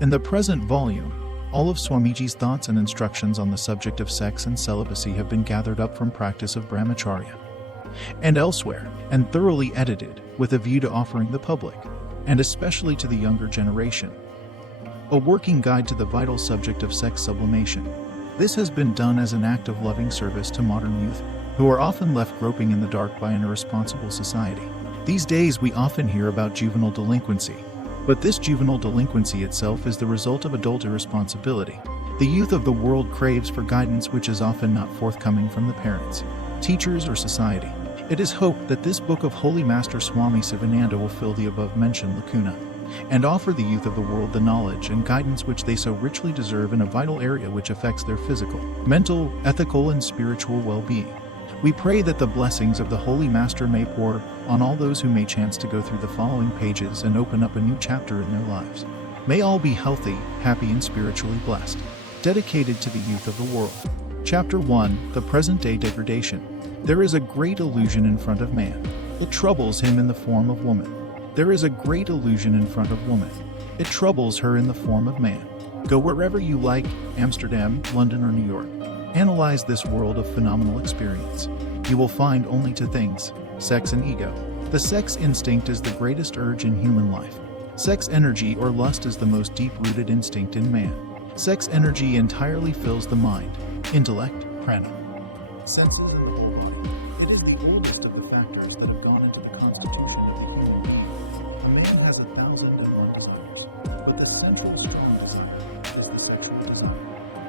In the present volume, all of Swamiji's thoughts and instructions on the subject of sex and celibacy have been gathered up from practice of Brahmacharya and elsewhere, and thoroughly edited with a view to offering the public, and especially to the younger generation, a working guide to the vital subject of sex sublimation. This has been done as an act of loving service to modern youth, who are often left groping in the dark by an irresponsible society. These days we often hear about juvenile delinquency, but this juvenile delinquency itself is the result of adult irresponsibility. The youth of the world craves for guidance which is often not forthcoming from the parents, teachers, or society. It is hoped that this book of Holy Master Swami Sivananda will fill the above-mentioned lacuna and offer the youth of the world the knowledge and guidance which they so richly deserve in a vital area which affects their physical, mental, ethical, and spiritual well-being. We pray that the blessings of the Holy Master may pour on all those who may chance to go through the following pages and open up a new chapter in their lives. May all be healthy, happy, and spiritually blessed. Dedicated to the youth of the world. Chapter 1. The Present-Day Degradation. There is a great illusion in front of man. It troubles him in the form of woman. There is a great illusion in front of woman. It troubles her in the form of man. Go wherever you like, Amsterdam, London, or New York. Analyze this world of phenomenal experience. You will find only two things: sex and ego. The sex instinct is the greatest urge in human life. Sex energy or lust is the most deep-rooted instinct in man. Sex energy entirely fills the mind, intellect, prana, senses, and the whole body. It is the oldest of the factors that have gone into the constitution of the human being. A man has 1,001 desires, but the central strong desire is the sexual desire.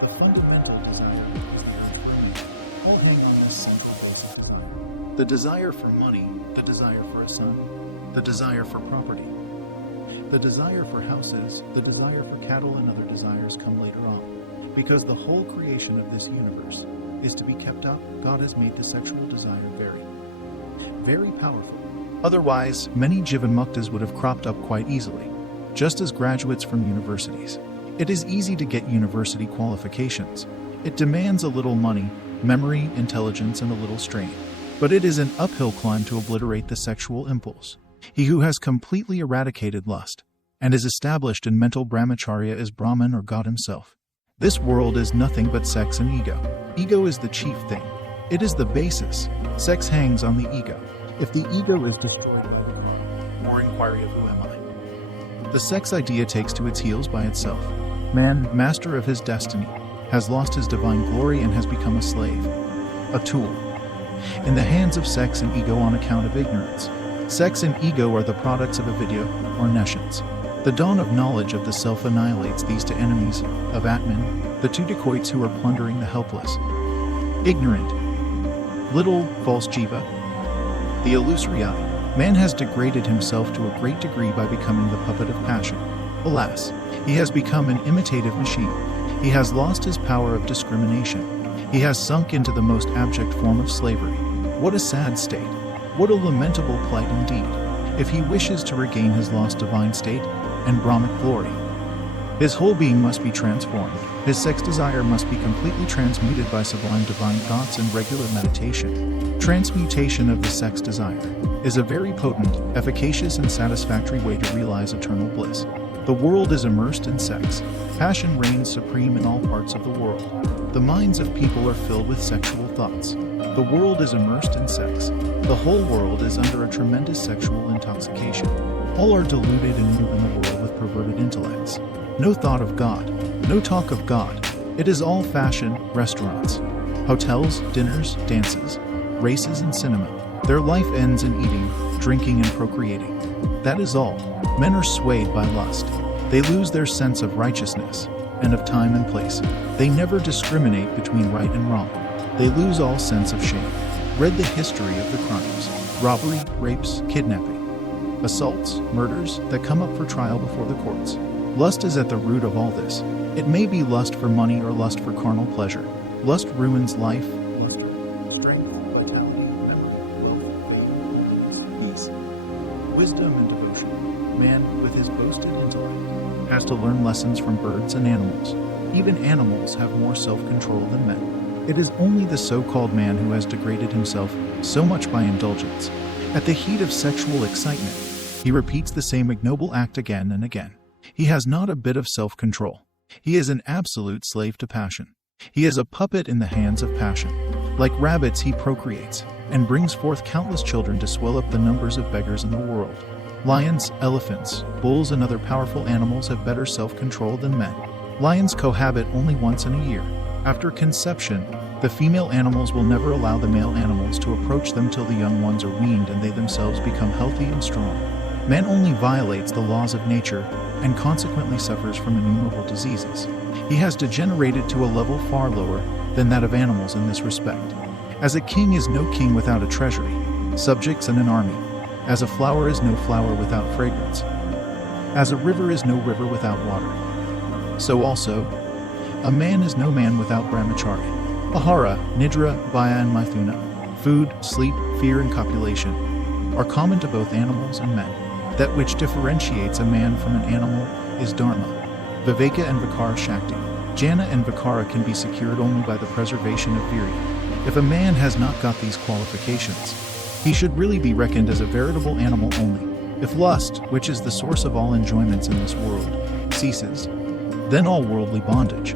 The fundamental desire is the brain. All hang on this simple basic desire. The desire for money, the desire for a son, the desire for property, the desire for houses, the desire for cattle, and other desires come later on. Because the whole creation of this universe is to be kept up, God has made the sexual desire very, very powerful. Otherwise, many Jivanmuktas would have cropped up quite easily, just as graduates from universities. It is easy to get university qualifications. It demands a little money, memory, intelligence, and a little strain. But it is an uphill climb to obliterate the sexual impulse. He who has completely eradicated lust and is established in mental brahmacharya is Brahman or God himself. This world is nothing but sex and ego. Ego is the chief thing. It is the basis. Sex hangs on the ego. If the ego is destroyed by the mind, more inquiry of who am I, the sex idea takes to its heels by itself. Man, master of his destiny, has lost his divine glory and has become a slave, a tool, in the hands of sex and ego on account of ignorance. Sex and ego are the products of avidya, or nescience. The dawn of knowledge of the self annihilates these two enemies of Atman, the two dacoits who are plundering the helpless, ignorant, little, false jiva, the illusory I. Man has degraded himself to a great degree by becoming the puppet of passion. Alas, he has become an imitative machine. He has lost his power of discrimination. He has sunk into the most abject form of slavery. What a sad state! What a lamentable plight indeed! If he wishes to regain his lost divine state and Brahmic glory, his whole being must be transformed. His sex desire must be completely transmuted by sublime divine thoughts and regular meditation. Transmutation of the sex desire is a very potent, efficacious, and satisfactory way to realize eternal bliss. The world is immersed in sex. Passion reigns supreme in all parts of the world. The minds of people are filled with sexual thoughts. The world is immersed in sex. The whole world is under a tremendous sexual intoxication. All are deluded and move in the world with perverted intellects. No thought of God, no talk of God. It is all fashion, restaurants, hotels, dinners, dances, races, and cinema. Their life ends in eating, drinking, and procreating. That is all. Men are swayed by lust. They lose their sense of righteousness and of time and place. They never discriminate between right and wrong. They lose all sense of shame. Read the history of the crimes: robbery, rapes, kidnapping, assaults, murders that come up for trial before the courts. Lust is at the root of all this. It may be lust for money or lust for carnal pleasure. Lust ruins life. Lust for strength, vitality, memory, love, faith, peace, wisdom, and devotion. Man, with his boasted intellect, has to learn lessons from birds and animals. Even animals have more self-control than men. It is only the so-called man who has degraded himself so much by indulgence. At the heat of sexual excitement, he repeats the same ignoble act again and again. He has not a bit of self-control. He is an absolute slave to passion. He is a puppet in the hands of passion. Like rabbits, he procreates and brings forth countless children to swell up the numbers of beggars in the world. Lions, elephants, bulls, and other powerful animals have better self-control than men. Lions cohabit only once in a year. After conception, the female animals will never allow the male animals to approach them till the young ones are weaned and they themselves become healthy and strong. Man only violates the laws of nature and consequently suffers from innumerable diseases. He has degenerated to a level far lower than that of animals in this respect. As a king is no king without a treasury, subjects, and an army. As a flower is no flower without fragrance. As a river is no river without water. So also, a man is no man without brahmacharya. Ahara, nidra, bhaya, and maithuna, food, sleep, fear, and copulation, are common to both animals and men. That which differentiates a man from an animal is dharma, viveka, and vikara shakti. Jnana and vikara can be secured only by the preservation of virya. If a man has not got these qualifications, he should really be reckoned as a veritable animal only. If lust, which is the source of all enjoyments in this world, ceases, then all worldly bondage,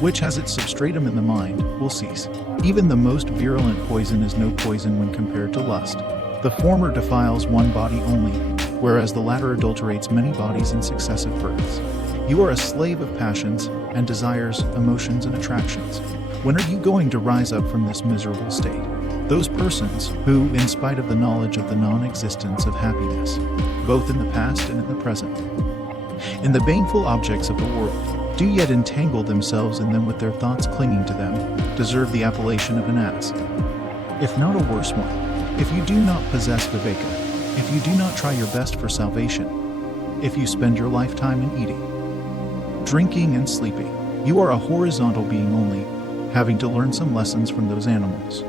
which has its substratum in the mind, will cease. Even the most virulent poison is no poison when compared to lust. The former defiles one body only, whereas the latter adulterates many bodies in successive births. You are a slave of passions and desires, emotions, and attractions. When are you going to rise up from this miserable state? Those persons who, in spite of the knowledge of the non-existence of happiness, both in the past and in the present, in the baneful objects of the world, do yet entangle themselves in them with their thoughts clinging to them, deserve the appellation of an ass, if not a worse one. If you do not possess viveka, if you do not try your best for salvation, if you spend your lifetime in eating, drinking, and sleeping, you are a horizontal being only, having to learn some lessons from those animals,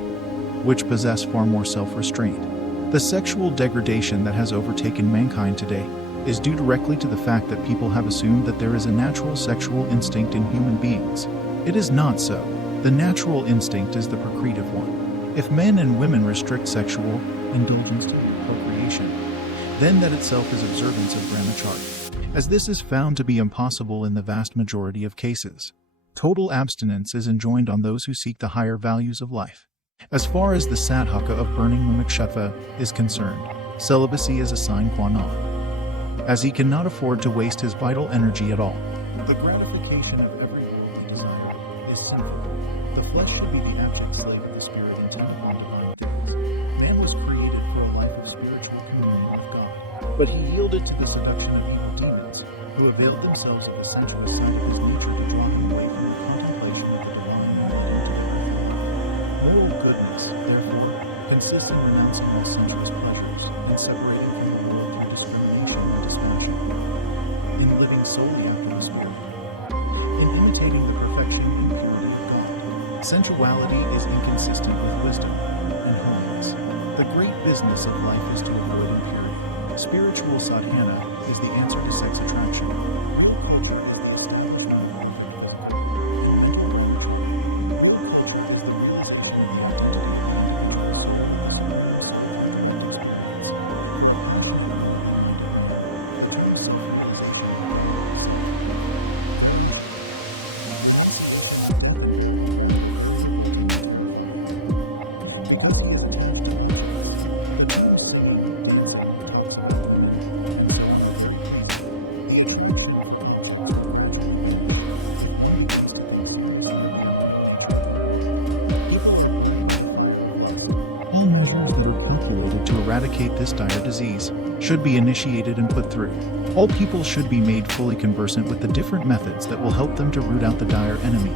which possess far more self-restraint. The sexual degradation that has overtaken mankind today is due directly to the fact that people have assumed that there is a natural sexual instinct in human beings. It is not so. The natural instinct is the procreative one. If men and women restrict sexual indulgence to procreation, then that itself is observance of brahmacharya. As this is found to be impossible in the vast majority of cases, total abstinence is enjoined on those who seek the higher values of life. As far as the sadhaka of burning mumukshutva is concerned, celibacy is a sine qua non, as he cannot afford to waste his vital energy at all. The gratification of every worldly desire is sinful. The flesh should be the abject slave of the spirit intent upon divine things. Man was created for a life of spiritual communion with God, but he yielded to the seduction of evil demons, who availed themselves of the sensuous side of his nature to draw him away from the contemplation of the divine and moral goodness, therefore, consists in renouncing all sensuous pleasures and separating from the world through discrimination and dispassion, in living solely after the spirit, in imitating the perfection and purity of God. Sensuality is inconsistent with wisdom and holiness. The great business of life is to avoid impurity. Spiritual sadhana is the answer to sex attraction. To eradicate this dire disease should be initiated and put through. All people should be made fully conversant with the different methods that will help them to root out the dire enemy,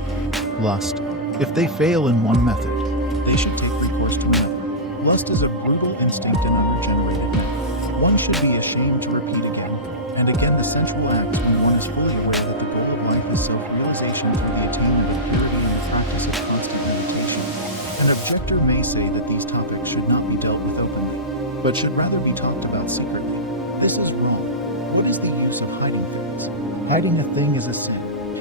lust. If they fail in one method, they should take recourse to another. Lust is a brutal instinct in unregenerated men. One should be ashamed to repeat again and again the sensual acts when one is fully aware that the goal of life is self-realization through the attainment of purity and the practice of constant meditation. An objector may say that these topics should not be dealt with openly, but should rather be talked about secretly. This is wrong. What is the use of hiding things? Hiding a thing is a sin.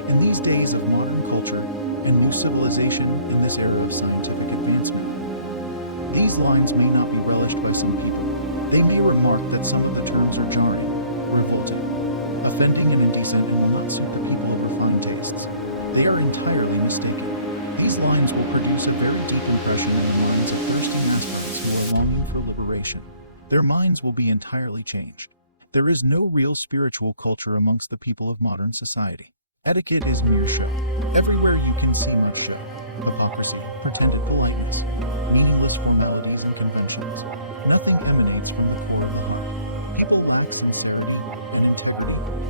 In these days of modern culture and new civilization, in this era of scientific advancement, these lines may not be relished by some people. They may remark that some of the terms are jarring, revolting, offending and indecent and will not suit the people of refined tastes. They are entirely mistaken. These lines will produce a very deep impression in the minds of thirsty aspirants who are longing for liberation. Their minds will be entirely changed. There is no real spiritual culture amongst the people of modern society. Etiquette is mere show. Everywhere you can see much show, hypocrisy, pretended politeness, meaningless formalities and conventions. Nothing emanates from the core of the heart.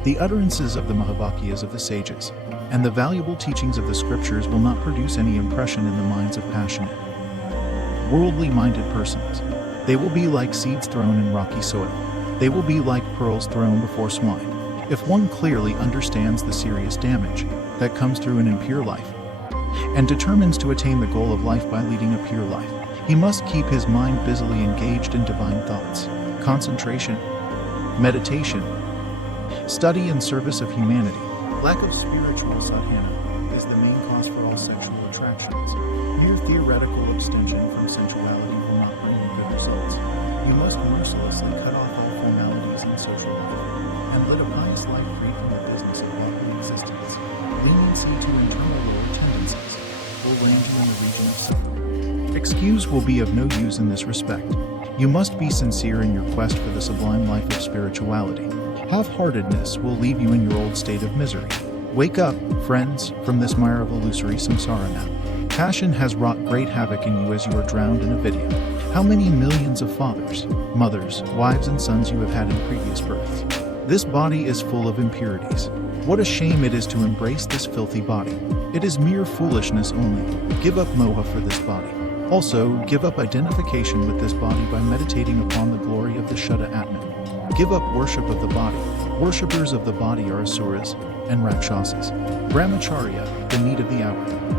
The utterances of the Mahavakyas of the sages and the valuable teachings of the scriptures will not produce any impression in the minds of passionate, worldly-minded persons. They will be like seeds thrown in rocky soil. They will be like pearls thrown before swine. If one clearly understands the serious damage that comes through an impure life and determines to attain the goal of life by leading a pure life, he must keep his mind busily engaged in divine thoughts, concentration, meditation, study and service of humanity. Lack of spiritual sadhana is the main cause for all sexual attractions. Mere theoretical abstention from sensuality will not bring you good results. You must mercilessly cut off all formalities in social life and live a pious life free from the business of worldly existence. Leniency to internal lower tendencies will range you in the region of suffering. Excuse will be of no use in this respect. You must be sincere in your quest for the sublime life of spirituality. Half-heartedness will leave you in your old state of misery. Wake up, friends, from this mire of illusory samsara now. Passion has wrought great havoc in you as you are drowned in a video. How many millions of fathers, mothers, wives and sons you have had in previous births. This body is full of impurities. What a shame it is to embrace this filthy body. It is mere foolishness only. Give up moha for this body. Also, give up identification with this body by meditating upon the glory of the Shuddha Atman. Give up worship of the body. Worshippers of the body are asuras and rakshasas. Brahmacharya, the need of the hour.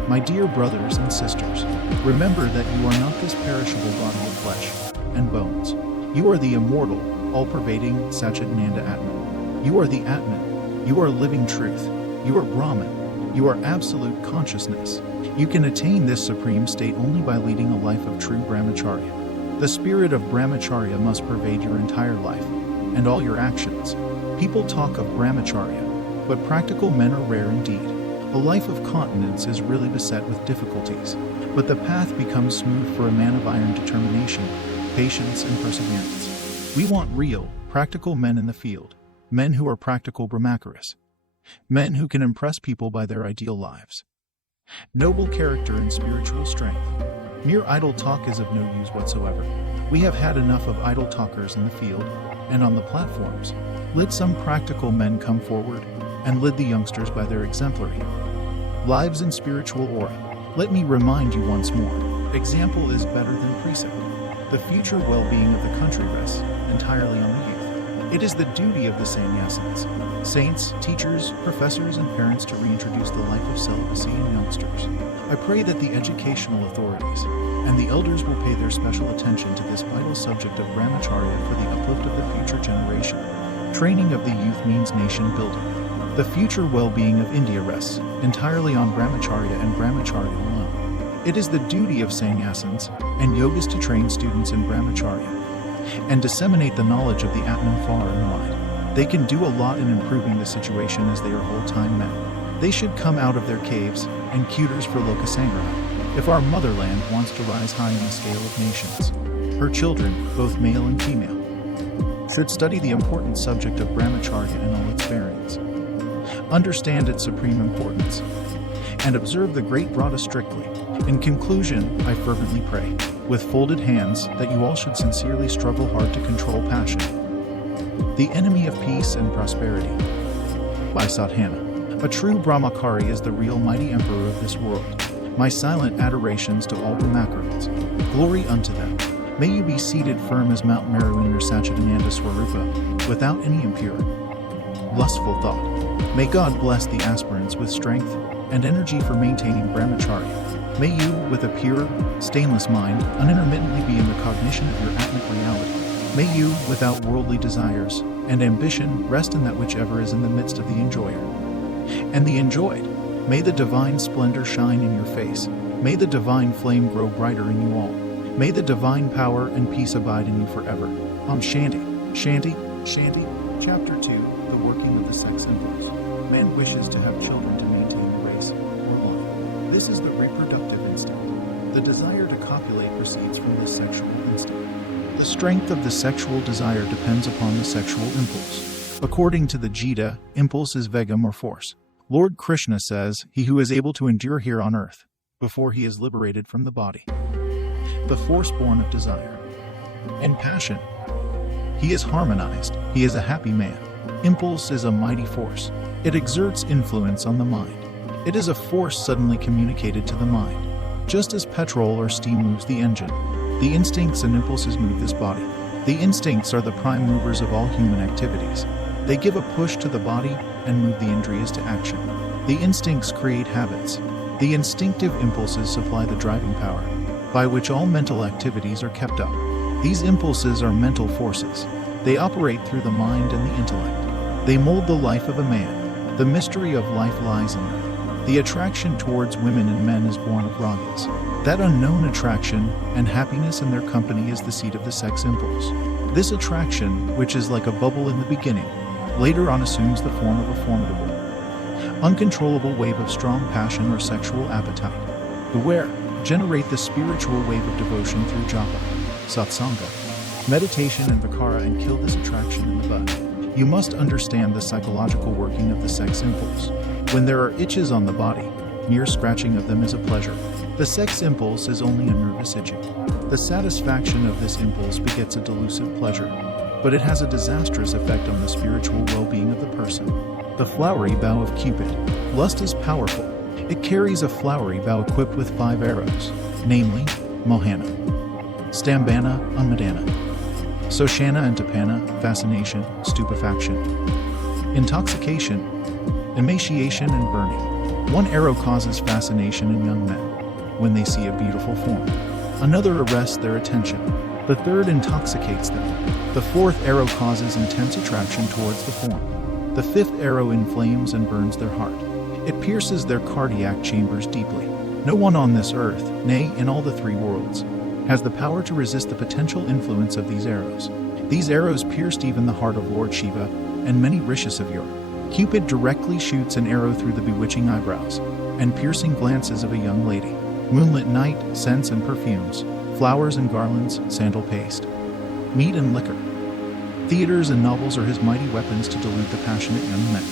My dear brothers and sisters, remember that you are not this perishable body of flesh and bones. You are the immortal, all-pervading Satchidananda Atman. You are the Atman. You are living truth. You are Brahman. You are absolute consciousness. You can attain this supreme state only by leading a life of true brahmacharya. The spirit of brahmacharya must pervade your entire life and all your actions. People talk of brahmacharya, but practical men are rare indeed. A life of continence is really beset with difficulties, but the path becomes smooth for a man of iron determination, patience, and perseverance. We want real, practical men in the field, men who are practical brahmacharis, men who can impress people by their ideal lives. Noble character and spiritual strength. Mere idle talk is of no use whatsoever. We have had enough of idle talkers in the field and on the platforms. Let some practical men come forward and lead the youngsters by their exemplary lives and spiritual aura. Let me remind you once more, example is better than precept. The future well-being of the country rests entirely on the youth. It is the duty of the sannyasins, saints, teachers, professors, and parents to reintroduce the life of celibacy in youngsters. I pray that the educational authorities and the elders will pay their special attention to this vital subject of brahmacharya for the uplift of the future generation. Training of the youth means nation building. The future well-being of India rests entirely on brahmacharya and brahmacharya alone. It is the duty of sannyasins and yogas to train students in brahmacharya and disseminate the knowledge of the Atman far and wide. They can do a lot in improving the situation as they are whole-time men. They should come out of their caves and cuters for lokasangraha. If our motherland wants to rise high in the scale of nations, her children, both male and female, should study the important subject of brahmacharya and all its bearings, understand its supreme importance, and observe the great Brata strictly. In conclusion, I fervently pray, with folded hands, that you all should sincerely struggle hard to control passion, the enemy of peace and prosperity, by sadhana. A true Brahmachari is the real mighty emperor of this world. My silent adorations to all Brahmacharis. Glory unto them. May you be seated firm as Mount Meru in your Satchidananda Swarupa, without any impure, lustful thought. May God bless the aspirants with strength and energy for maintaining brahmacharya. May you, with a pure, stainless mind, unintermittently be in the cognition of your atmic reality. May you, without worldly desires and ambition, rest in that whichever is in the midst of the enjoyer and the enjoyed. May the divine splendor shine in your face. May the divine flame grow brighter in you all. May the divine power and peace abide in you forever. Om Shanti, Shanti, Shanti. Chapter 2. The working of the sex impulse. Man wishes to have children to maintain the race, or line. This is the reproductive instinct. The desire to copulate proceeds from this sexual instinct. The strength of the sexual desire depends upon the sexual impulse. According to the Gita, impulse is vegam or force. Lord Krishna says, "He who is able to endure here on earth, before he is liberated from the body." The force born of desire and passion. He is harmonized. He is a happy man. Impulse is a mighty force. It exerts influence on the mind. It is a force suddenly communicated to the mind. Just as petrol or steam moves the engine, the instincts and impulses move this body. The instincts are the prime movers of all human activities. They give a push to the body and move the indriyas to action. The instincts create habits. The instinctive impulses supply the driving power, by which all mental activities are kept up. These impulses are mental forces. They operate through the mind and the intellect. They mold the life of a man. The mystery of life lies in them. The attraction towards women and men is born of ragas. That unknown attraction and happiness in their company is the seed of the sex impulse. This attraction, which is like a bubble in the beginning, later on assumes the form of a formidable, uncontrollable wave of strong passion or sexual appetite. Beware, generate the spiritual wave of devotion through japa, satsanga, meditation and vikara, and kill this attraction in the bud. You must understand the psychological working of the sex impulse. When there are itches on the body, mere scratching of them is a pleasure. The sex impulse is only a nervous itching. The satisfaction of this impulse begets a delusive pleasure, but it has a disastrous effect on the spiritual well-being of the person. The flowery bow of Cupid. Lust is powerful. It carries a flowery bow equipped with 5 arrows, namely, Mohana, Stambana, Unmadana, Soshana and Tapana, fascination, stupefaction, intoxication, emaciation and burning. 1 arrow causes fascination in young men when they see a beautiful form. Another arrests their attention. The 3rd intoxicates them. The 4th arrow causes intense attraction towards the form. The 5th arrow inflames and burns their heart. It pierces their cardiac chambers deeply. No one on this earth, nay, in all the 3 worlds, has the power to resist the potential influence of these arrows. These arrows pierced even the heart of Lord Shiva and many rishis of yore. Cupid directly shoots an arrow through the bewitching eyebrows and piercing glances of a young lady. Moonlit night, scents and perfumes, flowers and garlands, sandal paste, meat and liquor. Theaters and novels are his mighty weapons to delude the passionate young men.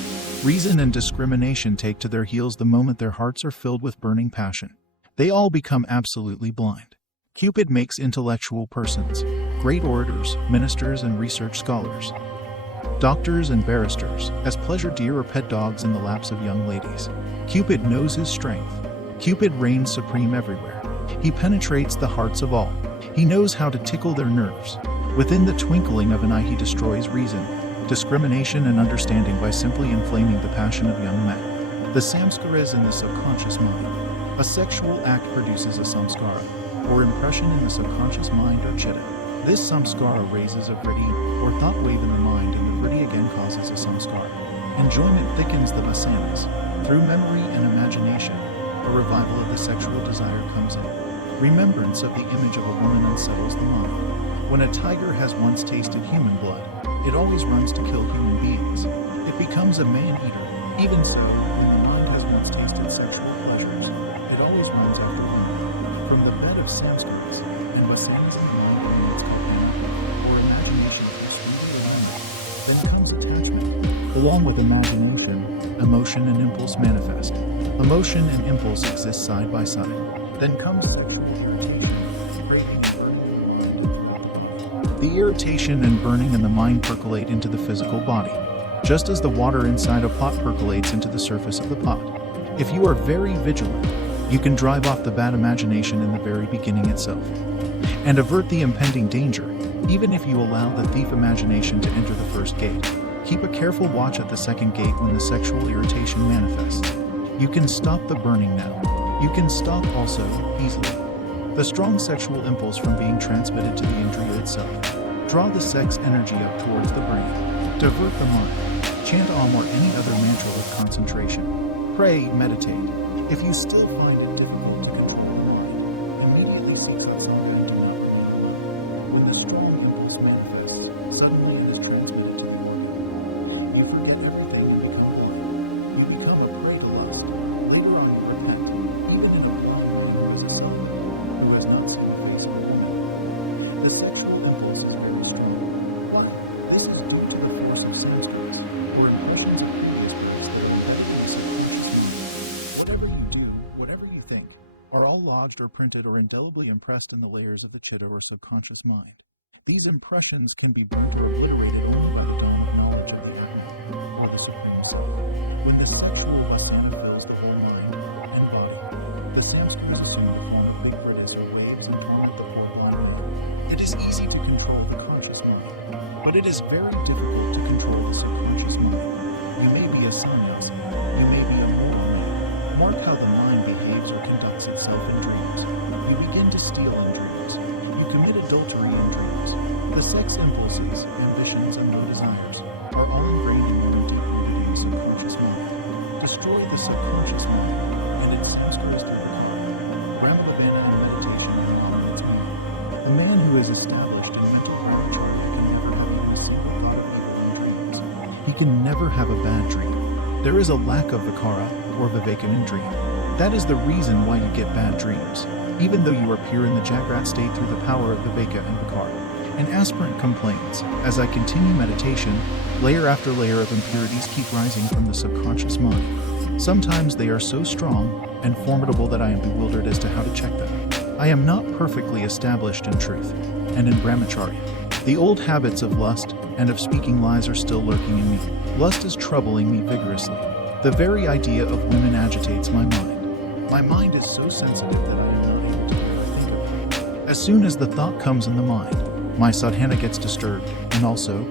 Reason and discrimination take to their heels the moment their hearts are filled with burning passion. They all become absolutely blind. Cupid makes intellectual persons, great orators, ministers and research scholars, doctors and barristers, as pleasure deer or pet dogs in the laps of young ladies. Cupid knows his strength. Cupid reigns supreme everywhere. He penetrates the hearts of all. He knows how to tickle their nerves. Within the twinkling of an eye he destroys reason, discrimination and understanding by simply inflaming the passion of young men. The samskaras in the subconscious mind. A sexual act produces a samskara, or impression in the subconscious mind or chitta. This samskara raises a vritti, or thought wave in the mind, and the vritti again causes a samskara. Enjoyment thickens the vasanas. Through memory and imagination, a revival of the sexual desire comes in. Remembrance of the image of a woman unsettles the mind. When a tiger has once tasted human blood, it always runs to kill human beings. It becomes a man-eater. Even so, when the mind has once tasted sexual pleasures, it always runs after women. From the bed of samskaras and vasanas in the mind remains called or imagination is sweetly remembered. Then comes attachment. Along with imagination, emotion and impulse manifest. Emotion and impulse exist side by side. Then comes sexual irritation, craving, burning. The irritation and burning in the mind percolate into the physical body, just as the water inside a pot percolates into the surface of the pot. If you are very vigilant, you can drive off the bad imagination in the very beginning itself, and avert the impending danger, even if you allow the thief imagination to enter the first gate. Keep a careful watch at the second gate when the sexual irritation manifests. You can stop the burning now. You can stop also, easily, the strong sexual impulse from being transmitted to the indriya itself. Draw the sex energy up towards the brain. Divert the mind. Chant Om or any other mantra with concentration. Pray, meditate. If you still find it difficult to control the mind, immediately seek satsanga and do not. When the strong impulse manifests, suddenly it is transmitted to the body. lodged or printed or indelibly impressed in the layers of the chitta or subconscious mind. These impressions can be burnt or obliterated only by the dawn of knowledge of the Atman, or the Supreme Self. When the sexual vasana fills the whole mind and body, the samskaras assume the form of vaporous waves and torment the whole body. It is easy to control the conscious mind, but it is very difficult to control the subconscious mind. You may be a sannyasi, you may be a moral man. Mark how the mind behaves or conducts itself in dreams. You begin to steal in dreams. You commit adultery in dreams. The sex impulses, ambitions, and low desires are all ingrained in your deep-rooted in the subconscious mind. Destroy the subconscious mind, and its samskaras through the heart. Brahmacharya and meditation on its mind. The man who is established in mental brahmacharya can never have even a single thought of evil in dreams. He can never have a bad dream. There is a lack of vikara, or viveka in dream. That is the reason why you get bad dreams, even though you are pure in the Jagrat state through the power of viveka and vikara. An aspirant complains, as I continue meditation, layer after layer of impurities keep rising from the subconscious mind. Sometimes they are so strong and formidable that I am bewildered as to how to check them. I am not perfectly established in truth and in brahmacharya. The old habits of lust and of speaking lies are still lurking in me. Lust is troubling me vigorously. The very idea of women agitates my mind. My mind is so sensitive that I am not able to think of it. As soon as the thought comes in the mind, my sadhana gets disturbed, and also,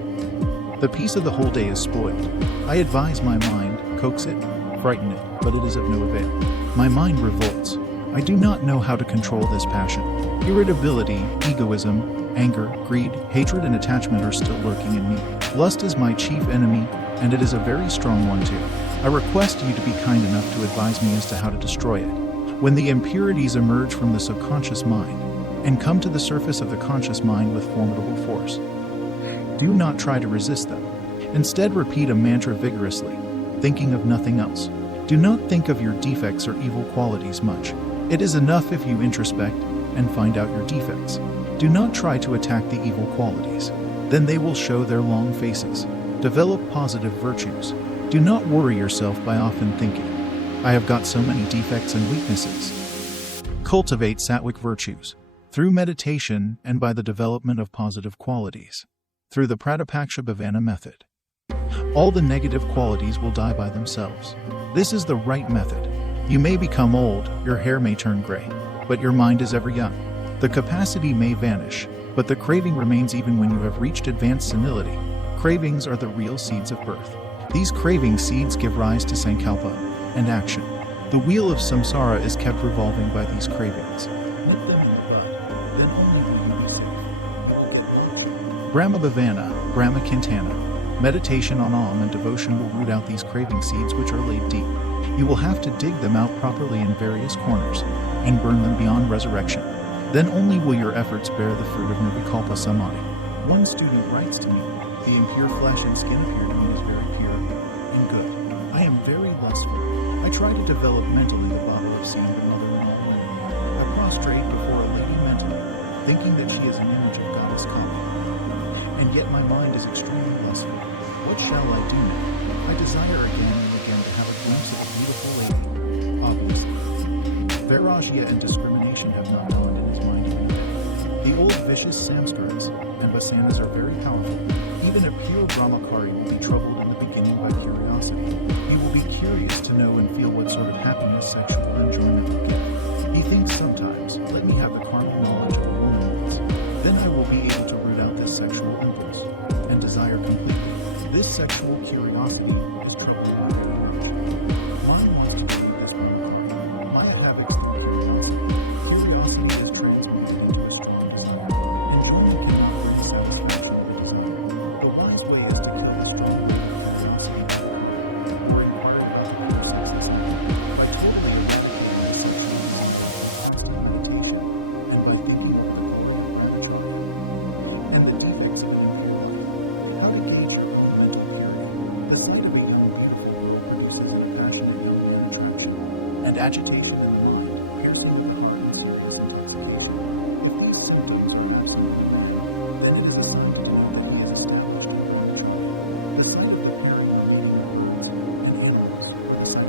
the peace of the whole day is spoiled. I advise my mind, coax it, frighten it, but it is of no avail. My mind revolts. I do not know how to control this passion. Irritability, egoism, anger, greed, hatred, and attachment are still lurking in me. Lust is my chief enemy, and it is a very strong one too. I request you to be kind enough to advise me as to how to destroy it. When the impurities emerge from the subconscious mind and come to the surface of the conscious mind with formidable force, do not try to resist them. Instead, repeat a mantra vigorously, thinking of nothing else. Do not think of your defects or evil qualities much. It is enough if you introspect and find out your defects. Do not try to attack the evil qualities. Then they will show their long faces. Develop positive virtues. Do not worry yourself by often thinking, I have got so many defects and weaknesses. Cultivate sattvic virtues through meditation and by the development of positive qualities, through the Pratipaksha Bhavana method. All the negative qualities will die by themselves. This is the right method. You may become old, your hair may turn gray, but your mind is ever young. The capacity may vanish, but the craving remains even when you have reached advanced senility. Cravings are the real seeds of birth. These craving seeds give rise to sankalpa and action. The wheel of samsara is kept revolving by these cravings. Nip them in the bud, then only will you be safe. Brahma Bhavana, Brahma Kintana, meditation on Om and devotion will root out these craving seeds which are laid deep. You will have to dig them out properly in various corners and burn them beyond resurrection. Then only will your efforts bear the fruit of nirvikalpa samadhi. One student writes to me, the impure flesh and skin appear to me as very pure and good. I am very lustful. I try to develop mentally the bottle of seeing the mother in all women. I prostrate before a lady mentally, thinking that she is an image of goddess Kali. And yet my mind is extremely lustful. What shall I do now? I desire again and again to have a glimpse of a beautiful lady. Obviously, Vairagya and discrimination have not dawned in his mind even yet. The old vicious samskaras and vasanas are very powerful. Even a pure brahmachari will be troubled in the beginning by curiosity. He will be curious to know and feel what sort of happiness sexual enjoyment will give. He thinks sometimes, let me have the carnal knowledge of a woman once. Then I will be able to root out this sexual impulse and desire completely. This sexual curiosity is troubling my approach. Mine wants to be this brahmachari. Maya habits of curiosity. Curiosity is transmuted into a strong desire. Enjoyment cannot bring satisfaction or desire. The wise way is to kill the strong curiosity or inquire about the process by totally fasting meditation and by thinking of the brahmacharya and the defects of the impure life. How to gauge your own mental purity. The sight of a young beautiful girl produces a passion and young attraction and agitation in the mind, piercing the cries and intensity. If these symptoms are absent, then it is a sign to do what needs to happen. The sight of a pure young animals, etc.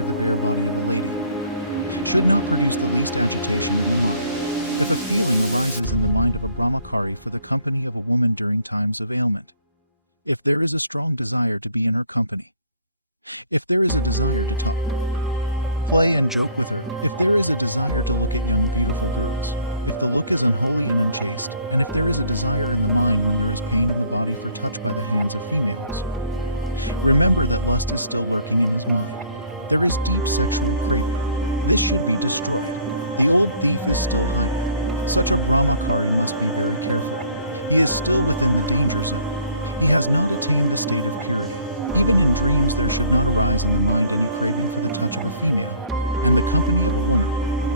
availment. If there is a strong desire to be in her company, if there is a desire to play and joke with her, if there is a desire to look at her and if there is a desire to remember that lust is still there is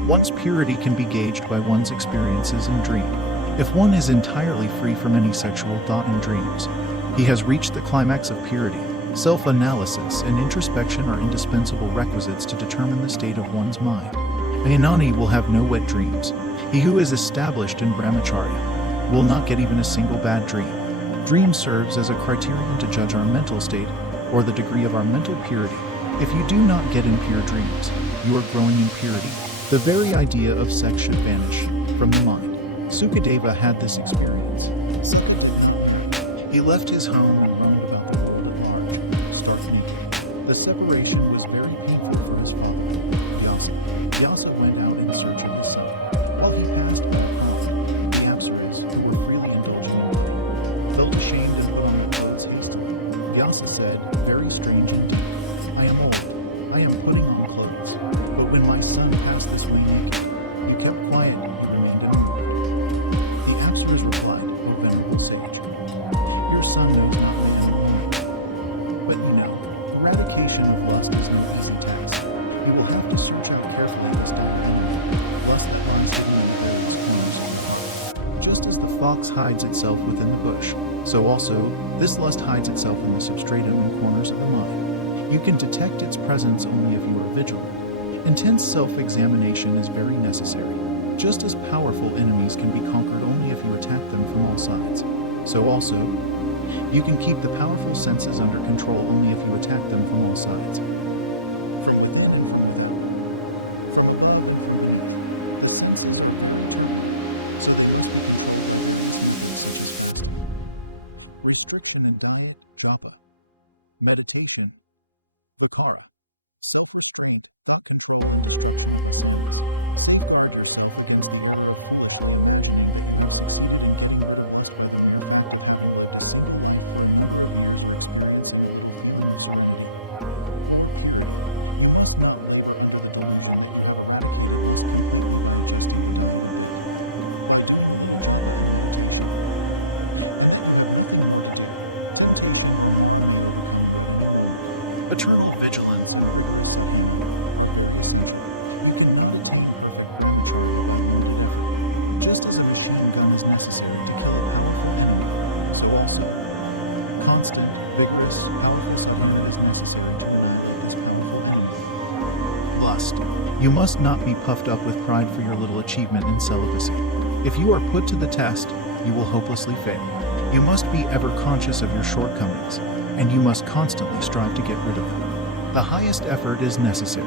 One's purity can be gauged by one's experiences in dream. If one is entirely free from any sexual thought in dreams, he has reached the climax of purity. Self-analysis and introspection are indispensable requisites to determine the state of one's mind. A Jnani will have no wet dreams. He who is established in Brahmacharya will not get even a single bad dream. Dream serves as a criterion to judge our mental state or the degree of our mental purity. If you do not get impure dreams, you are growing in purity. The very idea of sex should vanish from the mind. Sukadeva had this experience. He left his home and roamed about the world at large, stark naked. The separation was very painful for his father, Vyasa. Vyasa went out in search of his son. While he passed by the fountain, the apsaras, who were freely indulging in it, felt ashamed and put on their clothes hastily. Vyasa said, "Very strange indeed. I am old. I am putting on clothes. But when my son passed this way naked, you kept quiet and you remained immovable." The apsaras replied, "O venerable sage, your son knows not the end only. But you know, eradication of lust is no easy task. You will have to search out carefully this dark lust that runs hidden in the various corners of the heart. Just as the fox hides itself within the bush, so also this lust hides itself in the substratum and corners of the mind. You can detect its presence only if you are vigilant. Intense self-examination is very necessary. Just as powerful enemies can be conquered only if you attack them from all sides, so also, you can keep the powerful senses under control only if you attack them from all sides. Restriction in diet, japa. Meditation, vikara. Self-restraint, thought control. Eternal vigilance. Just as a machine gun is necessary to kill a powerful enemy, so also, constant, vigorous, powerful supplement is necessary to eliminate this powerful enemy. Lust. You must not be puffed up with pride for your little achievement in celibacy. If you are put to the test, you will hopelessly fail. You must be ever conscious of your shortcomings, and you must constantly strive to get rid of them. The highest effort is necessary.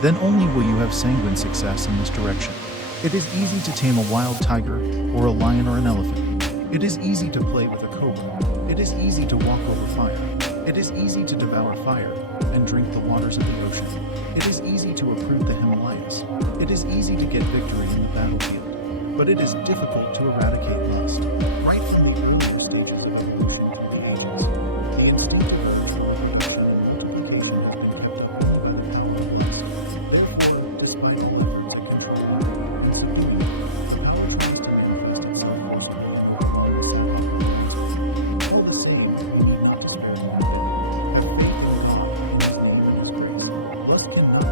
Then only will you have sanguine success in this direction. It is easy to tame a wild tiger, or a lion or an elephant. It is easy to play with a cobra. It is easy to walk over fire. It is easy to devour fire and drink the waters of the ocean. It is easy to uproot the Himalayas. It is easy to get victory in the battlefield. But it is difficult to eradicate lust. Right from the earlier stages of evolution, the instinct therefore, despite all efforts to control all the same, we need not despair. Lust cannot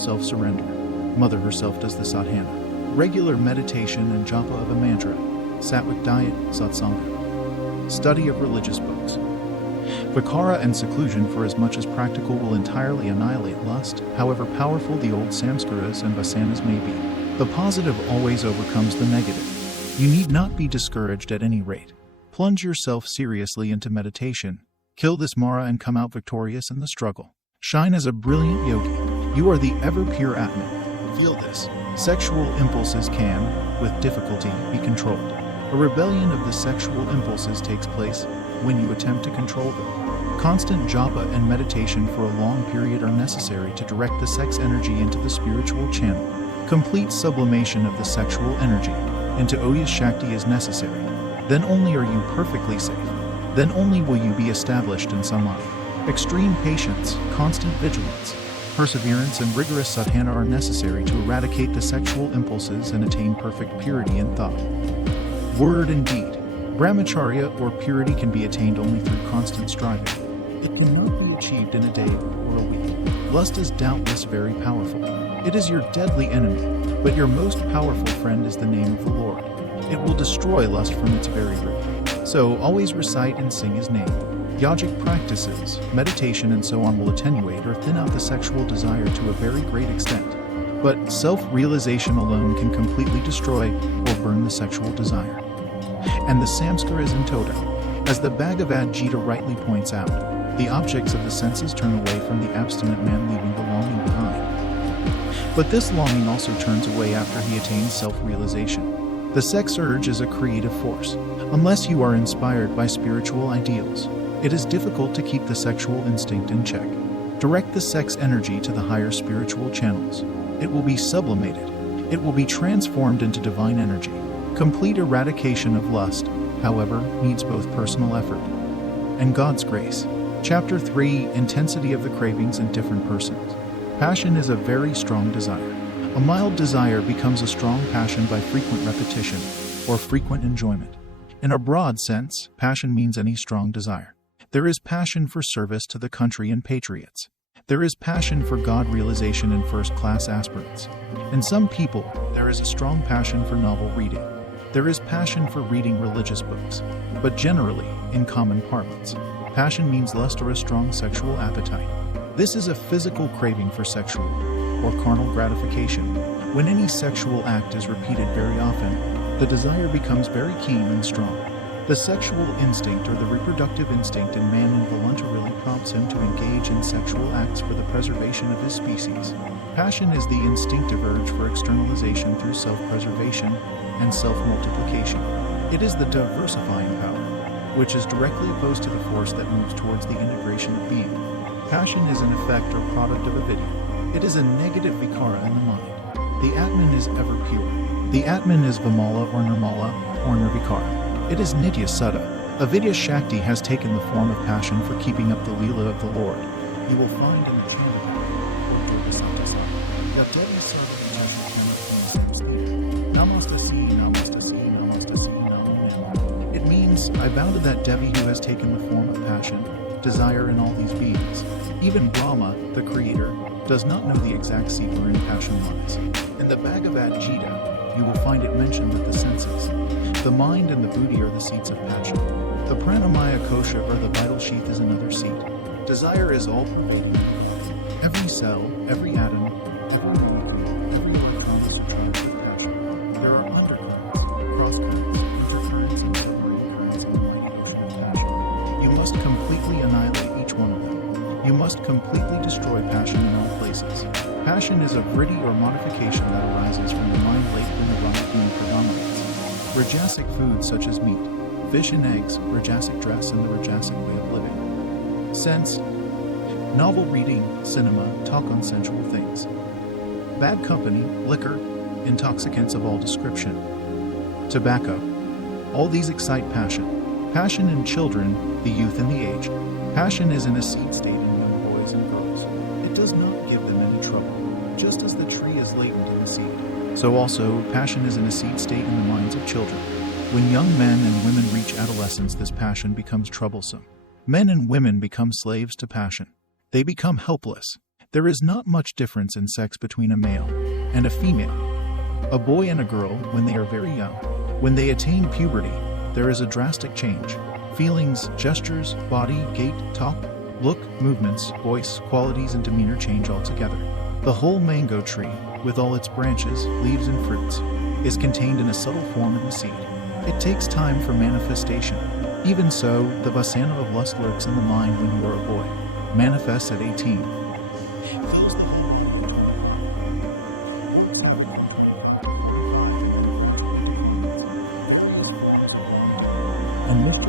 self-surrender. Mother herself does the sadhana. Regular meditation and japa of a mantra. Sattvic diet, satsanga. Study of religious books. Vikara and seclusion for as much as practical will entirely annihilate lust, however powerful the old samskaras and vasanas may be. The positive always overcomes the negative. You need not be discouraged at any rate. Plunge yourself seriously into meditation. Kill this Mara and come out victorious in the struggle. Shine as a brilliant yogi. You are the ever-pure Atman. Feel this. Sexual impulses can, with difficulty, be controlled. A rebellion of the sexual impulses takes place when you attempt to control them. Constant japa and meditation for a long period are necessary to direct the sex energy into the spiritual channel. Complete sublimation of the sexual energy into Oya Shakti is necessary. Then only are you perfectly safe. Then only will you be established in samadhi. Extreme patience, constant vigilance, perseverance, and rigorous sadhana are necessary to eradicate the sexual impulses and attain perfect purity in thought, word, and deed. Brahmacharya or purity can be attained only through constant striving. It will not be achieved in a day or a week. Lust is doubtless very powerful. It is your deadly enemy, but your most powerful friend is the name of the Lord. It will destroy lust from its very root. So always recite and sing his name. Yogic practices, meditation, and so on will attenuate or thin out the sexual desire to a very great extent. But self-realization alone can completely destroy or burn the sexual desire. And the samskaras in toto. As the Bhagavad Gita rightly points out, the objects of the senses turn away from the abstinent man, leaving the longing behind. But this longing also turns away after he attains self-realization. The sex urge is a creative force. Unless you are inspired by spiritual ideals, it is difficult to keep the sexual instinct in check. Direct the sex energy to the higher spiritual channels. It will be sublimated. It will be transformed into divine energy. Complete eradication of lust, however, needs both personal effort and God's grace. Chapter 3: Intensity of the cravings in different persons. Passion is a very strong desire. A mild desire becomes a strong passion by frequent repetition or frequent enjoyment. In a broad sense, passion means any strong desire. There is passion for service to the country and patriots. There is passion for God realization in first-class aspirants. In some people, there is a strong passion for novel reading. There is passion for reading religious books. But generally, in common parlance, passion means lust or a strong sexual appetite. This is a physical craving for sexual or carnal gratification. When any sexual act is repeated very often, the desire becomes very keen and strong. The sexual instinct or the reproductive instinct in man involuntarily prompts him to engage in sexual acts for the preservation of his species. Passion is the instinctive urge for externalization through self-preservation and self-multiplication. It is the diversifying power, which is directly opposed to the force that moves towards the integration of being. Passion is an effect or product of avidya. It is a negative vikara in the mind. The Atman is ever pure. The Atman is Vimala or Nirmala or Nirvikara. It is Nitya Sutta. Avidya Shakti has taken the form of passion for keeping up the Leela of the Lord. You will find in the chant It means, I bow to that Devi who has taken the form of passion, desire in all these beings. Even Brahma, the creator, does not know the exact seat wherein passion lies. In the Bhagavad Gita, you will find it mentioned that the senses, the mind, and the buddhi are the seats of passion. The pranamaya kosha or the vital sheath is another seat. Desire is all. Every cell, every atom, every molecule, every electron is charged with passion. There are undercurrents, cross-currents, intercurrents, and submarine currents in the mighty ocean of passion. You must completely annihilate each one of them. You must completely destroy passion in all places. Passion is a vritti or modification that arises from the mind late when the Ramak mood predominates. Rajasic foods such as meat, fish, and eggs, Rajasic dress, and the Rajasic way of living. Sense, novel reading, cinema, talk on sensual things. Bad company, liquor, intoxicants of all description, tobacco. All these excite passion. Passion in children, the youth, and the aged. Passion is in a seed state in young boys and girls. It does not give them any trouble. Just as the tree is latent in the seed, so also passion is in a seed state in the minds of children. When young men and women reach adolescence, this passion becomes troublesome. Men and women become slaves to passion. They become helpless. There is not much difference in sex between a male and a female. A boy and a girl, when they are very young, when they attain puberty, there is a drastic change. Feelings, gestures, body, gait, talk, look, movements, voice, qualities, and demeanor change altogether. The whole mango tree, with all its branches, leaves, and fruits, is contained in a subtle form in the seed. It takes time for manifestation. Even so, the vasana of lust lurks in the mind when you are a boy, manifests at 18. Fills the and mischief.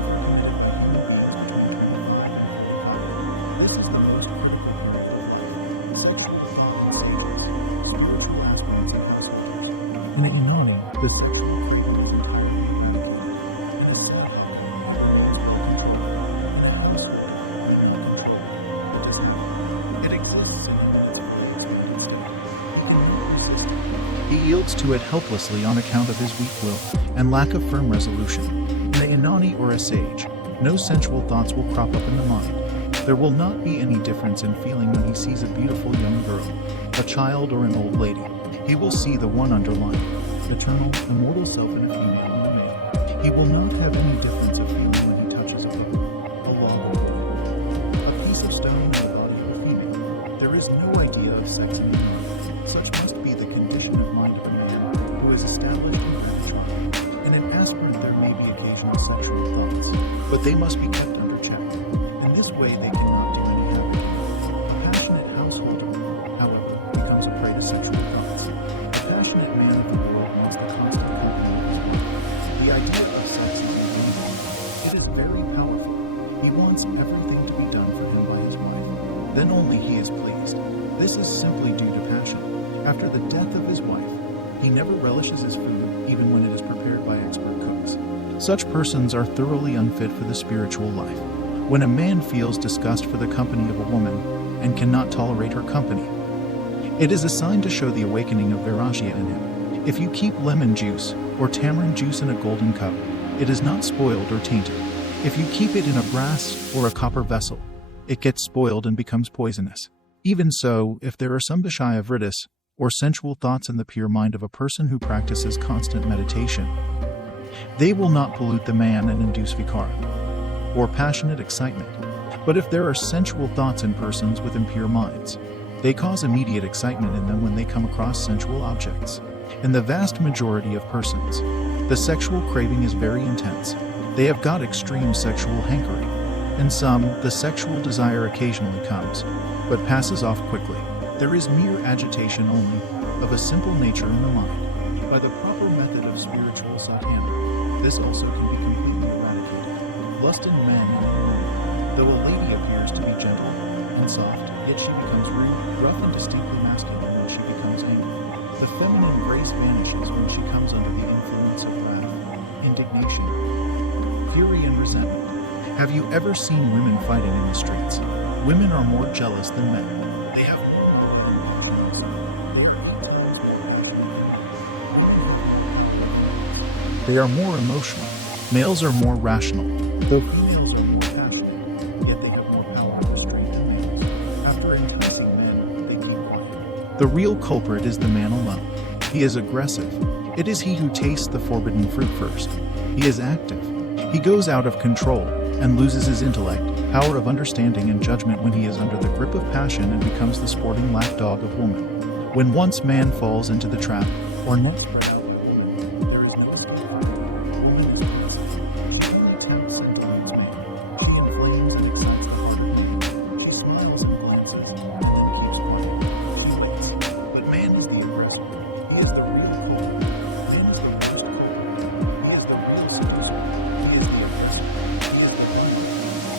He yields to it helplessly on account of his weak will and lack of firm resolution. In a Yanani or a sage, no sensual thoughts will crop up in the mind. There will not be any difference in feeling when he sees a beautiful young girl, a child, or an old lady. He will see the one underlying, eternal, immortal self in a female and a male. He will not have any difference of feeling when he touches a book, a log, a piece of stone, and the body of a female. There is no idea of sex in the mind. Such must be the condition of mind of a man who is established in brahmacharya. In an aspirant there may be occasional sexual thoughts, but they must be kept under check. In this way they cannot do any harm. A passionate householder, however, becomes a prey to sexual thoughts. A passionate man of the world wants the constant company of his wife. The idea of sex is amazing. It is very powerful. He wants everything to be done for him by his wife. Then only he is pleased. This is simply due to passion. After the death of his wife, he never relishes his food, even when it is prepared by expert cooks. Such persons are thoroughly unfit for the spiritual life. When a man feels disgust for the company of a woman and cannot tolerate her company, it is a sign to show the awakening of vairagya in him. If you keep lemon juice or tamarind juice in a golden cup, it is not spoiled or tainted. If you keep it in a brass or a copper vessel, it gets spoiled and becomes poisonous. Even so, if there are some vishaya vritis, or sensual thoughts in the pure mind of a person who practices constant meditation, they will not pollute the man and induce vikara, or passionate excitement. But if there are sensual thoughts in persons with impure minds, they cause immediate excitement in them when they come across sensual objects. In the vast majority of persons, the sexual craving is very intense. They have got extreme sexual hankering. In some, the sexual desire occasionally comes, but passes off quickly. There is mere agitation only, of a simple nature in the mind. By the proper method of spiritual sadhana, this also can be completely eradicated. Lust in men and women. Though a lady appears to be gentle and soft, yet she becomes rude, rough, and distinctly masculine when she becomes angry. The feminine grace vanishes when she comes under the influence of wrath, indignation, fury, and resentment. Have you ever seen women fighting in the streets? Women are more jealous than men. They have They are more emotional. Males are more rational, though females are more passionate, yet they have more power and restraint than males. After enticing men, they keep quiet. The real culprit is the man alone. He is aggressive. It is he who tastes the forbidden fruit first. He is active. He goes out of control and loses his intellect, power of understanding, and judgment when he is under the grip of passion and becomes the sporting lapdog of woman. When once man falls into the trap, or net spread out, there is no escape. Only his place. She only tempts and taunts man. She inflames and excites the heart of man. She smiles and glances, and keeps quiet. She waits. But man is the aggressor. He is the real culprit. Man is the worst culprit. He is the real seducer. He is the oppressor. He is the one.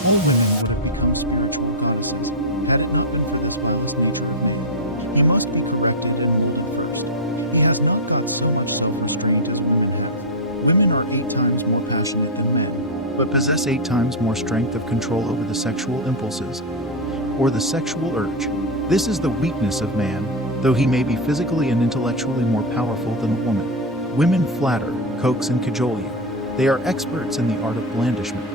All women would have become spiritual goddesses had it not been for this violent nature of man. He must be corrected and moved first. He has not got so much self-restraint as women have. Women are 8 times more passionate than men, but possess 8 times more strength of control over the sexual impulses, or the sexual urge. This is the weakness of man, though he may be physically and intellectually more powerful than a woman. Women flatter, coax, and cajole you. They are experts in the art of blandishment.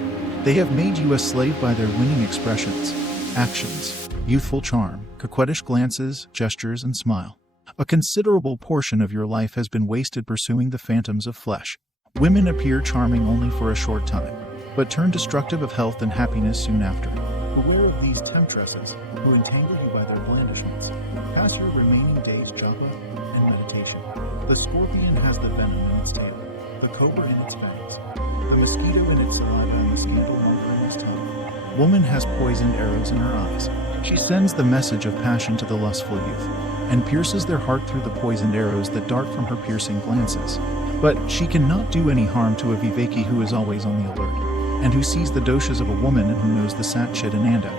They have made you a slave by their winning expressions, actions, youthful charm, coquettish glances, gestures, and smile. A considerable portion of your life has been wasted pursuing the phantoms of flesh. Women appear charming only for a short time, but turn destructive of health and happiness soon after. Beware of these these temptresses, who entangle you by their blandishments. Pass your remaining days japa and meditation. The scorpion has the venom in its tail, the cobra in its fangs, the mosquito in its saliva, and the scandal moth in its tongue. Woman has poisoned arrows in her eyes. She sends the message of passion to the lustful youth, and pierces their heart through the poisoned arrows that dart from her piercing glances. But she cannot do any harm to a viveki who is always on the alert, and who sees the doshas of a woman and who knows the sat, chit, and anda.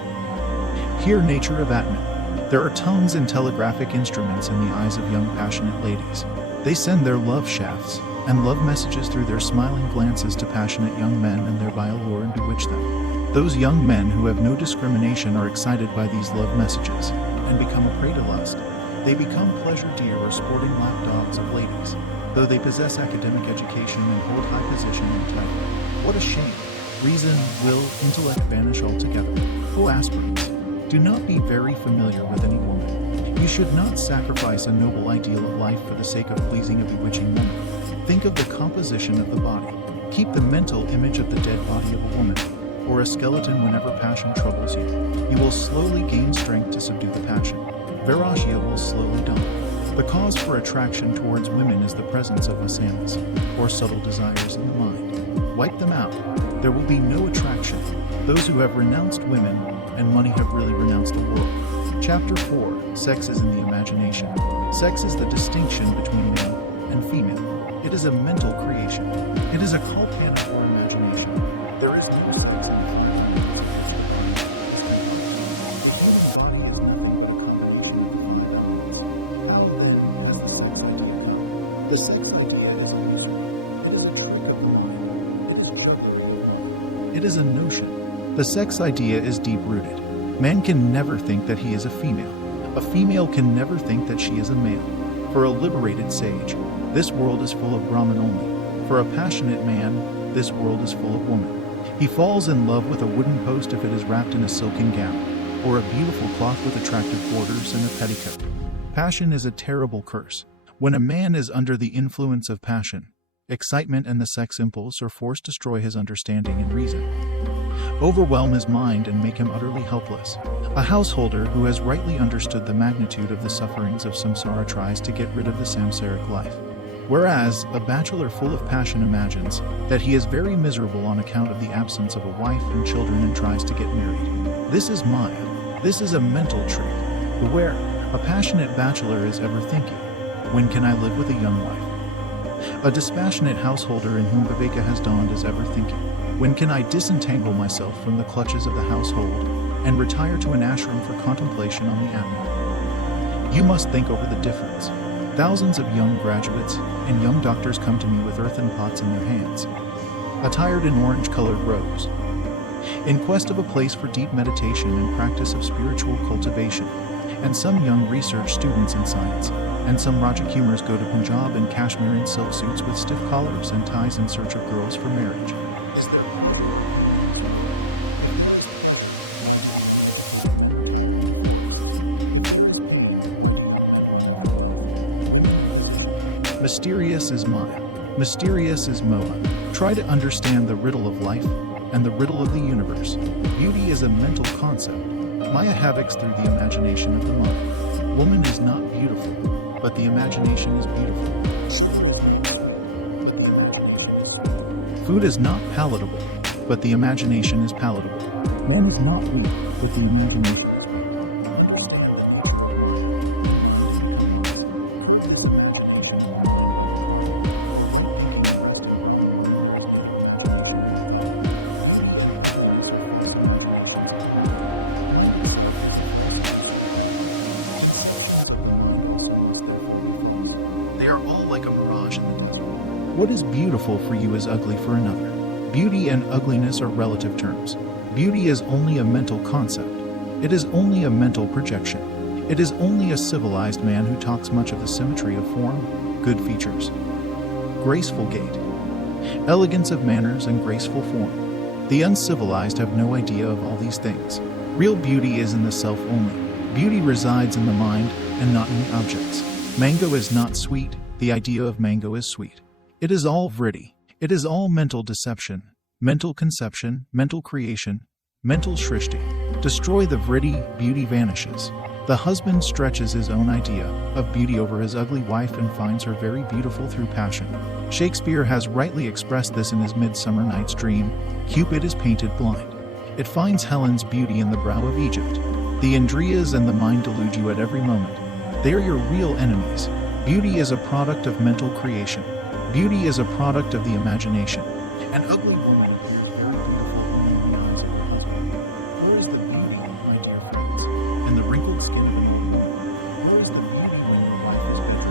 Hear nature of Atman. There are tongues and telegraphic instruments in the eyes of young passionate ladies. They send their love shafts and love messages through their smiling glances to passionate young men and thereby allure and bewitch them. Those young men who have no discrimination are excited by these love messages and become a prey to lust. They become pleasure deer or sporting lap dogs of ladies, though they possess academic education and hold high position and title. What a shame! Reason, will, intellect vanish altogether. O aspirants, do not be very familiar with any woman. You should not sacrifice a noble ideal of life for the sake of pleasing a bewitching woman. Think of the composition of the body. Keep the mental image of the dead body of a woman, or a skeleton whenever passion troubles you. You will slowly gain strength to subdue the passion. Vairagya will slowly dawn. The cause for attraction towards women is the presence of vasanas, or subtle desires in the mind. Wipe them out. There will be no attraction. Those who have renounced women and money have really renounced the world. Chapter 4. Sex is in the imagination. Sex is the distinction between male and female. It is a mental creation. It is a kalpana or imagination. There is no sex. The sex idea it is a notion. The sex idea is deep-rooted. Man can never think that he is a female. A female can never think that she is a male. For a liberated sage, this world is full of Brahman only. For a passionate man, this world is full of woman. He falls in love with a wooden post if it is wrapped in a silken gown, or a beautiful cloth with attractive borders and a petticoat. Passion is a terrible curse. When a man is under the influence of passion, excitement and the sex impulse are forced to destroy his understanding and reason, overwhelm his mind and make him utterly helpless. A householder who has rightly understood the magnitude of the sufferings of samsara tries to get rid of the samsaric life, whereas a bachelor full of passion imagines that he is very miserable on account of the absence of a wife and children and tries to get married. This is Maya. This is a mental trick. Beware, a passionate bachelor is ever thinking, when can I live with a young wife? A dispassionate householder in whom Viveka has dawned is ever thinking, when can I disentangle myself from the clutches of the household and retire to an ashram for contemplation on the Atman? You must think over the difference. Thousands of young graduates and young doctors come to me with earthen pots in their hands, attired in orange-colored robes, in quest of a place for deep meditation and practice of spiritual cultivation. And some young research students in science, and some Rajakumars go to Punjab in Kashmir in silk suits with stiff collars and ties in search of girls for marriage. Mysterious is Maya. Mysterious is Moha. Try to understand the riddle of life and the riddle of the universe. Beauty is a mental concept. Maya havocs through the imagination of the mind. Woman is not beautiful, but the imagination is beautiful. Food is not palatable, but the imagination is palatable. One is not weak, but the imagination. What is beautiful for you is ugly for another. Beauty and ugliness are relative terms. Beauty is only a mental concept. It is only a mental projection. It is only a civilized man who talks much of the symmetry of form, good features, graceful gait, elegance of manners, and graceful form. The uncivilized have no idea of all these things. Real beauty is in the self only. Beauty resides in the mind and not in the objects. Mango is not sweet. The idea of mango is sweet. It is all vritti. It is all mental deception, mental conception, mental creation, mental shrishti. Destroy the vriddy, beauty vanishes. The husband stretches his own idea of beauty over his ugly wife and finds her very beautiful through passion. Shakespeare has rightly expressed this in his Midsummer Night's Dream. Cupid is painted blind. It finds Helen's beauty in the brow of Egypt. The Indriyas and the mind delude you at every moment. They are your real enemies. Beauty is a product of mental creation. Beauty is a product of the imagination. An ugly woman appears very beautiful in the eyes of her husband. Where is the beauty, my dear friends? In the wrinkled skin of an old woman. Where is the beauty when your wife is bitter?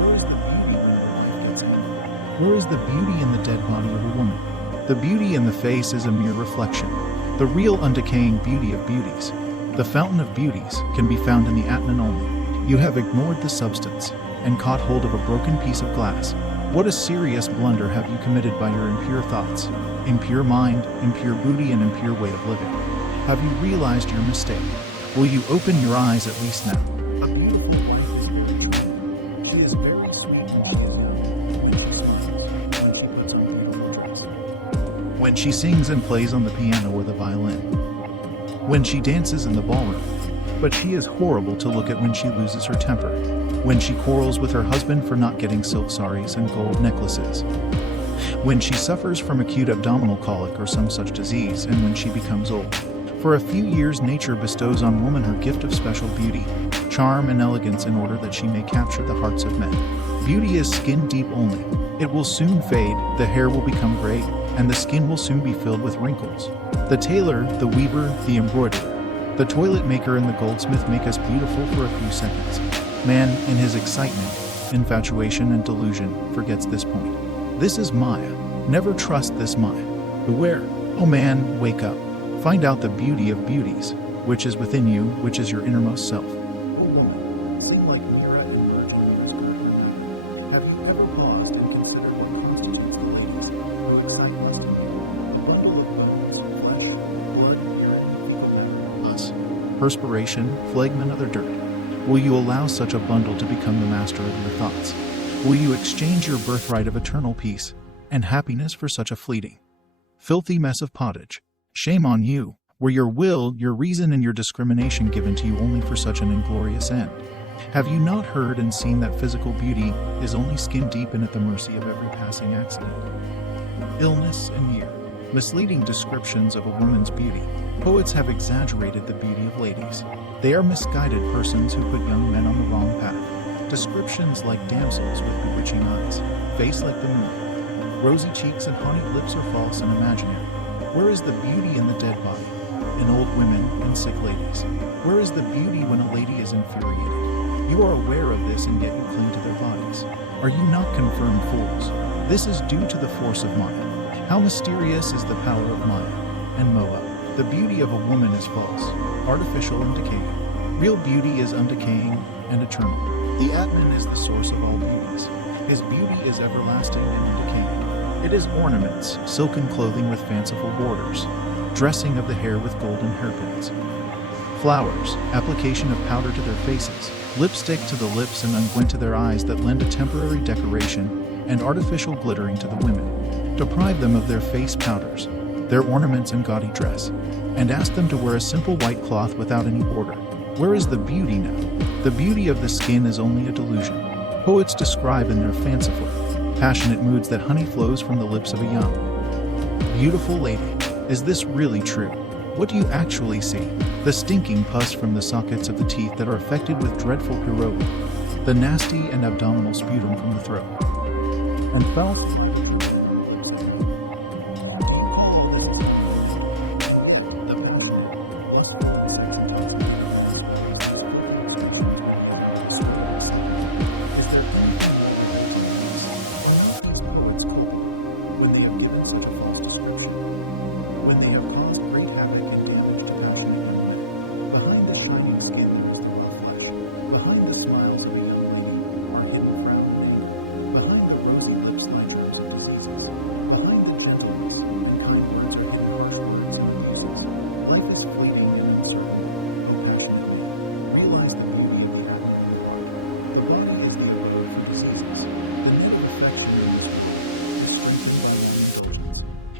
Where is the beauty when your wife gets angry? Where is the beauty in the dead body of a woman? The beauty in the face is a mere reflection. The real undecaying beauty of beauties, the fountain of beauties, can be found in the Atman only. You have ignored the substance and caught hold of a broken piece of glass. What a serious blunder have you committed by your impure thoughts, impure mind, impure booty, and impure way of living. Have you realized your mistake? Will you open your eyes at least now? A beautiful wife is very true. She is very sweet when she is young, when she smiles, when she puts on a beautiful dress, when she sings and plays on the piano or the violin, when she dances in the ballroom. But she is horrible to look at when she loses her temper, when she quarrels with her husband for not getting silk saris and gold necklaces, when she suffers from acute abdominal colic or some such disease, and when she becomes old. For a few years, nature bestows on woman her gift of special beauty, charm, and elegance in order that she may capture the hearts of men. Beauty is skin deep only. It will soon fade, the hair will become gray, and the skin will soon be filled with wrinkles. The tailor, the weaver, the embroiderer, the toilet maker, and the goldsmith make us beautiful for a few seconds. Man, in his excitement, infatuation, and delusion, forgets this point. This is Maya. Never trust this Maya. Beware. Oh man, wake up. Find out the beauty of beauties, which is within you, which is your innermost self. Oh woman, sing like Mira and Virgin in this night. Have you ever paused and considered what constitutes the ladies who excite lust in you? A bundle of bones, flesh, blood, urine, fecal matter, pus, perspiration, phlegm, and other dirt. Will you allow such a bundle to become the master of your thoughts? Will you exchange your birthright of eternal peace and happiness for such a fleeting, filthy mess of pottage? Shame on you! Were your will, your reason, and your discrimination given to you only for such an inglorious end? Have you not heard and seen that physical beauty is only skin deep and at the mercy of every passing accident, illness, and year? Misleading descriptions of a woman's beauty. Poets have exaggerated the beauty of ladies. They are misguided persons who put young men on the wrong path. Descriptions like damsels with bewitching eyes, face like the moon, rosy cheeks, and haughty lips are false and imaginary. Where is the beauty in the dead body, in old women and sick ladies? Where is the beauty when a lady is infuriated? You are aware of this, and yet you cling to their bodies. Are you not confirmed fools? This is due to the force of Maya. How mysterious is the power of Maya and Moa. The beauty of a woman is false, artificial, and decaying. Real beauty is undecaying and eternal. The Atman is the source of all beauties. His beauty is everlasting and undecaying. It is ornaments, silken clothing with fanciful borders, dressing of the hair with golden hairpins, flowers, application of powder to their faces, lipstick to the lips, and unguent to their eyes that lend a temporary decoration and artificial glittering to the women. Deprive them of their face powders, their ornaments, and gaudy dress, and ask them to wear a simple white cloth without any border. Where is the beauty now? The beauty of the skin is only a delusion. Poets describe in their fanciful, passionate moods that honey flows from the lips of a young, beautiful lady. Is this really true? What do you actually see? The stinking pus from the sockets of the teeth that are affected with dreadful pirogue, the nasty and abdominal sputum from the throat, and foul.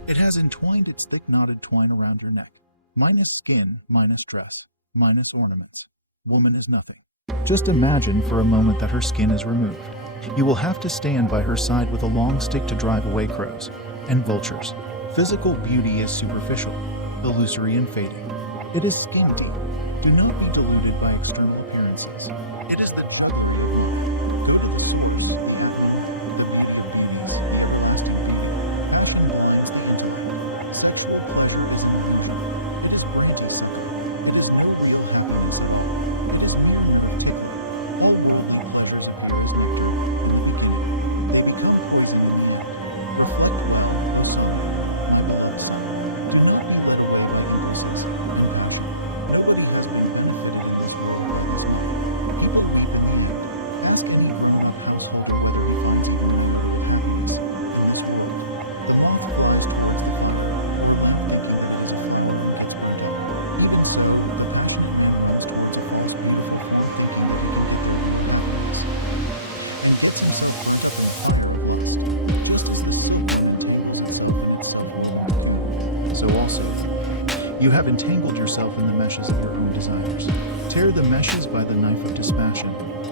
It has entwined its thick knotted twine around your neck. Minus skin, minus dress, minus ornaments. Woman is nothing. Just imagine for a moment that her skin is removed. You will have to stand by her side with a long stick to drive away crows and vultures. Physical beauty is superficial, illusory, and fading. It is skin deep. Do not be deluded by external appearances. It is the You have entangled yourself in the meshes of your own desires. Tear the meshes by the knife of dispassion,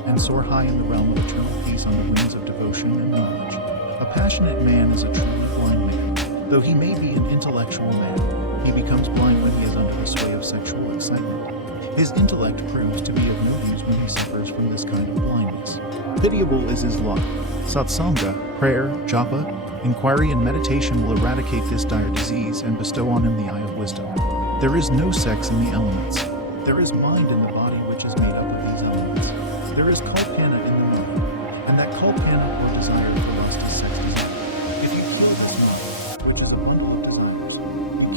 and soar high in the realm of eternal peace on the wings of devotion and knowledge. A passionate man is a truly blind man. Though he may be an intellectual man, he becomes blind when he is under the sway of sexual excitement. His intellect proves to be of no use when he suffers from this kind of blindness. Pitiable is his lot. Satsanga, prayer, japa, inquiry, and meditation will eradicate this dire disease and bestow on him the eye of wisdom. There is no sex in the elements. There is mind in the body which is made up of these elements. There is kalpana in the mind, and that kalpana or desire for lust is sex desire. If you kill this mind, which is a bundle of desires, you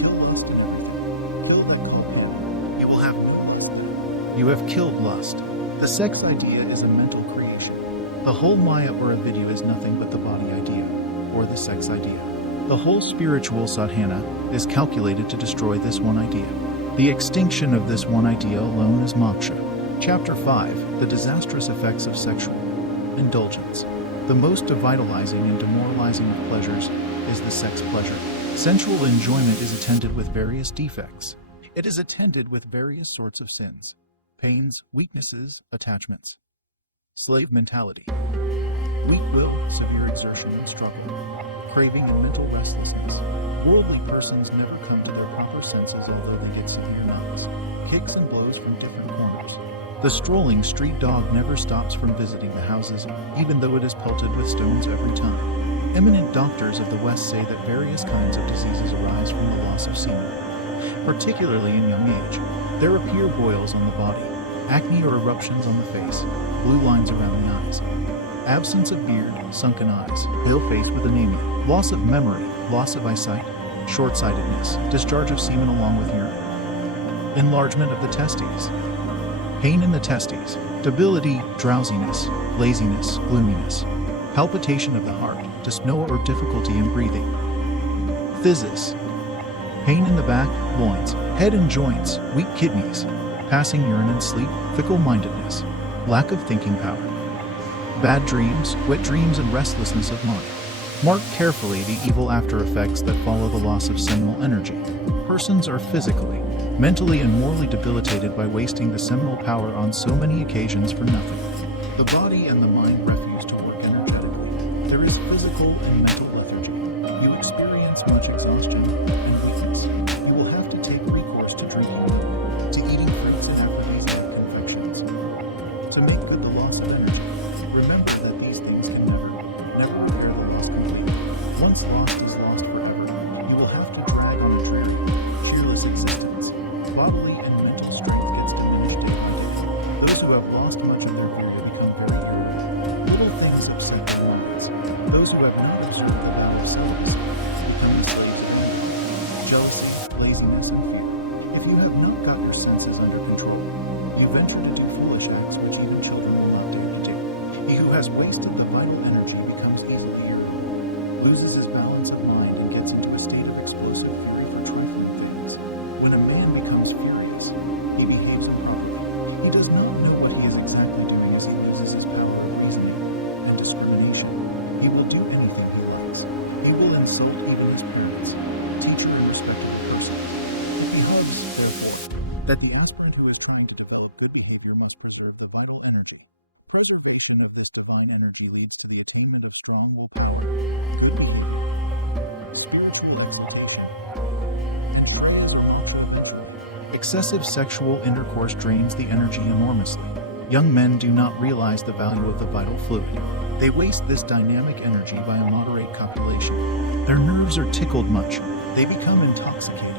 kill lust in everything. Kill that kalpana, you will have no lust. You have killed lust. The sex idea is a mental creation. The whole maya or avidya is nothing but the body idea, or the sex idea. The whole spiritual sadhana is calculated to destroy this one idea. The extinction of this one idea alone is moksha. Chapter 5. The disastrous effects of sexual indulgence. The most devitalizing and demoralizing of pleasures is the sex pleasure. Sensual enjoyment is attended with various defects. It is attended with various sorts of sins, pains, weaknesses, attachments. Slave mentality. Weak will, severe exertion and struggle, craving and mental restlessness. Worldly persons never come to their proper senses, although they get severe knocks, kicks and blows from different corners. The strolling street dog never stops from visiting the houses, even though it is pelted with stones every time. Eminent doctors of the West say that various kinds of diseases arise from the loss of semen. Particularly in young age, there appear boils on the body, acne or eruptions on the face, blue lines around the eyes, absence of beard, sunken eyes, pale face with anemia, loss of memory, loss of eyesight, short-sightedness, discharge of semen along with urine, enlargement of the testes, pain in the testes, debility, drowsiness, laziness, gloominess, palpitation of the heart, dyspnoea or difficulty in breathing, phthisis, pain in the back, loins, head and joints, weak kidneys, passing urine and sleep, fickle-mindedness, lack of thinking power, bad dreams, wet dreams, and restlessness of mind. Mark carefully the evil after effects that follow the loss of seminal energy. Persons are physically, mentally, and morally debilitated by wasting the seminal power on so many occasions for nothing. The body and the mind refuse to work energetically. There is physical and mental lethargy. You experience much exhaustion and weakness. You will have to take recourse to drinking, to eating fruits and aphrodisiac confections, to make good the loss of energy. Remember that these things can never repair the loss completely. Once lost is lost forever. You will have to drag on a dreary, cheerless existence. Bodily and mental strength gets diminished day by day. Those who have lost much of their vigor become very irritable. Little things upset their minds. Those who have not observed the vow of celibacy become enslaved to envy, jealousy, laziness, and fear. If you have not got your senses under control, you venture to do foolish acts which even children will not dare to do. He who has wasted the vital energy becomes easily irritable, loses his balance of mind, and gets into a state of explosive fury for trifling things. When a man becomes furious, he behaves improperly. He does not know what he is exactly doing as he loses his power of reasoning and discrimination. He will do anything he likes. He will insult even his parents, teacher, and respectable person. If he hugs, good behavior must preserve the vital energy. Preservation of this divine energy leads to the attainment of strong willpower. Excessive sexual intercourse drains the energy enormously. Young men do not realize the value of the vital fluid. They waste this dynamic energy by immoderate copulation. Their nerves are tickled much. They become intoxicated.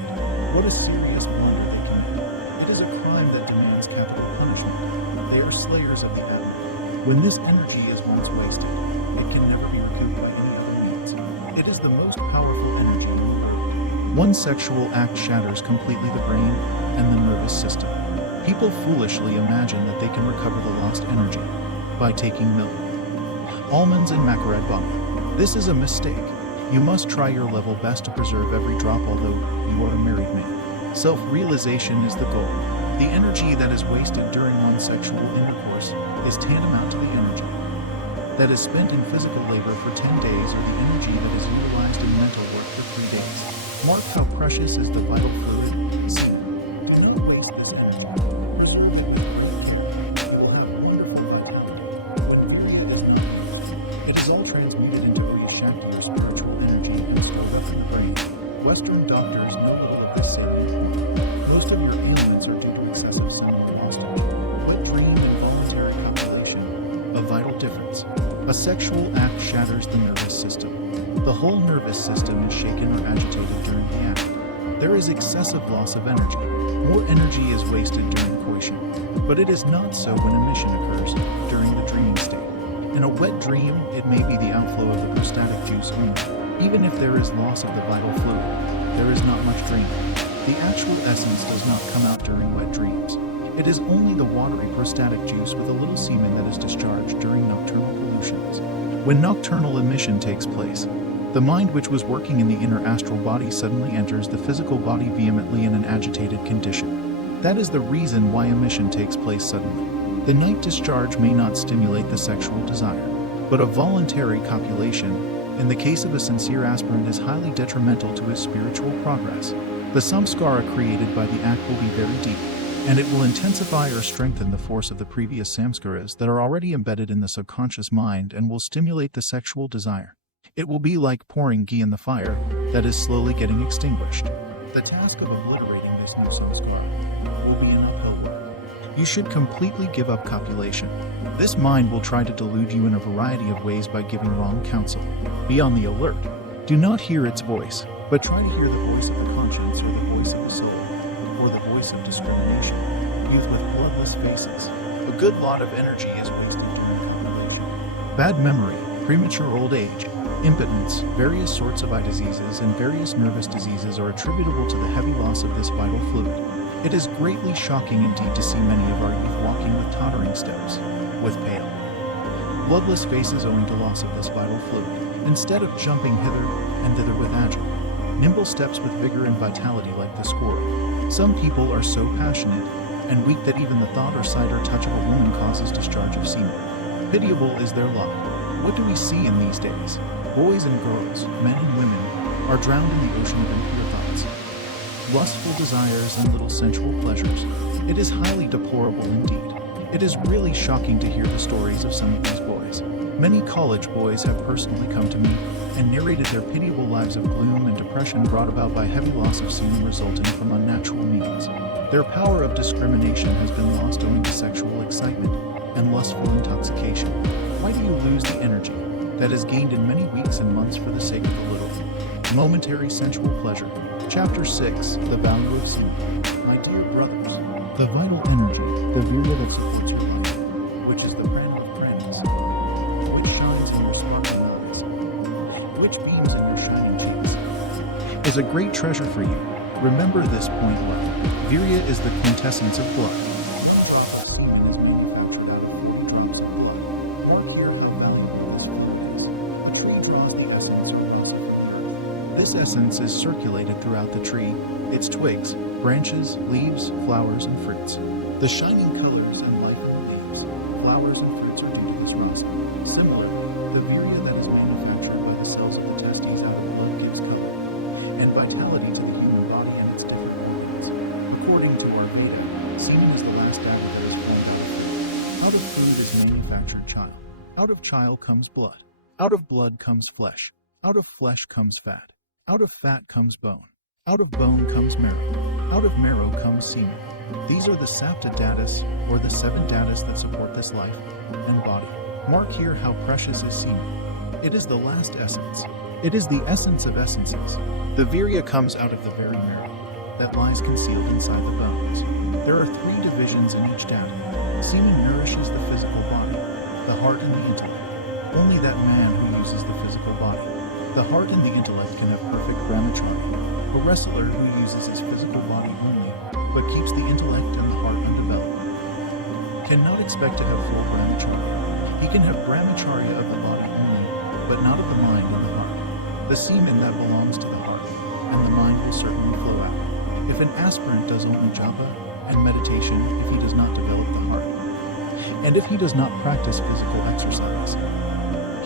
What a serious blunder they commit. It is a crime that demands capital punishment. They are slayers of the animal. When this energy is once wasted, it can never be recouped by any other means. It is the most powerful energy in the world. One sexual act shatters completely the brain and the nervous system. People foolishly imagine that they can recover the lost energy by taking milk, almonds, and mackerel bomb. This is a mistake. You must try your level best to preserve every drop, although you are a married man. Self-realization is the goal. The energy that is wasted during one's sexual intercourse is tantamount to the energy that is spent in physical labor for 10 days, or the energy that is utilized in mental work for 3 days. Mark how precious is the vital fluid. See, do not waste this energy. It is all transmuted into Shakti or spiritual energy and stored up in the brain. Western doctors know little of this sacred. Most of your ailments are due to excessive seminal loss. Wet dream and voluntary copulation, a vital difference. A sexual act shatters the nervous system. The whole nervous system is shaken or agitated during the act. There is excessive loss of energy. More energy is wasted during coition. But it is not so when emission occurs during the dreaming state. In a wet dream, it may be the outflow of the prostatic juice only. Even if there is loss of the vital fluid, there is not much dreaming. The actual essence does not come out during wet dreams. It is only the watery prostatic juice with a little semen that is discharged during nocturnal pollutions. When nocturnal emission takes place, the mind which was working in the inner astral body suddenly enters the physical body vehemently in an agitated condition. That is the reason why emission takes place suddenly. The night discharge may not stimulate the sexual desire, but a voluntary copulation, in the case of a sincere aspirant, is highly detrimental to his spiritual progress. The samskara created by the act will be very deep, and it will intensify or strengthen the force of the previous samskaras that are already embedded in the subconscious mind and will stimulate the sexual desire. It will be like pouring ghee in the fire that is slowly getting extinguished. The task of obliterating this new samskara will be an uphill work. You should completely give up copulation. This mind will try to delude you in a variety of ways by giving wrong counsel. Be on the alert. Do not hear its voice, but try to hear the voice of the conscience, or the voice of the soul, or the voice of discrimination. Youth with bloodless faces. A good lot of energy is wasted during copulation. Bad memory, premature old age, impotence, various sorts of eye diseases, and various nervous diseases are attributable to the heavy loss of this vital fluid. It is greatly shocking indeed to see many of our youth walking with tottering steps, with pale, bloodless faces owing to loss of this vital fluid, instead of jumping hither and thither with agile, nimble steps with vigor and vitality like the squirrel. Some people are so passionate and weak that even the thought or sight or touch of a woman causes discharge of semen. Pitiable is their lot. What do we see in these days? Boys and girls, men and women, are drowned in the ocean of impure thoughts, lustful desires, and little sensual pleasures. It is highly deplorable indeed. It is really shocking to hear the stories of some of these boys. Many college boys have personally come to me and narrated their pitiable lives of gloom and depression brought about by heavy loss of semen resulting from unnatural means. Their power of discrimination has been lost owing to sexual excitement and lustful intoxication. Why do you lose the energy that is gained in many weeks and months for the sake of a little momentary sensual pleasure? Chapter 6. The Value of Semen. My dear brothers, the vital energy, the virya that supports your life, which is the prana of pranas, which shines in your sparkling eyes, which beams in your shining cheeks, is a great treasure for you. Remember this point well. Virya is the quintessence of blood. One drop of semen is manufactured out of 40 drops of blood. Mark here how valuable this fluid is. A tree draws the essence or rasa from the earth. This essence is circulated throughout the tree, its twigs, branches, leaves, flowers, and fruits. The shining colors and life in the leaves, flowers, and fruits are due to this rasa. Similarly, the virya that is manufactured by the cells of the testes out of the blood gives color and vitality to the human body and its different organs. According to our Veda, semen is the last act that is mind is manufactured child. Out of child comes blood. Out of blood comes flesh. Out of flesh comes fat. Out of fat comes bone. Out of bone comes marrow. Out of marrow comes semen. These are the sapta datas, or the 7 datas that support this life and body. Mark here how precious is semen. It is the last essence. It is the essence of essences. The virya comes out of the very marrow that lies concealed inside the bones. There are 3 divisions in each data. Semen nourishes the physical body, the heart and the intellect. Only that man who uses the physical body, the heart and the intellect can have perfect brahmacharya. A wrestler who uses his physical body only, but keeps the intellect and the heart undeveloped, cannot expect to have full brahmacharya. He can have brahmacharya of the body only, but not of the mind and the heart. The semen that belongs to the heart and the mind will certainly flow out. If an aspirant does only japa and meditation, if he does not develop the heart, and if he does not practice physical exercise,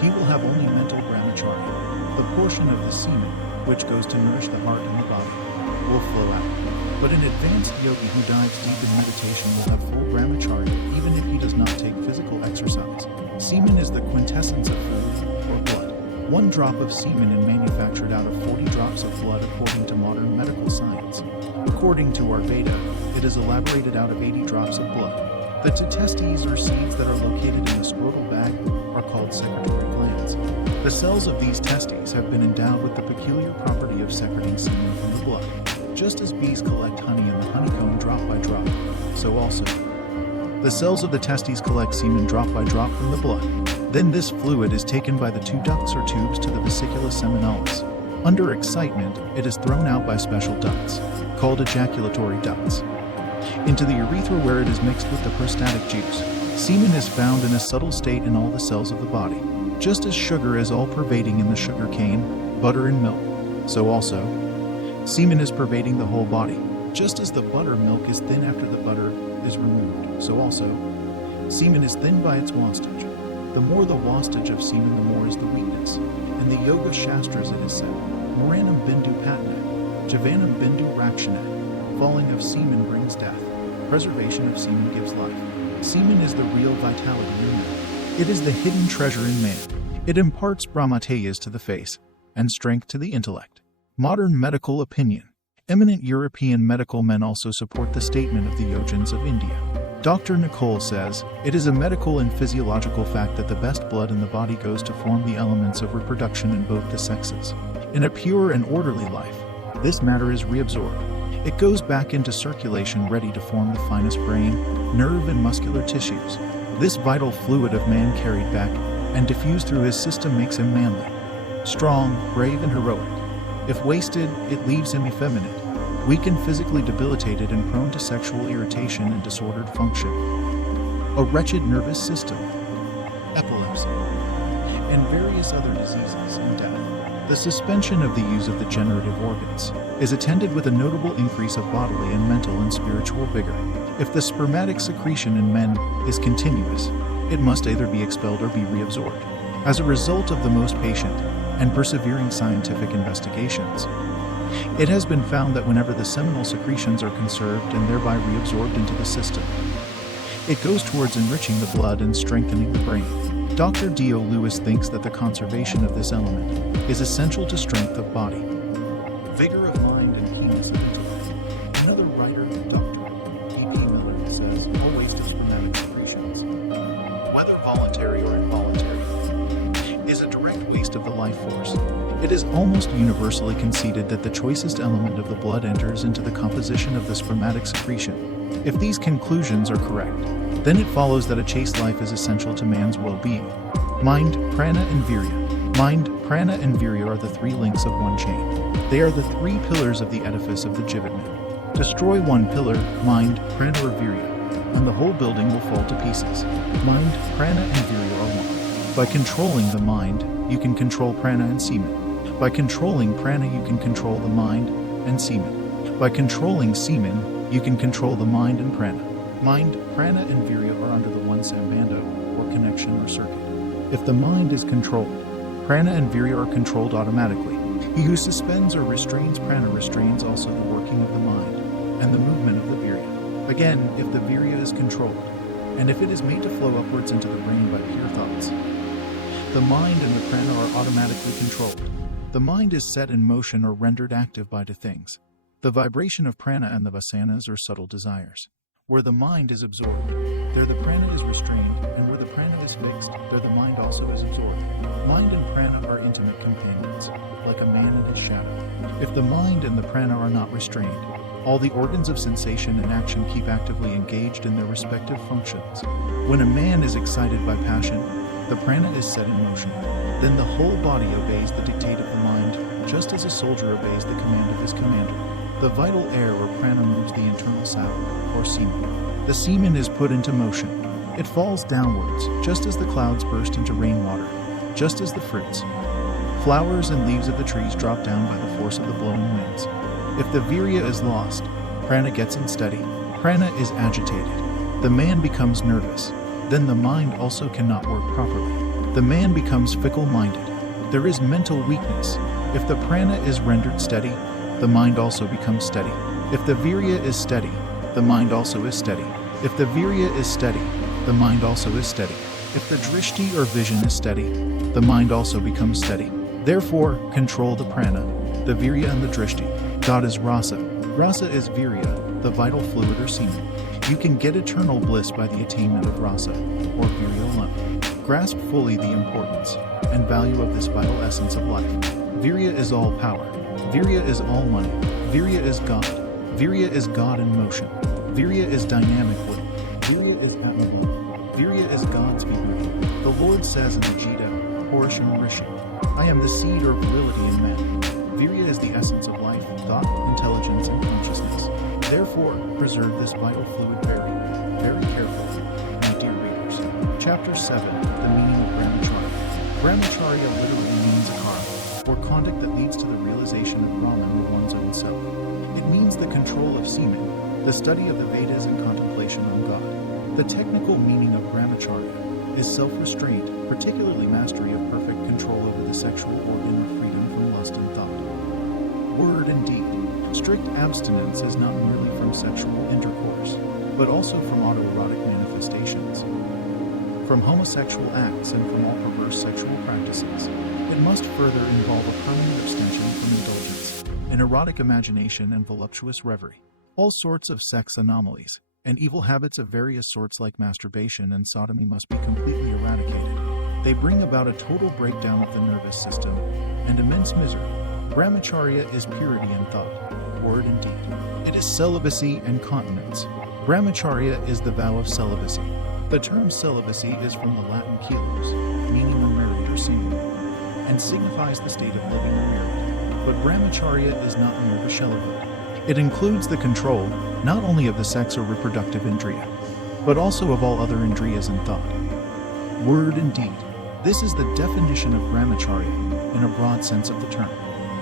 he will have only mental brahmacharya. The portion of the semen, which goes to nourish the heart and the body, will flow out. But an advanced yogi who dives deep in meditation will have full brahmacharya even if he does not take physical exercise. Semen is the quintessence of food, or blood. 1 drop of semen is manufactured out of 40 drops of blood according to modern medical science. According to our Veda, it is elaborated out of 80 drops of blood. The two testes or seeds that are located in the scrotal bag are called secretory glands. The cells of these testes have been endowed with the peculiar property of secreting semen from the blood. Just as bees collect honey in the honeycomb drop by drop, so also the cells of the testes collect semen drop by drop from the blood. Then this fluid is taken by the 2 ducts or tubes to the vesicula seminalis. Under excitement, it is thrown out by special ducts, called ejaculatory ducts, into the urethra where it is mixed with the prostatic juice. Semen is found in a subtle state in all the cells of the body. Just as sugar is all-pervading in the sugar cane, butter and milk, so also semen is pervading the whole body. Just as the buttermilk is thin after the butter is removed, so also semen is thin by its wastage. The more the wastage of semen, the more is the weakness. In the Yoga Shastras it is said, Maranam bindu patnat, Javanam bindu rakshanat. Falling of semen brings death. Preservation of semen gives life. Semen is the real vitality in man. It is the hidden treasure in man. It imparts brahmachayas to the face and strength to the intellect. Modern medical opinion. Eminent European medical men also support the statement of the Yojans of India. Dr. Nicole says, it is a medical and physiological fact that the best blood in the body goes to form the elements of reproduction in both the sexes. In a pure and orderly life, this matter is reabsorbed. It goes back into circulation ready to form the finest brain, nerve and muscular tissues. This vital fluid of man carried back and diffused through his system makes him manly, strong, brave and heroic. If wasted, it leaves him effeminate, weak and physically debilitated and prone to sexual irritation and disordered function, a wretched nervous system, epilepsy, and various other diseases and death. The suspension of the use of the generative organs is attended with a notable increase of bodily and mental and spiritual vigor. If the spermatic secretion in men is continuous, it must either be expelled or be reabsorbed. As a result of the most patient and persevering scientific investigations, it has been found that whenever the seminal secretions are conserved and thereby reabsorbed into the system, it goes towards enriching the blood and strengthening the brain. Dr. D.O. Lewis thinks that the conservation of this element is essential to strength of body, vigor of mind, and keenness of intellect. Another writer, Dr. E.P. Miller, says, all waste of spermatic secretions, whether voluntary or involuntary, is a direct waste of the life force. It is almost universally conceded that the choicest element of the blood enters into the composition of the spermatic secretion. If these conclusions are correct, then it follows that a chaste life is essential to man's well-being. Mind, prana, and virya. Mind, prana, and virya are the 3 links of one chain. They are the 3 pillars of the edifice of the Jivatman. Destroy one pillar, mind, prana, or virya, and the whole building will fall to pieces. Mind, prana, and virya are one. By controlling the mind, you can control prana and semen. By controlling prana, you can control the mind and semen. By controlling semen, you can control the mind and prana. Mind, prana, and virya are under the one sambandha, or connection or circuit. If the mind is controlled, prana and virya are controlled automatically. He who suspends or restrains prana restrains also the working of the mind and the movement of the virya. Again, if the virya is controlled, and if it is made to flow upwards into the brain by pure thoughts, the mind and the prana are automatically controlled. The mind is set in motion or rendered active by the things, the vibration of prana and the vasanas or subtle desires. Where the mind is absorbed, there the prana is restrained, and where the prana is fixed, there the mind also is absorbed. Mind and prana are intimate companions, like a man and his shadow. If the mind and the prana are not restrained, all the organs of sensation and action keep actively engaged in their respective functions. When a man is excited by passion, the prana is set in motion. Then the whole body obeys the dictate of the mind, just as a soldier obeys the command of his commander. The vital air or prana moves the internal sap, or semen. The semen is put into motion. It falls downwards, just as the clouds burst into rainwater, just as the fruits, flowers and leaves of the trees drop down by the force of the blowing winds. If the virya is lost, prana gets unsteady, prana is agitated. The man becomes nervous. Then the mind also cannot work properly. The man becomes fickle-minded. There is mental weakness. If the prana is rendered steady, the mind also becomes steady. If the virya is steady, the mind also is steady. If the virya is steady, the mind also is steady. If the drishti or vision is steady, the mind also becomes steady. Therefore, control the prana, the virya and the drishti. God is rasa. Rasa is virya, the vital fluid or semen. You can get eternal bliss by the attainment of rasa, or virya alone. Grasp fully the importance and value of this vital essence of life. Virya is all power. Virya is all money. Virya is God. Virya is God in motion. Virya is dynamic will. Virya is Atma. Virya is God's being. The Lord says in the Gita, Purusha Rishi, I am the seed or virility in men. Virya is the essence of life, thought, intelligence, and consciousness. Therefore, preserve this vital fluid very, very carefully, my dear readers. Chapter 7, the meaning of Brahmacharya. Brahmacharya literally means a karma, or conduct that leads to the realization of Brahman or one's own self. It means the control of semen, the study of the Vedas and contemplation on God. The technical meaning of Brahmacharya is self-restraint, particularly mastery of perfect control over the sexual organ or freedom from lust and thought. Word and deed. Strict abstinence is not merely from sexual intercourse, but also from autoerotic manifestations, from homosexual acts, and from all perverse sexual practices. It must further involve a permanent abstention from indulgence, an erotic imagination, and voluptuous reverie. All sorts of sex anomalies and evil habits of various sorts like masturbation and sodomy must be completely eradicated. They bring about a total breakdown of the nervous system and immense misery. Brahmacharya is purity in thought, word, and deed. It is celibacy and continence. Brahmacharya is the vow of celibacy. The term celibacy is from the Latin celos, meaning unmarried or single, and signifies the state of living unmarried. But Brahmacharya is not mere the celibate. It includes the control not only of the sex or reproductive indriya, but also of all other indriyas and thought, word, and deed. This is the definition of Brahmacharya in a broad sense of the term.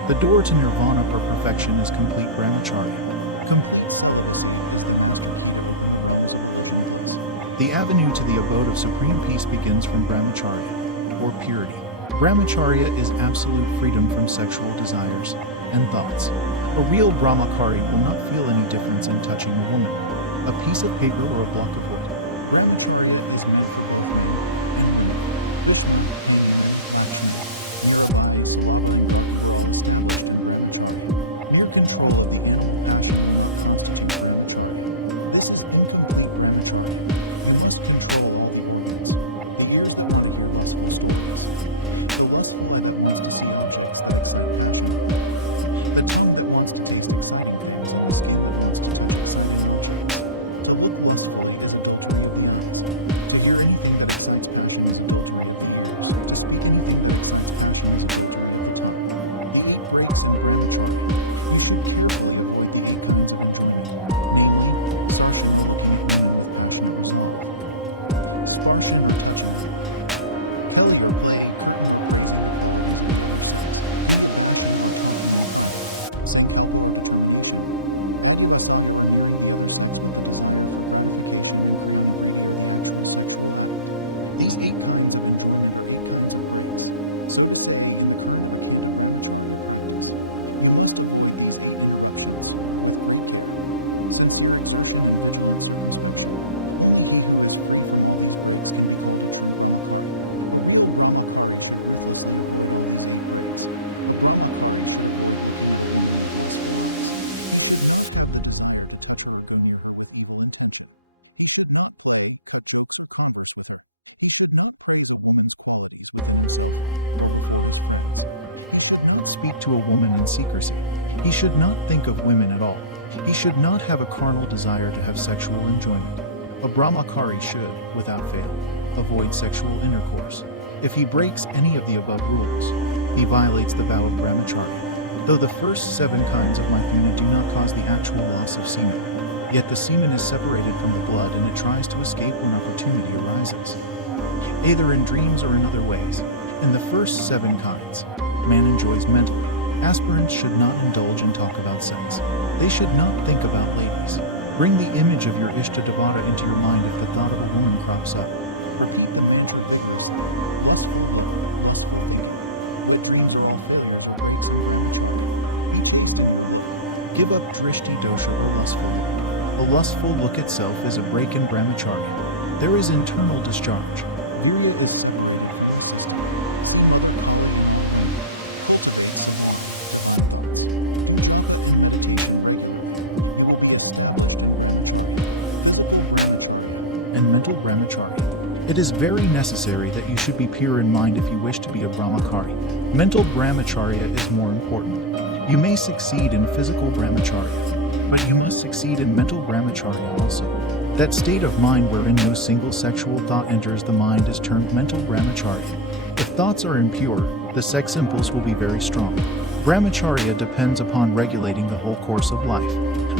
The door to nirvana or perfection is complete Brahmacharya. The avenue to the abode of supreme peace begins from Brahmacharya, or purity. Brahmacharya is absolute freedom from sexual desires and thoughts. A real Brahmachari will not feel any difference in touching a woman, a piece of paper, or a block of wood. Brahmacharya is mere control of the animal passion constitutes Brahmacharya. This is incomplete Brahmacharya. You must control all organs. The ears that want to hear lustful stories. The lustful eye that wants to see objects that excite passion. The tongue that wants to taste exciting things. The skin that wants to touch exciting objects. To look lustfully is adultery of the eyes. To hear anything that excites passion is adultery of the ears. To speak anything that excites passion is adultery of the tongue. The eight breaks in Brahmacharya. You should carefully avoid the 8 kinds of enjoyment, namely, sarshan, passion or sorrow, sparshan or touching, kelly or play. These 8 kinds of enjoyment are ignorance of purpose. So, Speak to a woman in secrecy. He should not think of women at all. He should not have a carnal desire to have sexual enjoyment. A brahmachari should, without fail, avoid sexual intercourse. If he breaks any of the above rules, he violates the vow of brahmacharya. Though the first 7 kinds of mythuna do not cause the actual loss of semen, yet the semen is separated from the blood and it tries to escape when opportunity arises, either in dreams or in other ways. In the first 7 kinds, man enjoys mentally. Aspirants should not indulge in talk about sex. They should not think about ladies. Bring the image of your Ishtadevata into your mind if the thought of a woman crops up. Repeat the mantra for yourself. Give up drishti dosha or lustful look. A lustful look itself is a break in brahmacharya. There is internal discharge. Mental brahmacharya. It is very necessary that you should be pure in mind if you wish to be a brahmachari. Mental brahmacharya is more important. You may succeed in physical brahmacharya, but you must succeed in mental brahmacharya also. That state of mind wherein no single sexual thought enters the mind is termed mental brahmacharya. If thoughts are impure, the sex impulse will be very strong. Brahmacharya depends upon regulating the whole course of life.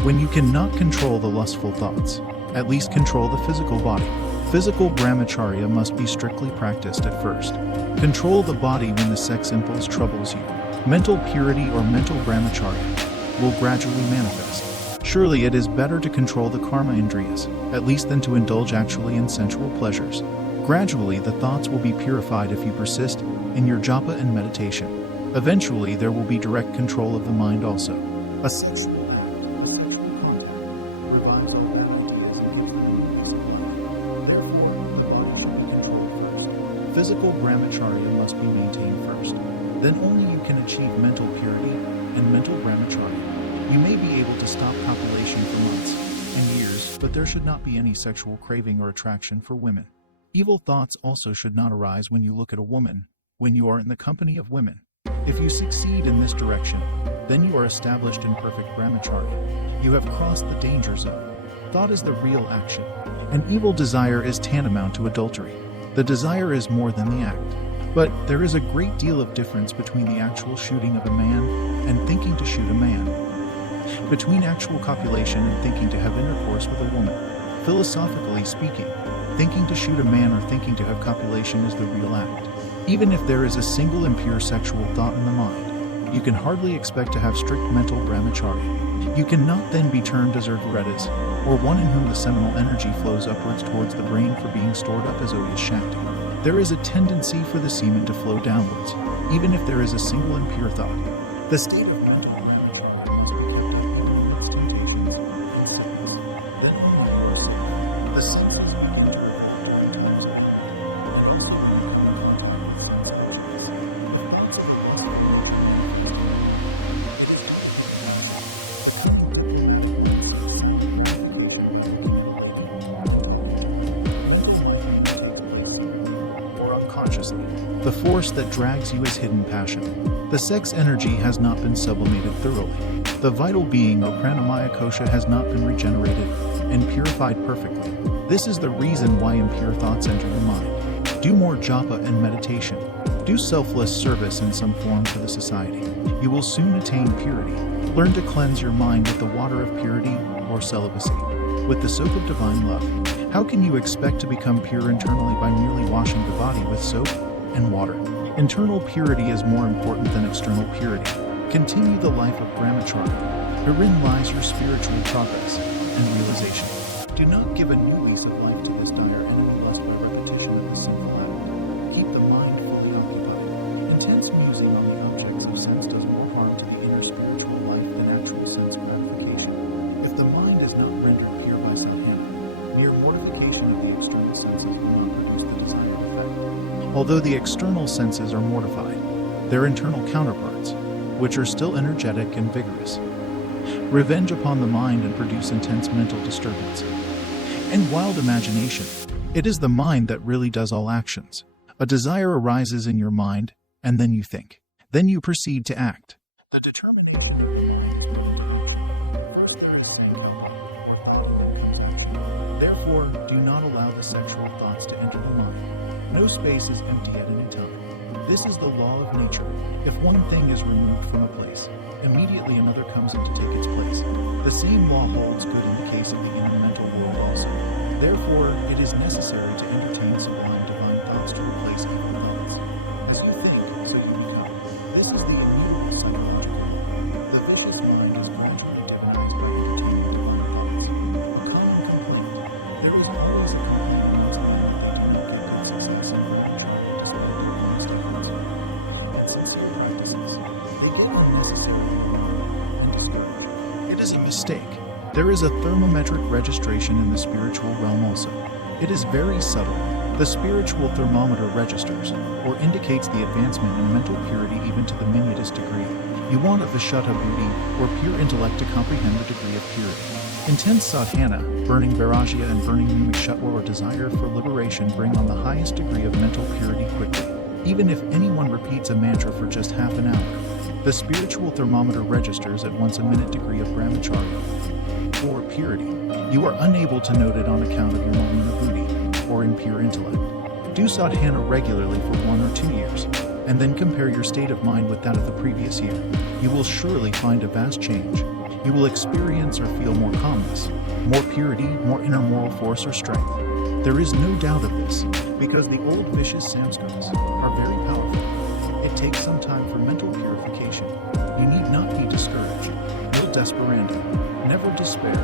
When you cannot control the lustful thoughts, at least control the physical body. Physical brahmacharya must be strictly practiced at first. Control the body when the sex impulse troubles you. Mental purity or mental brahmacharya will gradually manifest. Surely it is better to control the karma indriyas, at least than to indulge actually in sensual pleasures. Gradually the thoughts will be purified if you persist in your japa and meditation. Eventually there will be direct control of the mind also. A sexual physical brahmacharya must be maintained first. Then only you can achieve mental purity and mental brahmacharya. You may be able to stop copulation for months and years, but there should not be any sexual craving or attraction for women. Evil thoughts also should not arise when you look at a woman, when you are in the company of women. If you succeed in this direction, then you are established in perfect brahmacharya. You have crossed the danger zone. Thought is the real action. An evil desire is tantamount to adultery. The desire is more than the act. But there is a great deal of difference between the actual shooting of a man and thinking to shoot a man. Between actual copulation and thinking to have intercourse with a woman. Philosophically speaking, thinking to shoot a man or thinking to have copulation is the real act. Even if there is a single impure sexual thought in the mind, you can hardly expect to have strict mental brahmacharya. You cannot then be termed as Urgaretas, or one in whom the seminal energy flows upwards towards the brain for being stored up as Oya Shakti. There is a tendency for the semen to flow downwards, even if there is a single impure thought. The state of mental brahmacharya is kept up against temptations. The semen. The force that drags you is hidden passion. The sex energy has not been sublimated thoroughly. The vital being or pranamaya kosha has not been regenerated and purified perfectly. This is the reason why impure thoughts enter your mind. Do more japa and meditation. Do selfless service in some form for the society. You will soon attain purity. Learn to cleanse your mind with the water of purity or celibacy, with the soap of divine love. How can you expect to become pure internally by merely washing the body with soap and water? Internal purity is more important than external purity. Continue the life of brahmacharya. Herein lies your spiritual progress and realization. Do not give a new lease of life to this dire enemy lust by repetition of the sinful act. Keep the mind fully occupied. Intense musing on the objects of sense does more harm to the inner spiritual life than actual sense gratification. If the mind is not rendered pure by sadhana, mere mortification of the external senses will not produce the desired effect. Although the external senses are mortified, their internal counterparts, which are still energetic and vigorous, revenge upon the mind and produce intense mental disturbance and wild imagination. It is the mind that really does all actions. A desire arises in your mind, and then you think. Then you proceed to act. The determination. Therefore, do not allow the sexual thoughts to enter the mind. No space is empty at any time. This is the law of nature. If one thing is removed from a place, immediately another comes in to take its place. The same law holds good in the case of the inner mental world also. Therefore, it is necessary to entertain sublime divine thoughts to replace evil thoughts. As you think, so you become. This is the immutable psychological. The vicious mind is gradually demonized by entertaining divine thoughts. A common complaint. There is always a complaint amongst the mind to make a good success in brahmacharya to support advanced efforts and sincere practices. They get unnecessarily and discouraged. It is a mistake. There is a thermometric registration in the spiritual realm also. It is very subtle. The spiritual thermometer registers, or indicates the advancement in mental purity even to the minutest degree. You want a Vishuddha buddhi, or pure intellect to comprehend the degree of purity. Intense sadhana, burning vairagya and burning mimikshutva or desire for liberation bring on the highest degree of mental purity quickly. Even if anyone repeats a mantra for just half an hour, the spiritual thermometer registers at once a minute degree of brahmacharya, or purity. You are unable to note it on account of your Malina buddhi, or impure intellect. Do sadhana regularly for 1 or 2 years, and then compare your state of mind with that of the previous year. You will surely find a vast change. You will experience or feel more calmness, more purity, more inner moral force or strength. There is no doubt of this, because the old vicious samskaras are very powerful. It takes some time for mental purification. You need not be discouraged. No desperando. Never despair.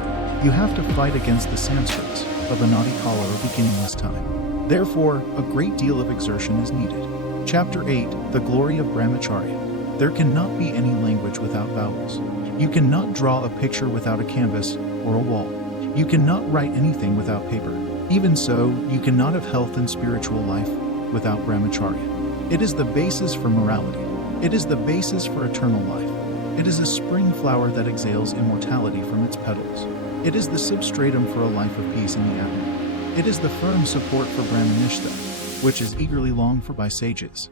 You have to fight against the samskaras of anadikala or beginningless time. Therefore, a great deal of exertion is needed. Chapter 8, The Glory of Brahmacharya. There cannot be any language without vowels. You cannot draw a picture without a canvas or a wall. You cannot write anything without paper. Even so, you cannot have health and spiritual life without Brahmacharya. It is the basis for morality. It is the basis for eternal life. It is a spring flower that exhales immortality from its petals. It is the substratum for a life of peace in the abdomen. It is the firm support for Brahmanishta, which is eagerly longed for by sages,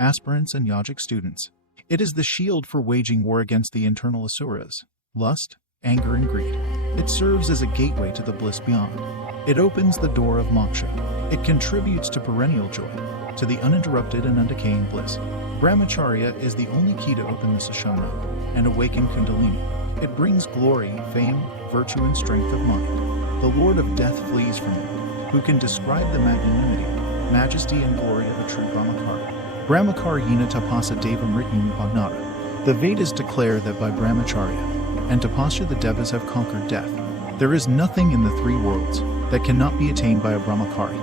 aspirants, and yogic students. It is the shield for waging war against the internal asuras, lust, anger, and greed. It serves as a gateway to the bliss beyond. It opens the door of moksha. It contributes to perennial joy, to the uninterrupted and undecaying bliss. Brahmacharya is the only key to open the sushumna and awaken kundalini. It brings glory, fame, virtue, and strength of mind. The Lord of Death flees from it. Who can describe the magnanimity, majesty, and glory of a true Brahmacharya? Brahmacharyena tapasa devam rityanupagnata. The Vedas declare that by Brahmacharya and tapasya the devas have conquered death. There is nothing in the 3 worlds that cannot be attained by a Brahmachari.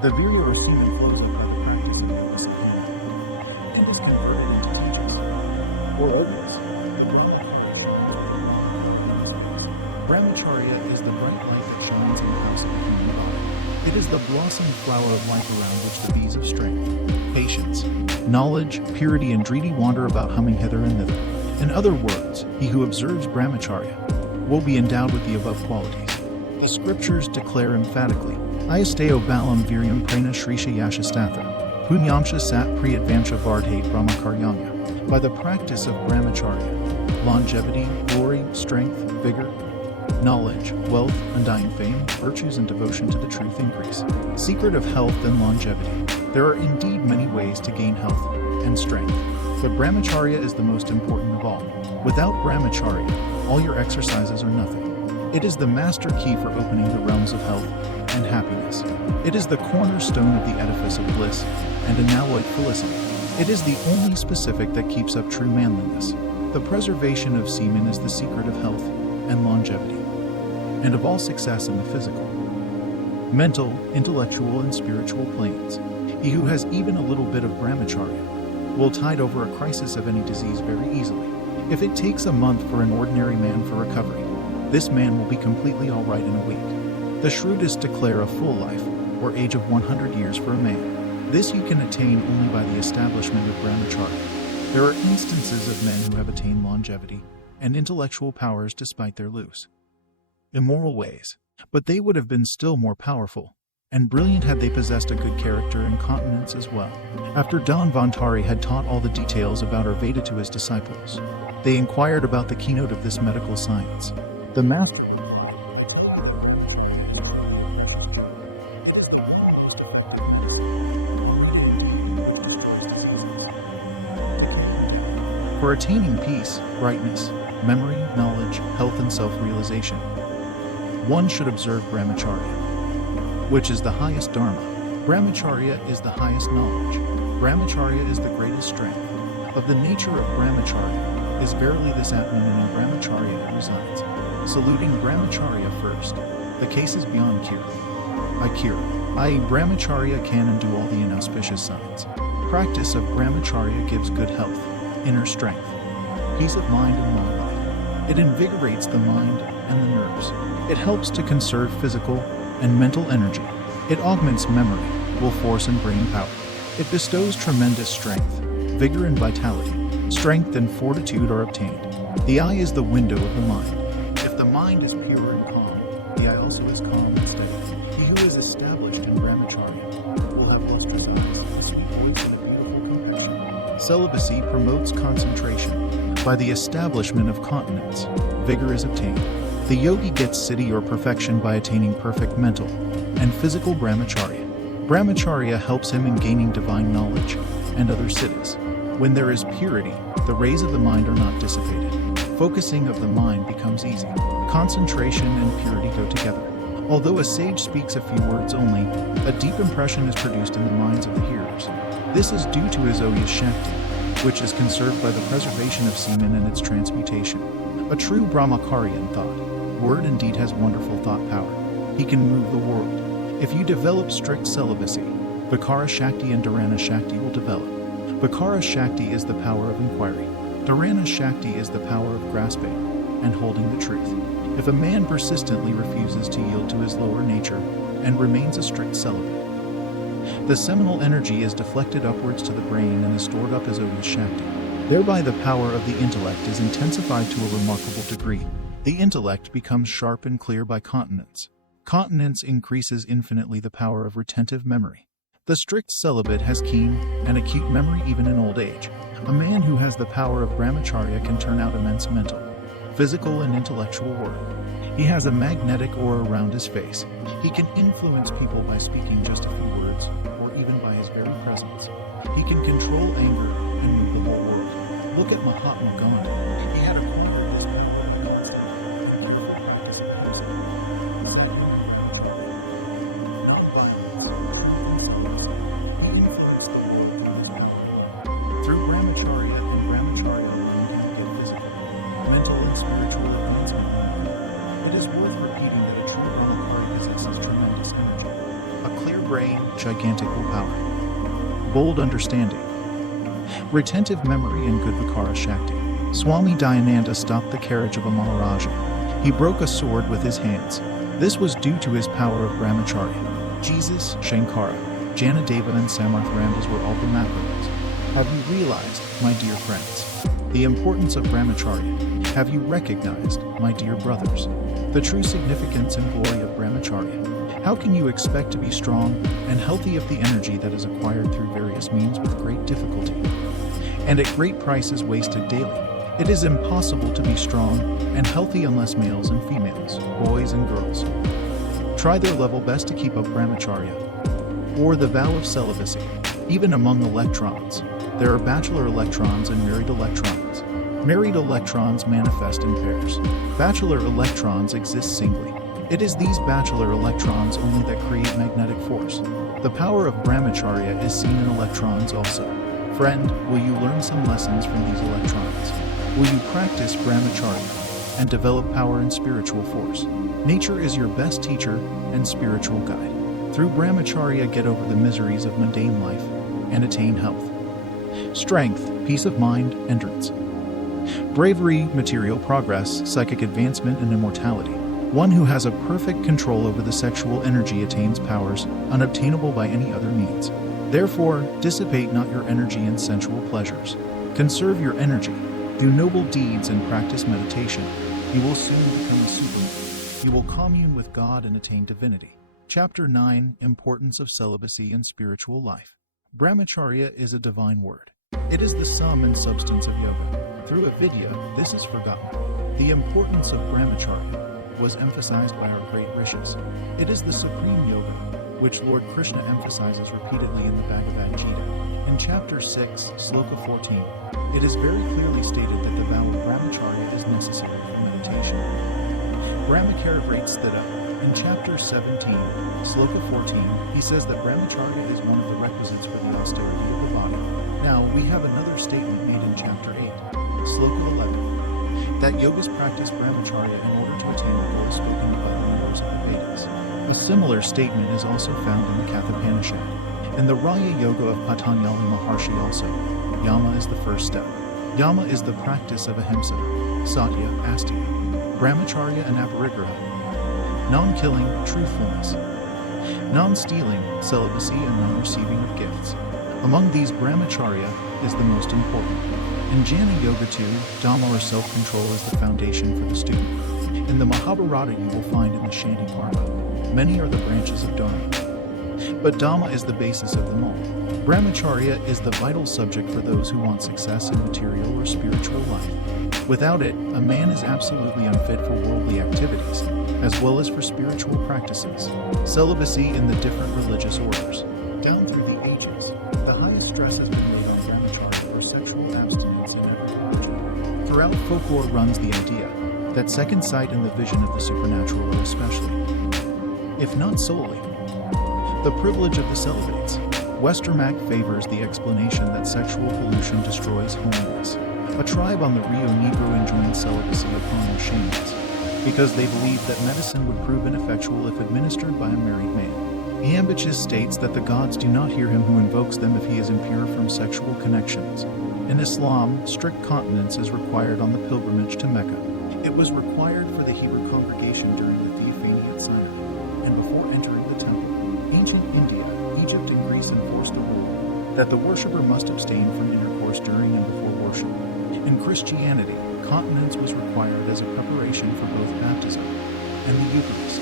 The virya or semen flows up by the practice of the discipline and is converted into teachers or organs. Brahmacharya is the bright light that shines in the house of the human body. It is the blossoming flower of life around which the bees of strength, patience, knowledge, purity, and dreamy wander about humming hither and thither. In other words, he who observes Brahmacharya will be endowed with the above qualities. The scriptures declare emphatically, Ayasteo balam viryam prana shrisha yashastatha, punyamsha sat priyadvamsha vardhate brahmacharyanya. By the practice of Brahmacharya, longevity, glory, strength, vigor, knowledge, wealth, undying fame, virtues, and devotion to the truth increase. Secret of health and longevity. There are indeed many ways to gain health and strength, but Brahmacharya is the most important of all. Without Brahmacharya, all your exercises are nothing. It is the master key for opening the realms of health and happiness. It is the cornerstone of the edifice of bliss and unalloyed felicity. It is the only specific that keeps up true manliness. The preservation of semen is the secret of health and longevity, and of all success in the physical, mental, intellectual, and spiritual planes. He who has even a little bit of Brahmacharya will tide over a crisis of any disease very easily. If it takes a month for an ordinary man for recovery, this man will be completely all right in a week. The shrewdest declare a full life, or age of 100 years for a man. This you can attain only by the establishment of brahmacharya. There are instances of men who have attained longevity and intellectual powers despite their loose, immoral ways, but they would have been still more powerful and brilliant had they possessed a good character and continence as well. After Dhanvantari had taught all the details about Ayurveda to his disciples, they inquired about the keynote of this medical science, the math. For attaining peace, brightness, memory, knowledge, health, and self-realization, one should observe brahmacharya, which is the highest dharma. Brahmacharya is the highest knowledge. Brahmacharya is the greatest strength. Of the nature of brahmacharya is verily this Atman, and in brahmacharya it resides. Saluting brahmacharya first, the case is beyond cure. By cure, i.e. brahmacharya can undo all the inauspicious signs. Practice of brahmacharya gives good health, inner strength, peace of mind, and long life. It invigorates the mind and the nerves. It helps to conserve physical and mental energy. It augments memory, will force, and brain power. It bestows tremendous strength, vigor, and vitality. Strength and fortitude are obtained. The eye is the window of the mind. If the mind is pure and calm, the eye also is calm and steady. He who is established in brahmacharya will have lustrous eyes, a sweet voice, and a beautiful complexion. Celibacy promotes concentration. By the establishment of continence, vigor is obtained. The yogi gets siddhi or perfection by attaining perfect mental and physical brahmacharya. Brahmacharya helps him in gaining divine knowledge and other siddhis. When there is purity, the rays of the mind are not dissipated. Focusing of the mind becomes easy. Concentration and purity go together. Although a sage speaks a few words only, a deep impression is produced in the minds of the hearers. This is due to his Oya Shakti, which is conserved by the preservation of semen and its transmutation. A true Brahmacharyan thought, word and deed has wonderful thought power. He can move the world. If you develop strict celibacy, Vikara Shakti and Dharana Shakti will develop. Vikara Shakti is the power of inquiry. Dharana Shakti is the power of grasping and holding the truth. If a man persistently refuses to yield to his lower nature and remains a strict celibate, the seminal energy is deflected upwards to the brain and is stored up as Oya Shakti. Thereby the power of the intellect is intensified to a remarkable degree. The intellect becomes sharp and clear by continence. Continence increases infinitely the power of retentive memory. The strict celibate has keen and acute memory even in old age. A man who has the power of brahmacharya can turn out immense mental, physical, and intellectual work. He has a magnetic aura around his face. He can influence people by speaking just a few words, or even by his very presence. He can control anger and move the whole world. Look at Mahatma Gandhi. He had a through brahmacharya and brahmacharya alone can you get physical, mental, and spiritual advancement. It is worth repeating that a true brahmacharya possesses tremendous energy, a clear brain, gigantic willpower, bold understanding, retentive memory, and good Vikara Shakti. Swami Dayananda stopped the carriage of a Maharaja. He broke a sword with his hands. This was due to his power of brahmacharya. Jesus, Shankara, Janadeva, and Samartharandas were all Brahmacharyas. Have you realized, my dear friends, the importance of brahmacharya? Have you recognized, my dear brothers, the true significance and glory of brahmacharya? How can you expect to be strong and healthy if the energy that is acquired through various means with great difficulty and at great price is wasted daily? It is impossible to be strong and healthy unless males and females, boys and girls, try their level best to keep up brahmacharya, or the vow of celibacy. Even among electrons, there are bachelor electrons and married electrons. Married electrons manifest in pairs. Bachelor electrons exist singly. It is these bachelor electrons only that create magnetic force. The power of brahmacharya is seen in electrons also. Friend, will you learn some lessons from these electrons? Will you practice brahmacharya and develop power and spiritual force? Nature is your best teacher and spiritual guide. Through brahmacharya, get over the miseries of mundane life and attain health, strength, peace of mind, endurance, bravery, material progress, psychic advancement, and immortality. One who has a perfect control over the sexual energy attains powers unobtainable by any other means. Therefore, dissipate not your energy in sensual pleasures. Conserve your energy. Do noble deeds and practice meditation. You will soon become a superman. You will commune with God and attain divinity. Chapter 9: Importance of Celibacy in Spiritual Life. Brahmacharya is a divine word. It is the sum and substance of yoga. Through avidya, this is forgotten. The importance of brahmacharya was emphasized by our great rishis. It is the supreme yoga, which Lord Krishna emphasizes repeatedly in the Bhagavad Gita. In chapter 6, sloka 14, it is very clearly stated that the vow of brahmacharya is necessary for meditation. Brahmacharya writes that in chapter 17, sloka 14, he says that brahmacharya is one of the requisites for the austerity of the body. Now, we have another statement made in chapter 8, sloka 11, that yogas practice brahmacharya in order to attain the goal spoken about in the verse of the Vedas. A similar statement is also found in the Kathopanishad. In the Raya Yoga of Patanjali Maharshi also, yama is the first step. Yama is the practice of ahimsa, satya, asteya, brahmacharya and aparigraha, non-killing, truthfulness, non-stealing, celibacy, and non-receiving of gifts. Among these, brahmacharya is the most important. In Jnana Yoga too, Dhamma or self-control is the foundation for the student. In the Mahabharata you will find in the Shanti Parva, many are the branches of Dharma. But Dhamma is the basis of them all. Brahmacharya is the vital subject for those who want success in material or spiritual life. Without it, a man is absolutely unfit for worldly activities, as well as for spiritual practices. Celibacy in the different religious orders. Down through the ages, the highest stress has been laid on brahmacharya for sexual abstinence in every religion. Throughout folklore runs the idea that second sight and the vision of the supernatural are especially, if not solely, the privilege of the celibates. Westermarck favors the explanation that sexual pollution destroys holiness. A tribe on the Rio Negro enjoined celibacy upon their shamans, because they believed that medicine would prove ineffectual if administered by a married man. Iambichus states that the gods do not hear him who invokes them if he is impure from sexual connections. In Islam, strict continence is required on the pilgrimage to Mecca. It was required for the Hebrew congregation during the Theophany at Sinai, and before entering the temple. Ancient India, Egypt, and Greece enforced the rule that the worshipper must abstain from intercourse during and before worship. In Christianity, continence was required as a preparation for both baptism and the Eucharist.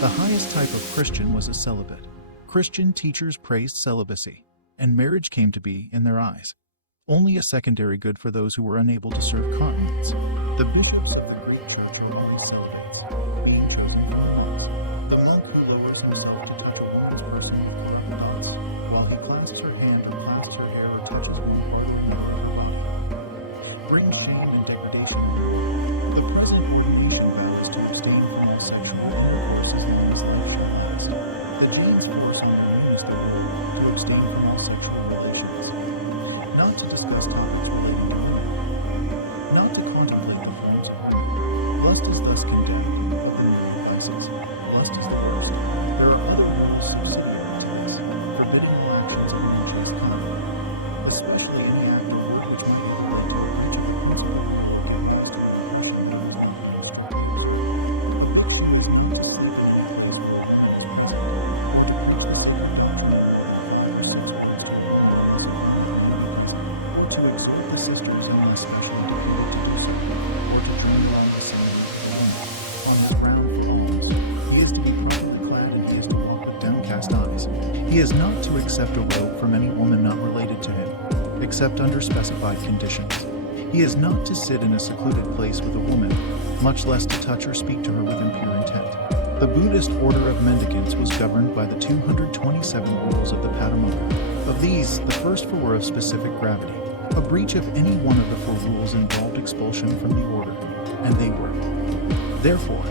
The highest type of Christian was a celibate. Christian teachers praised celibacy, and marriage came to be, in their eyes, only a secondary good for those who were unable to serve continence. The bishops of the Greek Church are only celibates, being chosen from the monks. The monk who lowers himself to touch a woman's person does, while he clasps her hand or clasps her hair or touches one part of her body, brings shame and degradation. The present ordination vow is to abstain from all sexual intercourse as long as life shall last. The Jains force on their women's the rule to abstain from all sexual relations, not to discuss topics related to women, not to contemplate the forms of women. Lust is thus condemned, but the many vices. Lust is the worst. There are other rules subsidiary to this, forbidding all actions of unchaste conduct, especially any act of work which might be brought to exhort the sisters and especially to do so, or to join around the ceremonies of women on the ground for alms. He is to be properly clad and he is to walk with downcast eyes. He is not to accept a robe from any woman not related to him, except under specified conditions. He is not to sit in a secluded place with a woman, much less to touch or speak to her with impure intent. The Buddhist order of mendicants was governed by the 227 rules of the Patimokkha. Of these, the first four were of specific gravity. A breach of any one of the four rules involved expulsion from the order, and they were, therefore,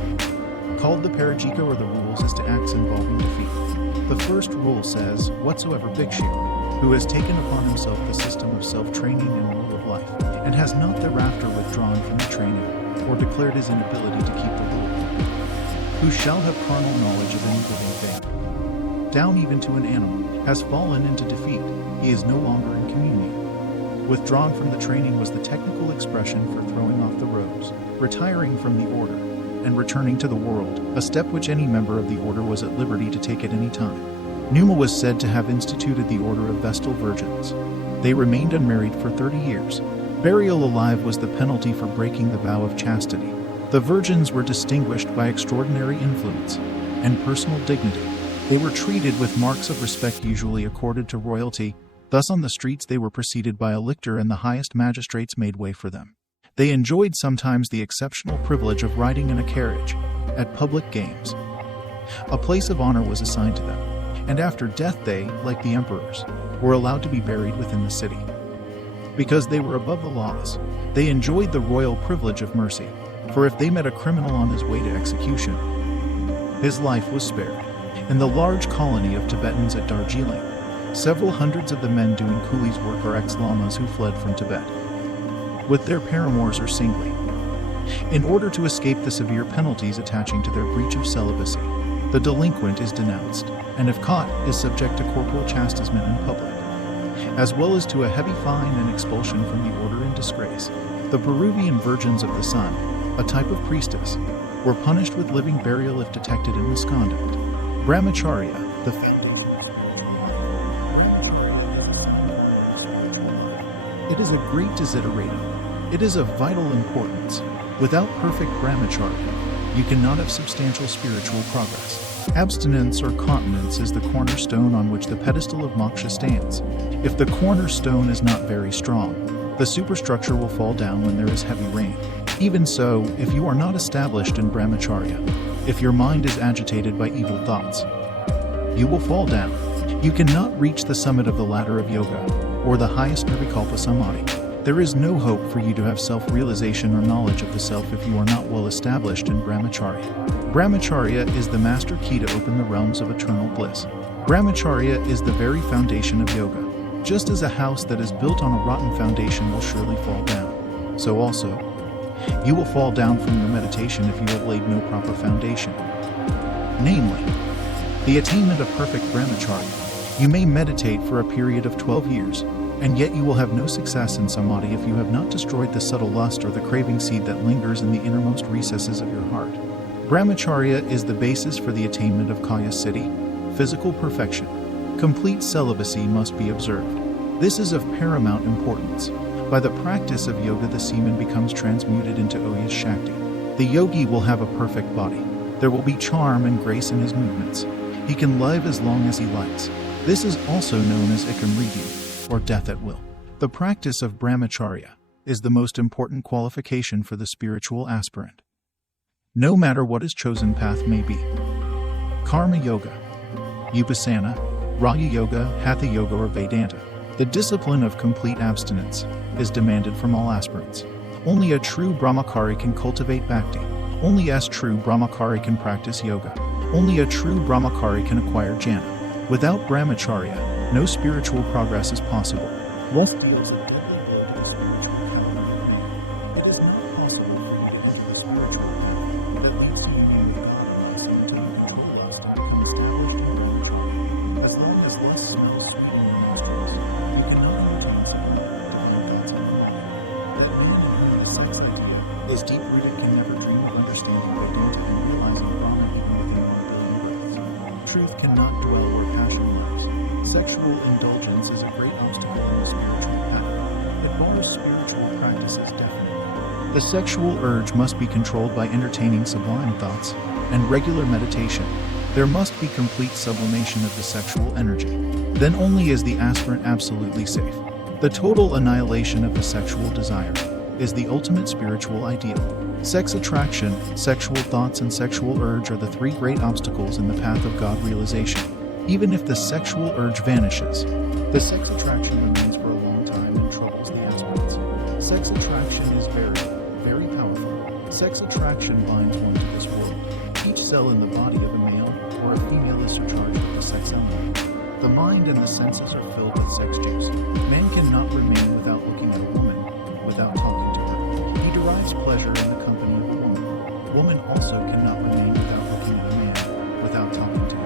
called the parajika or the rules as to acts involving defeat. The first rule says, whatsoever bhikshu, who has taken upon himself the system of self-training and rule of life, and has not thereafter withdrawn from the training, or declared his inability to keep the rule, who shall have carnal knowledge of any living thing, down even to an animal, has fallen into defeat, he is no longer in communion. Withdrawn from the training was the technical expression for throwing off the robes, retiring from the order, and returning to the world, a step which any member of the order was at liberty to take at any time. Numa was said to have instituted the order of Vestal Virgins. They remained unmarried for 30 years. Burial alive was the penalty for breaking the vow of chastity. The virgins were distinguished by extraordinary influence and personal dignity. They were treated with marks of respect usually accorded to royalty. Thus on the streets they were preceded by a lictor, and the highest magistrates made way for them. They enjoyed sometimes the exceptional privilege of riding in a carriage at public games. A place of honor was assigned to them, and after death they, like the emperors, were allowed to be buried within the city. Because they were above the laws, they enjoyed the royal privilege of mercy, for if they met a criminal on his way to execution, his life was spared. In the large colony of Tibetans at Darjeeling, several hundreds of the men doing coolies work are ex-lamas who fled from Tibet, with their paramours or singly. In order to escape the severe penalties attaching to their breach of celibacy, the delinquent is denounced, and if caught, is subject to corporal chastisement in public, as well as to a heavy fine and expulsion from the order in disgrace. The Peruvian Virgins of the Sun, a type of priestess, were punished with living burial if detected in misconduct. Brahmacharya, the founding. It is a great desideratum. It is of vital importance. Without perfect brahmacharya, you cannot have substantial spiritual progress. Abstinence or continence is the cornerstone on which the pedestal of moksha stands. If the cornerstone is not very strong, the superstructure will fall down when there is heavy rain. Even so, if you are not established in brahmacharya, if your mind is agitated by evil thoughts, you will fall down. You cannot reach the summit of the ladder of yoga, or the highest nirvikalpa samadhi. There is no hope for you to have self-realization or knowledge of the self if you are not well established in brahmacharya. Brahmacharya is the master key to open the realms of eternal bliss. Brahmacharya is the very foundation of yoga. Just as a house that is built on a rotten foundation will surely fall down, so also you will fall down from your meditation if you have laid no proper foundation. Namely, the attainment of perfect brahmacharya. You may meditate for a period of 12 years, and yet you will have no success in samadhi if you have not destroyed the subtle lust or the craving seed that lingers in the innermost recesses of your heart. Brahmacharya is the basis for the attainment of kaya siddhi, physical perfection. Complete celibacy must be observed. This is of paramount importance. By the practice of yoga, the semen becomes transmuted into Oyas Shakti. The yogi will have a perfect body. There will be charm and grace in his movements. He can live as long as he likes. This is also known as ikamritu, or death at will. The practice of brahmacharya is the most important qualification for the spiritual aspirant, no matter what his chosen path may be. Karma yoga, upasana, raja yoga, hatha yoga, or Vedanta. The discipline of complete abstinence is demanded from all aspirants. Only a true brahmachari can cultivate bhakti. Only a true brahmachari can practice yoga. Only a true brahmachari can acquire jnana. Without brahmacharya, no spiritual progress is possible. Wealth deals at it is not possible for you to enter a spiritual path that leads to union with God without seeing to control lust and become established in brahmacharya. As long as lust smells sweet in your nostrils, you cannot entertain something to thoughts on the world. That man who the sex idea is deep-rooted can never dream of understanding Vedanta and realizing Brahman even within 1 billion breaths. Truth cannot dwell where passion lives. Sexual indulgence is a great obstacle in the spiritual path. It bars spiritual practices definitely. The sexual urge must be controlled by entertaining sublime thoughts and regular meditation. There must be complete sublimation of the sexual energy. Then only is the aspirant absolutely safe. The total annihilation of the sexual desire is the ultimate spiritual ideal. Sex attraction, sexual thoughts, and sexual urge are the three great obstacles in the path of God realization. Even if the sexual urge vanishes, the sex attraction remains for a long time and troubles the aspirants. Sex attraction is very, very powerful. Sex attraction binds one to this world. Each cell in the body of a male or a female is surcharged with the sex element. The mind and the senses are filled with sex juice. Man cannot remain without looking at a woman, without talking to her. He derives pleasure in the company of a woman. Woman also cannot remain without looking at a man, without talking to him.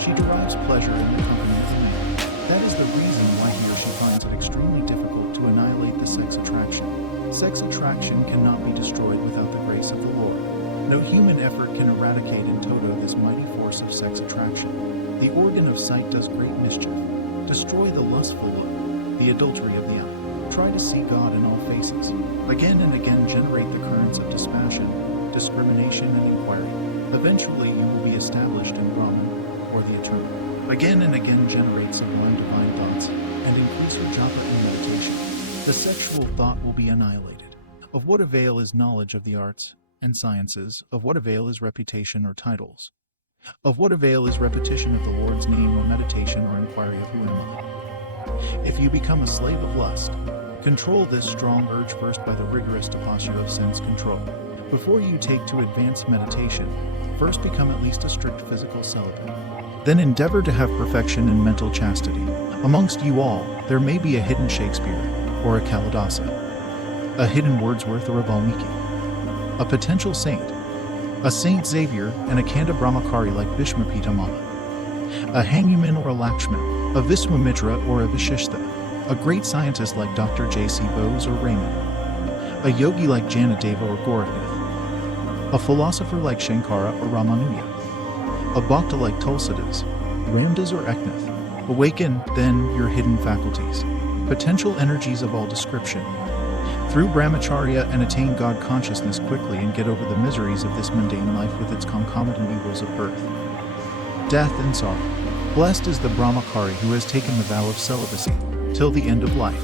She derives pleasure in the company of a man. That is the reason why he or she finds it extremely difficult to annihilate the sex attraction. Sex attraction cannot be destroyed without the grace of the Lord. No human effort can eradicate in toto this mighty force of sex attraction. The organ of sight does great mischief. Destroy the lustful look, the adultery of the eye. Try to see God in all faces. Again and again generate the currents of dispassion, discrimination, and inquiry. Eventually you will be established in Brahman, or the eternal. Again and again generate sublime divine thoughts, and increase your japa in meditation. The sexual thought will be annihilated. Of what avail is knowledge of the arts and sciences? Of what avail is reputation or titles? Of what avail is repetition of the Lord's name or meditation or inquiry of who am I? If you become a slave of lust, control this strong urge first by the rigorous tapasya of sense control. Before you take to advanced meditation, first become at least a strict physical celibate. Then endeavor to have perfection in mental chastity. Amongst you all, there may be a hidden Shakespeare, or a Kalidasa, a hidden Wordsworth or a Valmiki, a potential saint, a Saint Xavier, and a Kanda Brahmachari like Bhishma Pitamama, a Hanuman or a Lakshman, a Viswamitra or a Vashishta, a great scientist like Dr. J.C. Bose or Raymond, a yogi like Janadeva or Gorakhnath, a philosopher like Shankara or Ramanuja, a bhakta like Tulsidas, Ramdas or Eknath. Awaken, then, your hidden faculties, potential energies of all description, through Brahmacharya, and attain God consciousness quickly and get over the miseries of this mundane life with its concomitant evils of birth, death, and sorrow. Blessed is the Brahmachari who has taken the vow of celibacy till the end of life.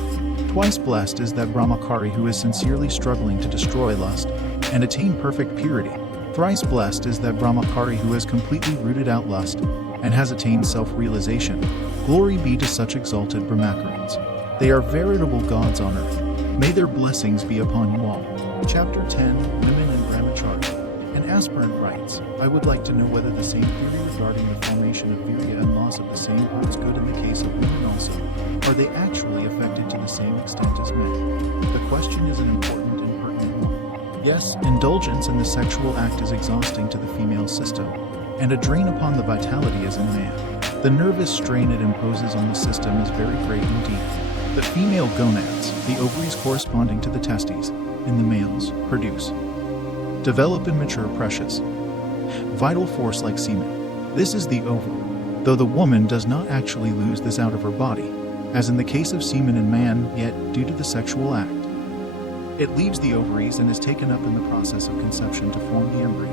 Twice blessed is that Brahmachari who is sincerely struggling to destroy lust and attain perfect purity. Thrice blessed is that Brahmachari who has completely rooted out lust and has attained self-realization. Glory be to such exalted Brahmacharis. They are veritable gods on earth. May their blessings be upon you all. Chapter 10, Women and Brahmacharya. An aspirant writes, I would like to know whether the same theory regarding the formation of virya and loss of the same holds good in the case of women also. Are they actually affected to the same extent as men? The question is an important and pertinent one. Yes, indulgence in the sexual act is exhausting to the female system, and a drain upon the vitality as in man. The nervous strain it imposes on the system is very great indeed. The female gonads, the ovaries corresponding to the testes, in the males, produce, develop and mature precious, vital force like semen. This is the ovum, though the woman does not actually lose this out of her body, as in the case of semen in man, yet, due to the sexual act, it leaves the ovaries and is taken up in the process of conception to form the embryo.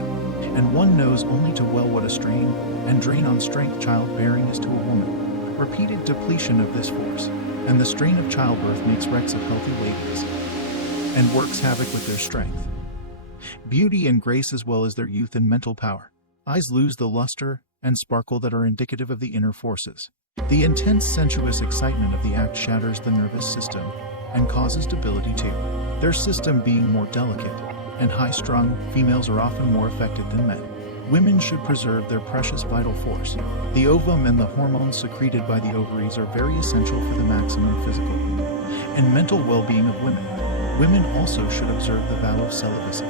And one knows only too well what a strain and drain on strength childbearing is to a woman. Repeated depletion of this force and the strain of childbirth makes wrecks of healthy ladies and works havoc with their strength, beauty, and grace, as well as their youth and mental power. Eyes lose the luster and sparkle that are indicative of the inner forces. The intense sensuous excitement of the act shatters the nervous system and causes debility too. Their system being more delicate and high-strung, females are often more affected than men. Women should preserve their precious vital force. The ovum and the hormones secreted by the ovaries are very essential for the maximum physical and mental well-being of women. Women also should observe the vow of celibacy.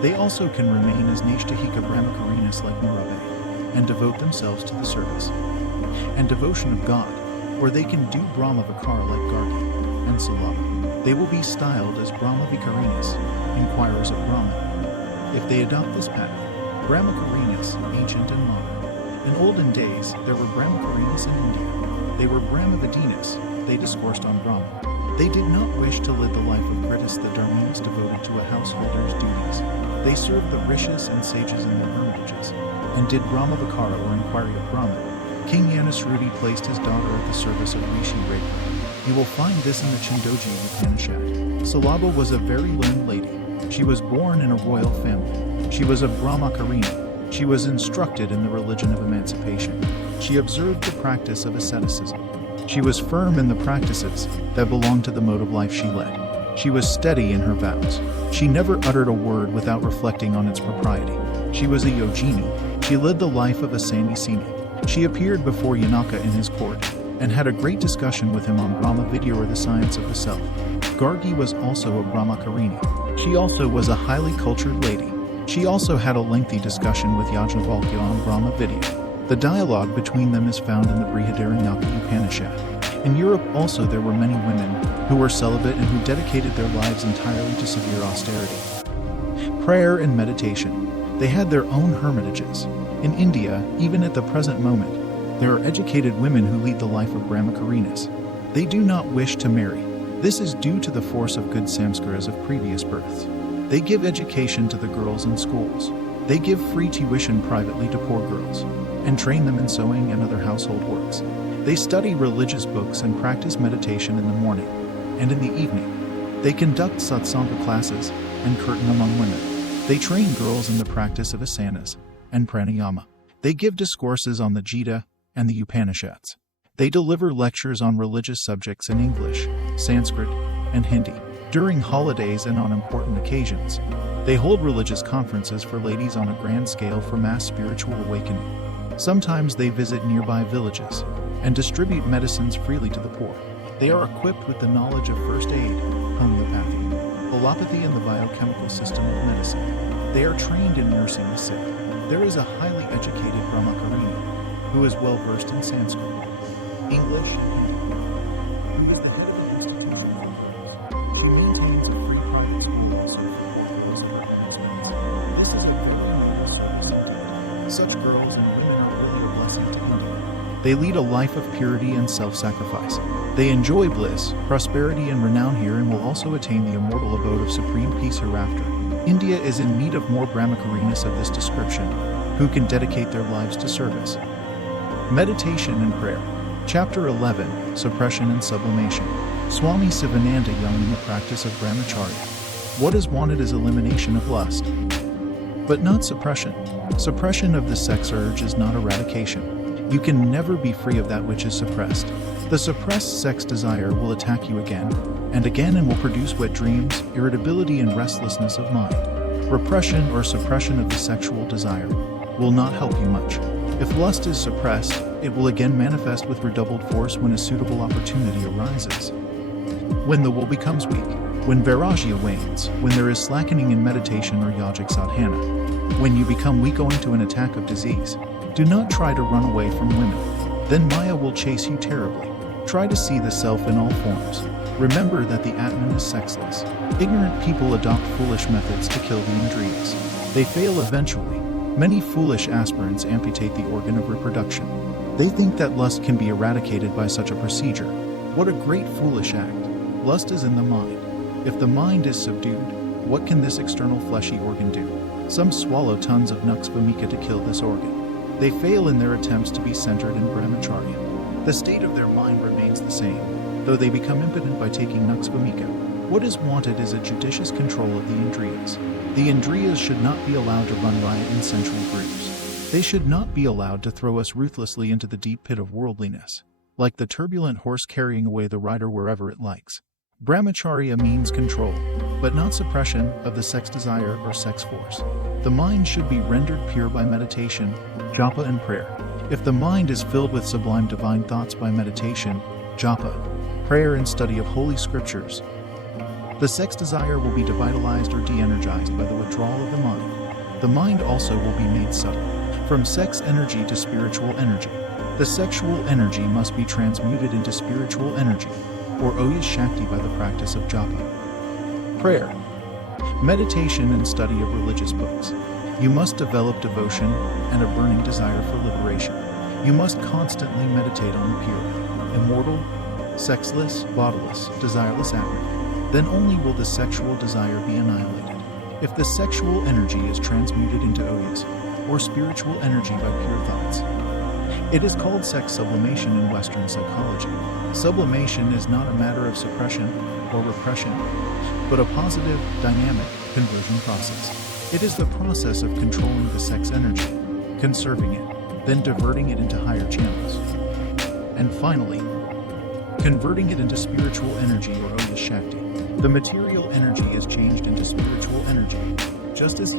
They also can remain as Nashtahika Brahmacharinas like Mirabe and devote themselves to the service and devotion of God, or they can do Brahmavakara like Gargi and Sulabha. They will be styled as Brahmavikarinas, inquirers of Brahman. If they adopt this path, Brahmacharinas, ancient and modern. In olden days, there were Brahmacharinas in India. They were Brahmavadinas. They discoursed on Brahma. They did not wish to live the life of Kritis the Dharminis devoted to a householder's duties. They served the rishis and sages in their hermitages, and did Brahmavakara or inquiry of Brahman. King Yanasrudi placed his daughter at the service of Rishi Raghu. You will find this in the Chindoji Upanishad. Sulabha was a very learned lady. She was born in a royal family. She was a Brahmakarina. She was instructed in the religion of emancipation. She observed the practice of asceticism. She was firm in the practices that belonged to the mode of life she led. She was steady in her vows. She never uttered a word without reflecting on its propriety. She was a yogini. She led the life of a Sandisini. She appeared before Yanaka in his court and had a great discussion with him on Brahma Vidya, or the science of the self. Gargi was also a Brahmacharini. She also was a highly cultured lady. She also had a lengthy discussion with Yajnavalkya on Brahma Vidya. The dialogue between them is found in the Brihadaranyaka Upanishad. In Europe also there were many women who were celibate and who dedicated their lives entirely to severe austerity, prayer, and meditation. They had their own hermitages. In India, even at the present moment, There are educated women who lead the life of Brahmacharyas. They do not wish to marry. This is due to the force of good samskaras of previous births. They give education to the girls in schools. They give free tuition privately to poor girls, and train them in sewing and other household works. They study religious books and practice meditation in the morning, and in the evening. They conduct satsanga classes and kirtan among women. They train girls in the practice of asanas and pranayama. They give discourses on the Gita and the Upanishads. They deliver lectures on religious subjects in English, Sanskrit, and Hindi. During holidays and on important occasions, they hold religious conferences for ladies on a grand scale for mass spiritual awakening. Sometimes they visit nearby villages and distribute medicines freely to the poor. They are equipped with the knowledge of first aid, homeopathy, allopathy, and the biochemical system of medicine. They are trained in nursing the sick. There is a highly educated Brahmacharya who is well versed in Sanskrit, English, and Hindi. Who is the head of the institution of Brahmins. She maintains a free private school also for those Brahmins. This is a very noble service indeed. Such girls and women are really a blessing to India. They lead a life of purity and self-sacrifice. They enjoy bliss, prosperity, and renown here and will also attain the immortal abode of supreme peace hereafter. India is in need of more Brahmacharyas of this description, who can dedicate their lives to service. Meditation and Prayer. Chapter 11, Suppression and Sublimation. Swami Sivananda young in the practice of Brahmacharya. What is wanted is elimination of lust, but not suppression. Suppression of the sex urge is not eradication. You can never be free of that which is suppressed. The suppressed sex desire will attack you again and will produce wet dreams, irritability, and restlessness of mind. Repression or suppression of the sexual desire will not help you much. If lust is suppressed, it will again manifest with redoubled force when a suitable opportunity arises. When the will becomes weak, when vairagya wanes, when there is slackening in meditation or yogic sadhana, when you become weak owing to an attack of disease, do not try to run away from women. Then Maya will chase you terribly. Try to see the self in all forms. Remember that the Atman is sexless. Ignorant people adopt foolish methods to kill the Indriyas. They fail eventually. Many foolish aspirants amputate the organ of reproduction. They think that lust can be eradicated by such a procedure. What a great foolish act. Lust is in the mind. If the mind is subdued, what can this external fleshy organ do? Some swallow tons of nux vomica to kill this organ. They fail in their attempts to be centered in Brahmacharya. The state of their mind remains the same, though they become impotent by taking nux vomica. What is wanted is a judicious control of the Indriyas. The Indriyas should not be allowed to run riot in sensual grooves. They should not be allowed to throw us ruthlessly into the deep pit of worldliness, like the turbulent horse carrying away the rider wherever it likes. Brahmacharya means control, but not suppression of the sex desire or sex force. The mind should be rendered pure by meditation, japa, and prayer. If the mind is filled with sublime divine thoughts by meditation, japa, prayer, and study of holy scriptures, the sex desire will be devitalized or de-energized by the withdrawal of the mind. The mind also will be made subtle. From sex energy to spiritual energy. The sexual energy must be transmuted into spiritual energy, or Oyas Shakti, by the practice of japa. Prayer, meditation, and study of religious books. You must develop devotion and a burning desire for liberation. You must constantly meditate on the pure, immortal, sexless, bodiless, desireless Atman. Then only will the sexual desire be annihilated. If the sexual energy is transmuted into Oyas, or spiritual energy by pure thoughts. It is called sex sublimation in Western psychology. Sublimation is not a matter of suppression or repression, but a positive, dynamic conversion process. It is the process of controlling the sex energy, conserving it, then diverting it into higher channels, and finally, converting it into spiritual energy or Oyas Shakti. The material energy is changed into spiritual energy, just as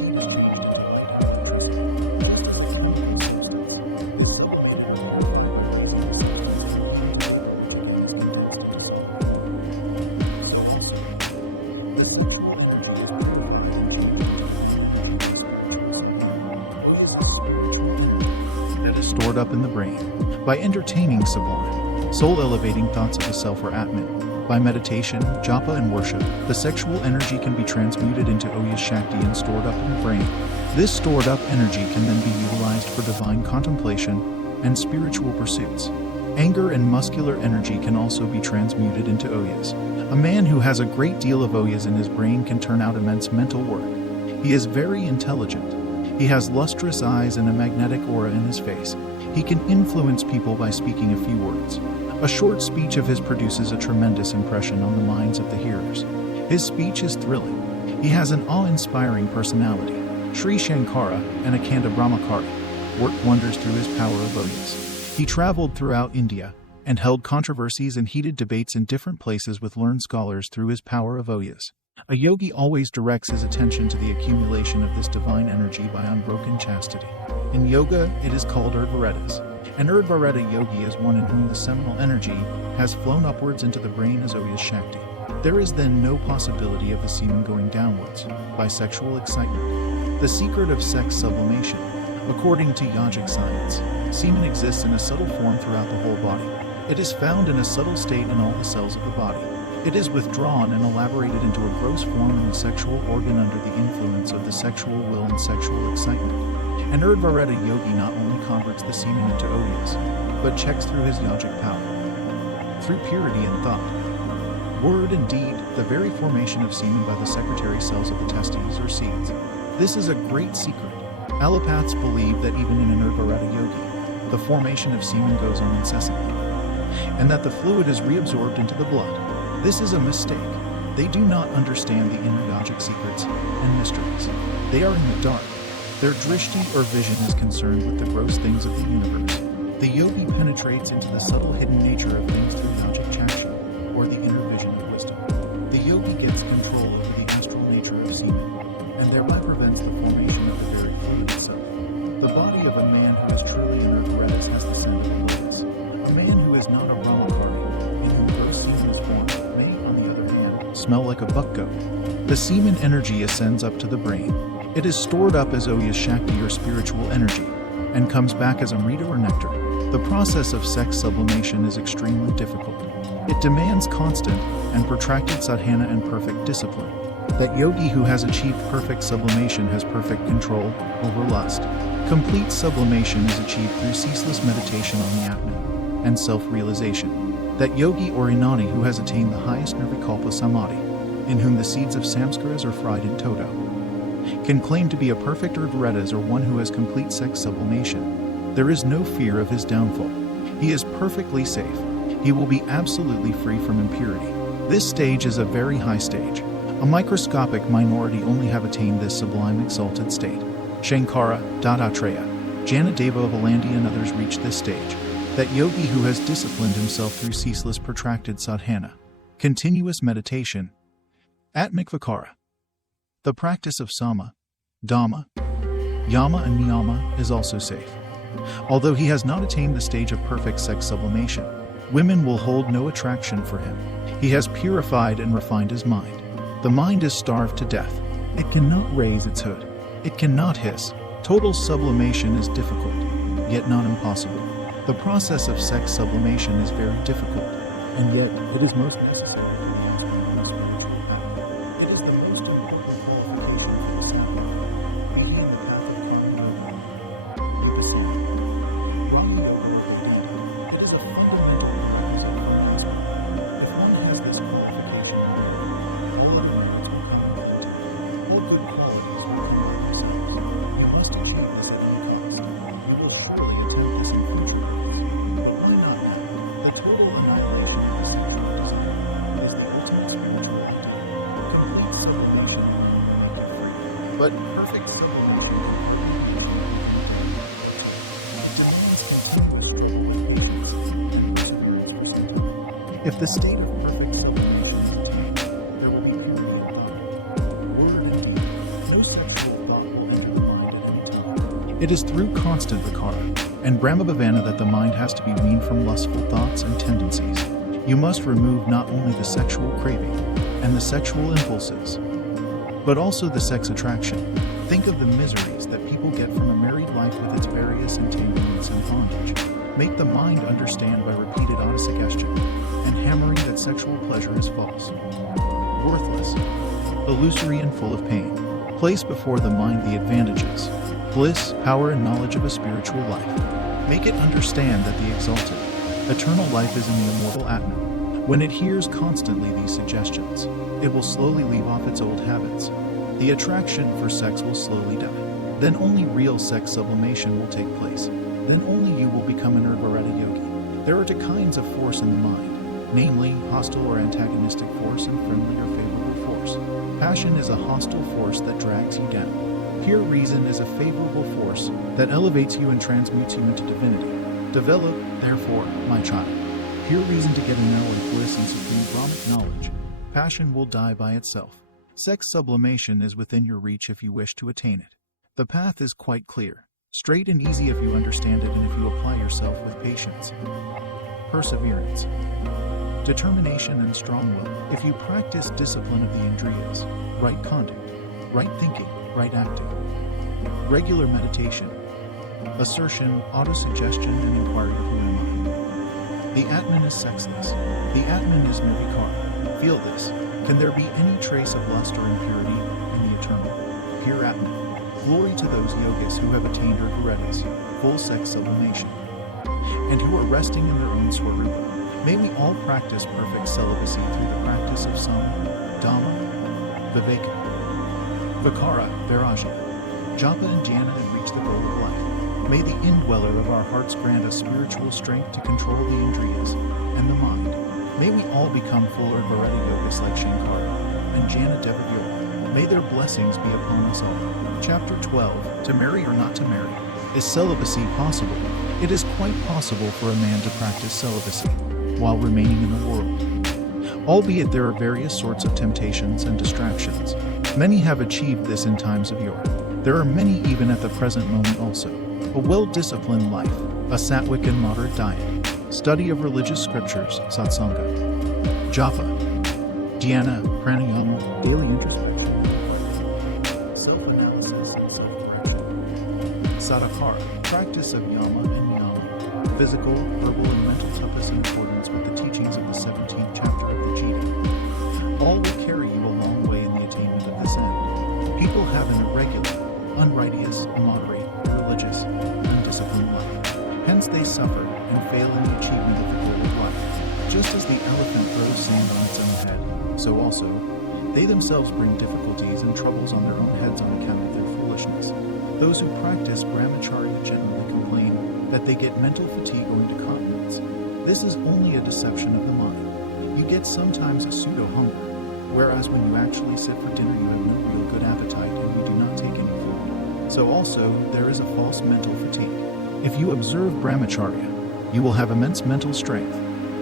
stored up in the brain. By entertaining sublime, soul-elevating thoughts of the self or Atman, by meditation, japa, and worship, the sexual energy can be transmuted into Oyas Shakti and stored up in the brain. This stored up energy can then be utilized for divine contemplation, and spiritual pursuits. Anger and muscular energy can also be transmuted into oyas. A man who has a great deal of oyas in his brain can turn out immense mental work. He is very intelligent. He has lustrous eyes and a magnetic aura in his face. He can influence people by speaking a few words. A short speech of his produces a tremendous impression on the minds of the hearers. His speech is thrilling. He has an awe-inspiring personality. Sri Shankara and Akanda Brahmacharya worked wonders through his power of oyas. He traveled throughout India and held controversies and heated debates in different places with learned scholars through his power of oyas. A yogi always directs his attention to the accumulation of this divine energy by unbroken chastity. In yoga, it is called Urdhvaretas. An Urdhvareta yogi is one in whom the seminal energy has flown upwards into the brain as oyas Shakti. There is then no possibility of the semen going downwards by sexual excitement. The secret of sex sublimation. According to yogic science, semen exists in a subtle form throughout the whole body. It is found in a subtle state in all the cells of the body. It is withdrawn and elaborated into a gross form in the sexual organ under the influence of the sexual will and sexual excitement. An Urdhvareta yogi not only converts the semen into oyas, but checks through his yogic power. Through purity and thought, word and deed, the very formation of semen by the secretory cells of the testes or seeds. This is a great secret. Allopaths believe that even in an Urdhvareta yogi, the formation of semen goes on incessantly, and that the fluid is reabsorbed into the blood. This is a mistake. They do not understand the inner yogic secrets and mysteries. They are in the dark. Their drishti or vision is concerned with the gross things of the universe. The yogi penetrates into the subtle hidden nature of things through yogic chakshu, or the inner vision of wisdom. The yogi gets control over the astral nature of semen, and thereby prevents the formation of the very fluid itself. The body of a man who is truly an Urdhvaretas has the scent of oyas. A man who is not a Brahmacharya, in whom gross semen is formed, may, on the other hand, smell like a buck goat. The semen energy ascends up to the brain. It is stored up as oyas Shakti or spiritual energy, and comes back as amrita or nectar. The process of sex sublimation is extremely difficult. It demands constant and protracted sadhana and perfect discipline. That yogi who has achieved perfect sublimation has perfect control over lust. Complete sublimation is achieved through ceaseless meditation on the Atman and self-realization. That yogi or inani who has attained the highest nirvikalpa samadhi, in whom the seeds of samskaras are fried in toto, can claim to be a perfect Urdhvaretas or one who has complete sex sublimation. There is no fear of his downfall. He is perfectly safe. He will be absolutely free from impurity. This stage is a very high stage. A microscopic minority only have attained this sublime exalted state. Shankara, Dattatreya, Janadeva of Alandia and others reach this stage. That yogi who has disciplined himself through ceaseless protracted sadhana, continuous meditation, atmic vikara. The practice of sama, dhamma, yama and niyama is also safe. Although he has not attained the stage of perfect sex sublimation, women will hold no attraction for him. He has purified and refined his mind. The mind is starved to death. It cannot raise its hood. It cannot hiss. Total sublimation is difficult, yet not impossible. The process of sex sublimation is very difficult, and yet it is most necessary. But perfect sublimation demands continuous struggle. If the state of perfect sublimation is attained, there will be purity of thought, word and deed. No sexual thought will enter the mind at any time. It is through constant vikara and brahmabhavana that the mind has to be weaned from lustful thoughts and tendencies. You must remove not only the sexual craving and the sexual impulses, but also the sex attraction. Think of the miseries that people get from a married life with its various entanglements and bondage. Make the mind understand by repeated autosuggestion and hammering that sexual pleasure is false, worthless, illusory and full of pain. Place before the mind the advantages, bliss, power and knowledge of a spiritual life. Make it understand that the exalted, eternal life is in the immortal Atman. When it hears constantly these suggestions, it will slowly leave off its old habits. The attraction for sex will slowly die. Then only real sex sublimation will take place. Then only you will become an Urvareta yogi. There are two kinds of force in the mind, namely hostile or antagonistic force and friendly or favorable force. Passion is a hostile force that drags you down. Pure reason is a favorable force that elevates you and transmutes you into divinity. Develop, therefore, my child, pure reason to get a knowledge, bliss, and supreme Brahmic knowledge. Passion will die by itself. Sex sublimation is within your reach if you wish to attain it. The path is quite clear, straight and easy if you understand it and if you apply yourself with patience, perseverance, determination, and strong will. If you practice discipline of the Indriyas, right conduct, right thinking, right acting, regular meditation, assertion, autosuggestion, and inquiry of who am I. The Atman is sexless. The Atman is nirvikara. Feel this. Can there be any trace of lust or impurity in the eternal, pure Atman? Glory to those yogas who have attained Urvaretas, full sex sublimation, and who are resting in their own Swarupa. May we all practice perfect celibacy through the practice of Sama, Dhamma, Viveka, Vikara, Vairagya, Japa, and Jnana, and reach the goal of life. May the indweller of our hearts grant us spiritual strength to control the Indriyas and the mind. May we all become full Urvareta yogas like Shankara and Jnana Devagura. May their blessings be upon us all. Chapter 12. To marry or not to marry. Is celibacy possible? It is quite possible for a man to practice celibacy while remaining in the world, albeit there are various sorts of temptations and distractions. Many have achieved this in times of yore. There are many even at the present moment also. A well-disciplined life, a sattvic and moderate diet, study of religious scriptures, satsanga, japa, dhyana, pranayama, daily introspection, self-analysis and self-correction, sadhakara, practice of yama and niyama, physical, verbal, and mental tapas in accordance with the teachings of the 17th chapter of the Gita. All will carry you a long way in the attainment of this end. People have an irregular, unrighteous, immoderate, religious, undisciplined life. Hence they suffer and fail in the achievement of the goal of life. Just as the elephant throws sand on its own head, so also they themselves bring difficulties and troubles on their own heads on account of their foolishness. Those who practice Brahmacharya generally complain that they get mental fatigue owing to continence. This is only a deception of the mind. You get sometimes a pseudo-hunger, whereas when you actually sit for dinner you have no real good appetite and you do not take any food. So also there is a false mental fatigue. If you observe Brahmacharya, you will have immense mental strength.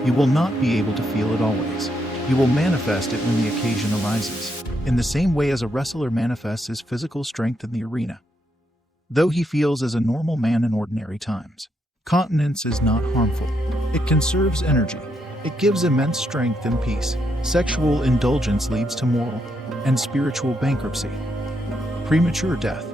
You will not be able to feel it always. You will manifest it when the occasion arises, in the same way as a wrestler manifests his physical strength in the arena, though he feels as a normal man in ordinary times. Continence is not harmful. It conserves energy. It gives immense strength and peace. Sexual indulgence leads to moral and spiritual bankruptcy, premature death,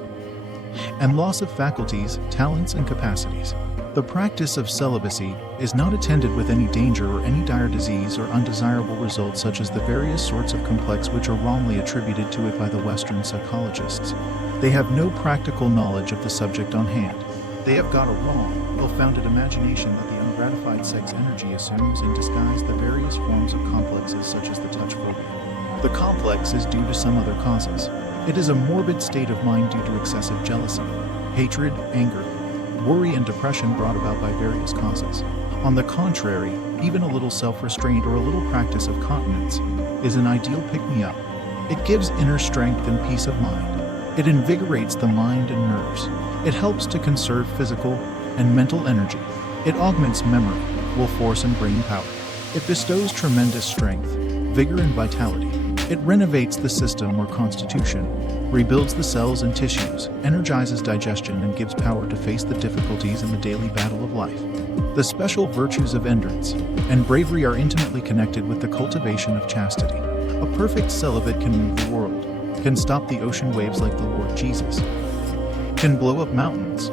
and loss of faculties, talents, and capacities. The practice of celibacy is not attended with any danger or any dire disease or undesirable results such as the various sorts of complex which are wrongly attributed to it by the Western psychologists. They have no practical knowledge of the subject on hand. They have got a wrong, ill-founded imagination that the ungratified sex energy assumes in disguise the various forms of complexes such as the touch phobia. The complex is due to some other causes. It is a morbid state of mind due to excessive jealousy, hatred, anger, worry, and depression brought about by various causes. On the contrary, even a little self-restraint or a little practice of continence is an ideal pick-me-up. It gives inner strength and peace of mind. It invigorates the mind and nerves. It helps to conserve physical and mental energy. It augments memory, will force, and brain power. It bestows tremendous strength, vigor, and vitality. It renovates the system or constitution, rebuilds the cells and tissues, energizes digestion, and gives power to face the difficulties in the daily battle of life. The special virtues of endurance and bravery are intimately connected with the cultivation of chastity. A perfect celibate can move the world, can stop the ocean waves like the Lord Jesus, can blow up mountains,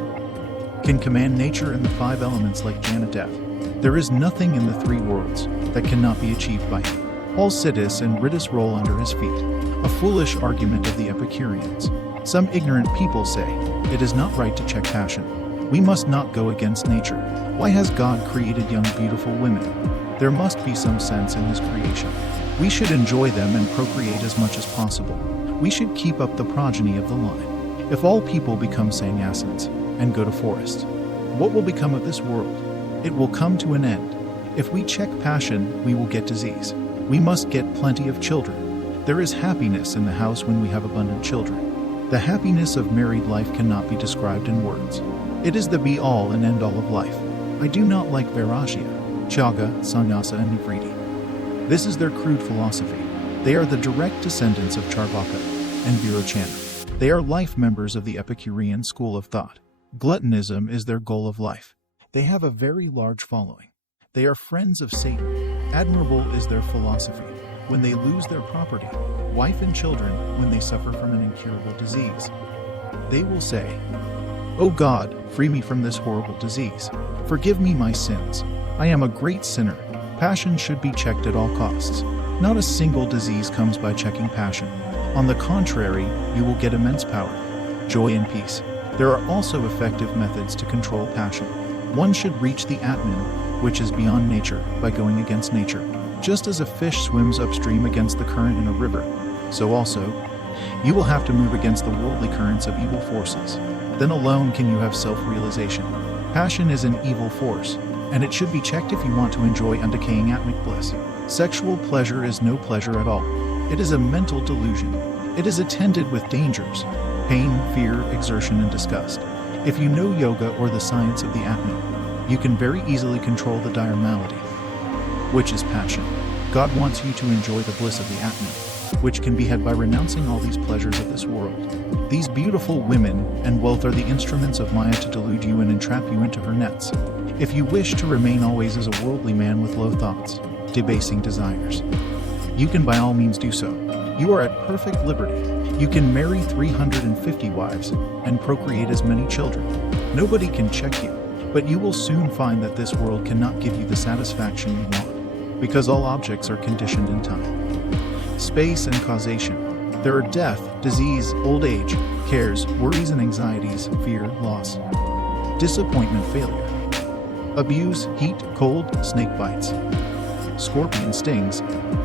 can command nature and the 5 elements like Jnana Dev. There is nothing in the 3 worlds that cannot be achieved by him. All siddhis and riddhis roll under his feet. A foolish argument of the Epicureans. Some ignorant people say, it is not right to check passion. We must not go against nature. Why has God created young, beautiful women? There must be some sense in His creation. We should enjoy them and procreate as much as possible. We should keep up the progeny of the line. If all people become sannyasins and go to forests, what will become of this world? It will come to an end. If we check passion, we will get disease. We must get plenty of children. There is happiness in the house when we have abundant children. The happiness of married life cannot be described in words. It is the be-all and end-all of life. I do not like Vairagya, Tyaga, Sannyasa, and Nivriti. This is their crude philosophy. They are the direct descendants of Charvaka and Virochana. They are life members of the Epicurean school of thought. Gluttonism is their goal of life. They have a very large following. They are friends of Satan. Admirable is their philosophy. When they lose their property, wife and children, when they suffer from an incurable disease, they will say, "O God, free me from this horrible disease. Forgive me my sins. I am a great sinner." Passion should be checked at all costs. Not a single disease comes by checking passion. On the contrary, you will get immense power, joy, and peace. There are also effective methods to control passion. One should reach the Atman, which is beyond nature, by going against nature. Just as a fish swims upstream against the current in a river, so also, you will have to move against the worldly currents of evil forces. Then alone can you have self-realization. Passion is an evil force, and it should be checked if you want to enjoy undecaying atmic bliss. Sexual pleasure is no pleasure at all. It is a mental delusion. It is attended with dangers, pain, fear, exertion, and disgust. If you know yoga or the science of the Atman, you can very easily control the dire malady, which is passion. God wants you to enjoy the bliss of the Atman, which can be had by renouncing all these pleasures of this world. These beautiful women and wealth are the instruments of Maya to delude you and entrap you into her nets. If you wish to remain always as a worldly man with low thoughts, debasing desires, you can by all means do so. You are at perfect liberty. You can marry 350 wives and procreate as many children. Nobody can check you, but you will soon find that this world cannot give you the satisfaction you want, because all objects are conditioned in time, space, and causation. There are death, disease, old age, cares, worries and anxieties, fear, loss, disappointment, failure, abuse, heat, cold, snake bites, scorpion stings,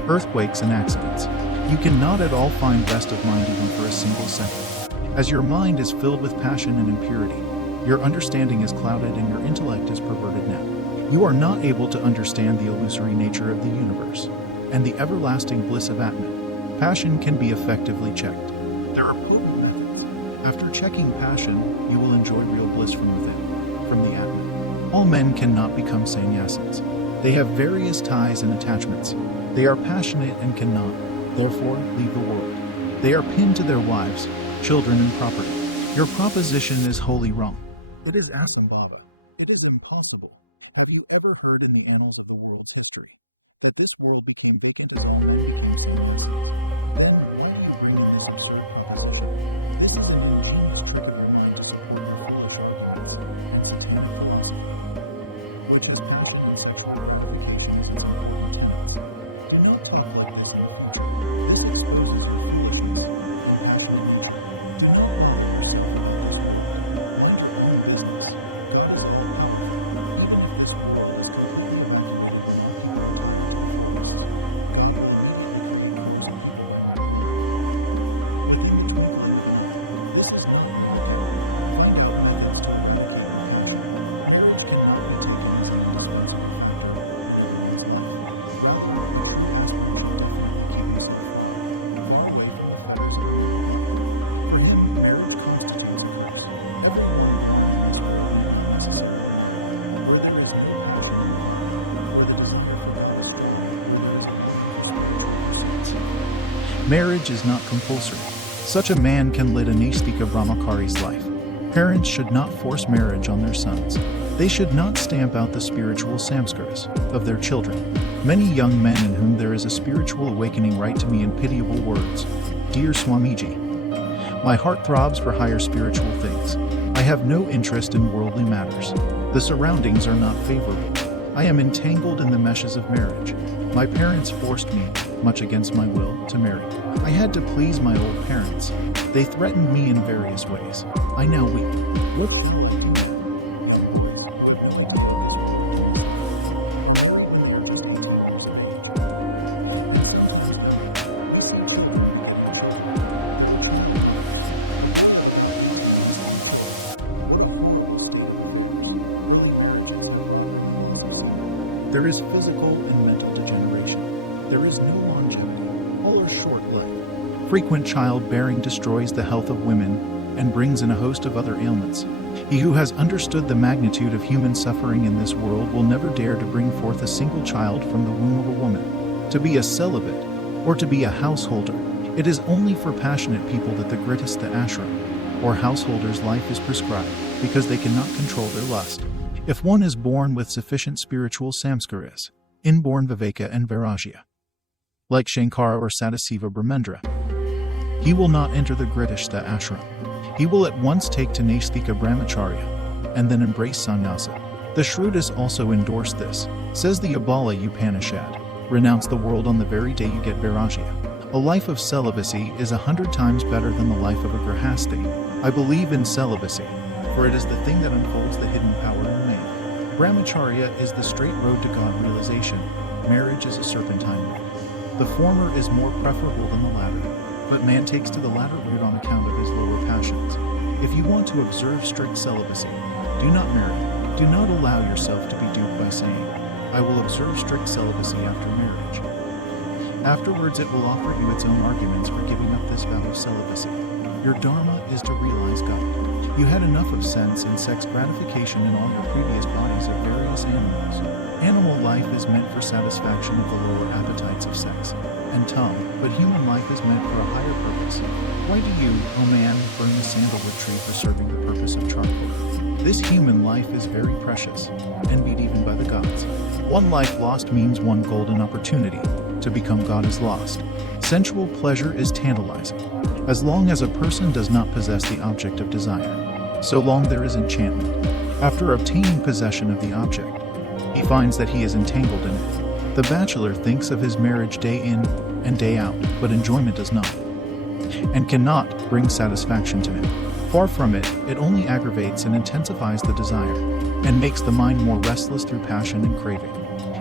earthquakes, and accidents. You cannot at all find rest of mind even for a single second. As your mind is filled with passion and impurity, your understanding is clouded and your intellect is perverted now. You are not able to understand the illusory nature of the universe and the everlasting bliss of Atman. Passion can be effectively checked. There are potent methods. After checking passion, you will enjoy real bliss from within, from the Atman. All men cannot become sannyasins. They have various ties and attachments. They are passionate and cannot, therefore, leave the world. They are pinned to their wives, children, and property. Your proposition is wholly wrong. It is Asambhava. It is impossible. Have you ever heard in the annals of the world's history that this world became vacant Marriage is not compulsory. Such a man can lead a Naistika Brahmachari's life. Parents should not force marriage on their sons. They should not stamp out the spiritual samskaras of their children. Many young men in whom there is a spiritual awakening write to me in pitiable words, "Dear Swamiji, my heart throbs for higher spiritual things. I have no interest in worldly matters. The surroundings are not favorable. I am entangled in the meshes of marriage. My parents forced me, much against my will, to marry. I had to please my old parents. They threatened me in various ways. I now weep. There is physical and mental degeneration. There is no longevity. All are short-lived. Frequent childbearing destroys the health of women and brings in a host of other ailments. He who has understood the magnitude of human suffering in this world will never dare to bring forth a single child from the womb of a woman. To be a celibate, or to be a householder, it is only for passionate people that the grihastha ashram, or householder's life is prescribed, because they cannot control their lust. If one is born with sufficient spiritual samskaras, inborn viveka and vairagya, like Shankara or Sadasiva Brahmendra, he will not enter the grihastha ashram. He will at once take to Naisthika Brahmacharya, and then embrace sannyasa. The Shrutas also endorse this. Says the Abala Upanishad, renounce the world on the very day you get vairagya. A life of celibacy is 100 times better than the life of a grihasthi. I believe in celibacy, for it is the thing that unfolds the hidden power in man. Brahmacharya is the straight road to God realization. Marriage is a serpentine route. The former is more preferable than the latter, but man takes to the latter route on account of his lower passions. If you want to observe strict celibacy, do not marry. Do not allow yourself to be duped by saying, I will observe strict celibacy after marriage. Afterwards it will offer you its own arguments for giving up this vow of celibacy. Your dharma is to realize God. You had enough of sense and sex gratification in all your previous bodies of various animals. Animal life is meant for satisfaction of the lower appetites of sex and tongue, but human life is meant for a higher purpose. Why do you, O man, burn the sandalwood tree for serving the purpose of charcoal? This human life is very precious, envied even by the gods. One life lost means one golden opportunity. To become God is lost. Sensual pleasure is tantalizing. As long as a person does not possess the object of desire, so long there is enchantment. After obtaining possession of the object, he finds that he is entangled in it. The bachelor thinks of his marriage day in and day out, but enjoyment does not, and cannot bring satisfaction to him. Far from it, it only aggravates and intensifies the desire, and makes the mind more restless through passion and craving.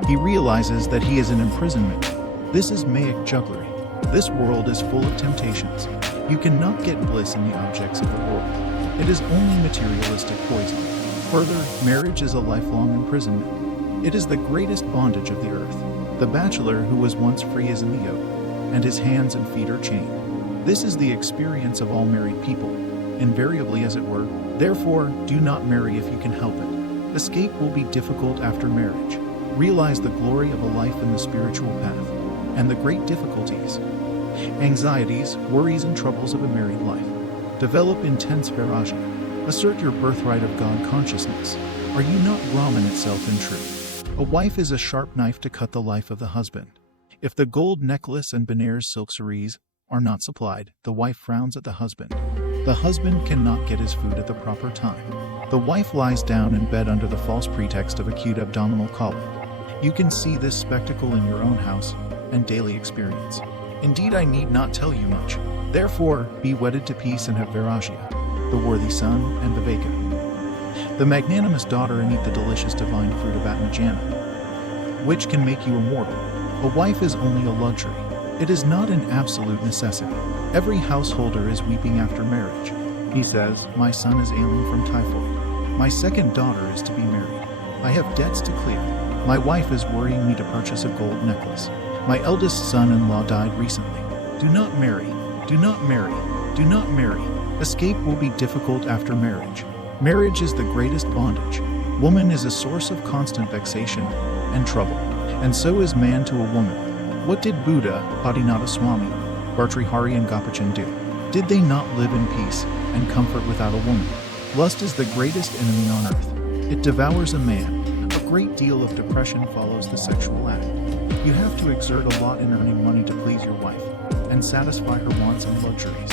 He realizes that he is in imprisonment. This is Mayic jugglery. This world is full of temptations. You cannot get bliss in the objects of the world. It is only materialistic poison. Further, marriage is a lifelong imprisonment. It is the greatest bondage of the earth. The bachelor who was once free is in the yoke, and his hands and feet are chained. This is the experience of all married people, invariably as it were. Therefore, do not marry if you can help it. Escape will be difficult after marriage. Realize the glory of a life in the spiritual path, and the great difficulties, anxieties, worries, and troubles of a married life. Develop intense vairagya. Assert your birthright of God consciousness. Are you not Brahman itself in truth? A wife is a sharp knife to cut the life of the husband. If the gold necklace and Benares silk sarees are not supplied, the wife frowns at the husband. The husband cannot get his food at the proper time. The wife lies down in bed under the false pretext of acute abdominal colic. You can see this spectacle in your own house and daily experience. Indeed, I need not tell you much. Therefore, be wedded to peace and have vairagya, the worthy son, and viveka, the magnanimous daughter, and eat the delicious divine fruit of Atmajnana, which can make you immortal. A wife is only a luxury. It is not an absolute necessity. Every householder is weeping after marriage. He says, my son is ailing from typhoid. My second daughter is to be married. I have debts to clear. My wife is worrying me to purchase a gold necklace. My eldest son-in-law died recently. Do not marry. Do not marry. Do not marry. Escape will be difficult after marriage. Marriage is the greatest bondage. Woman is a source of constant vexation and trouble, and so is man to a woman. What did Buddha, Padinata Swami, Bhartrihari, and Gopachan do? Did they not live in peace and comfort without a woman? Lust is the greatest enemy on earth. It devours a man. A great deal of depression follows the sexual act. You have to exert a lot in earning money to please your wife and satisfy her wants and luxuries.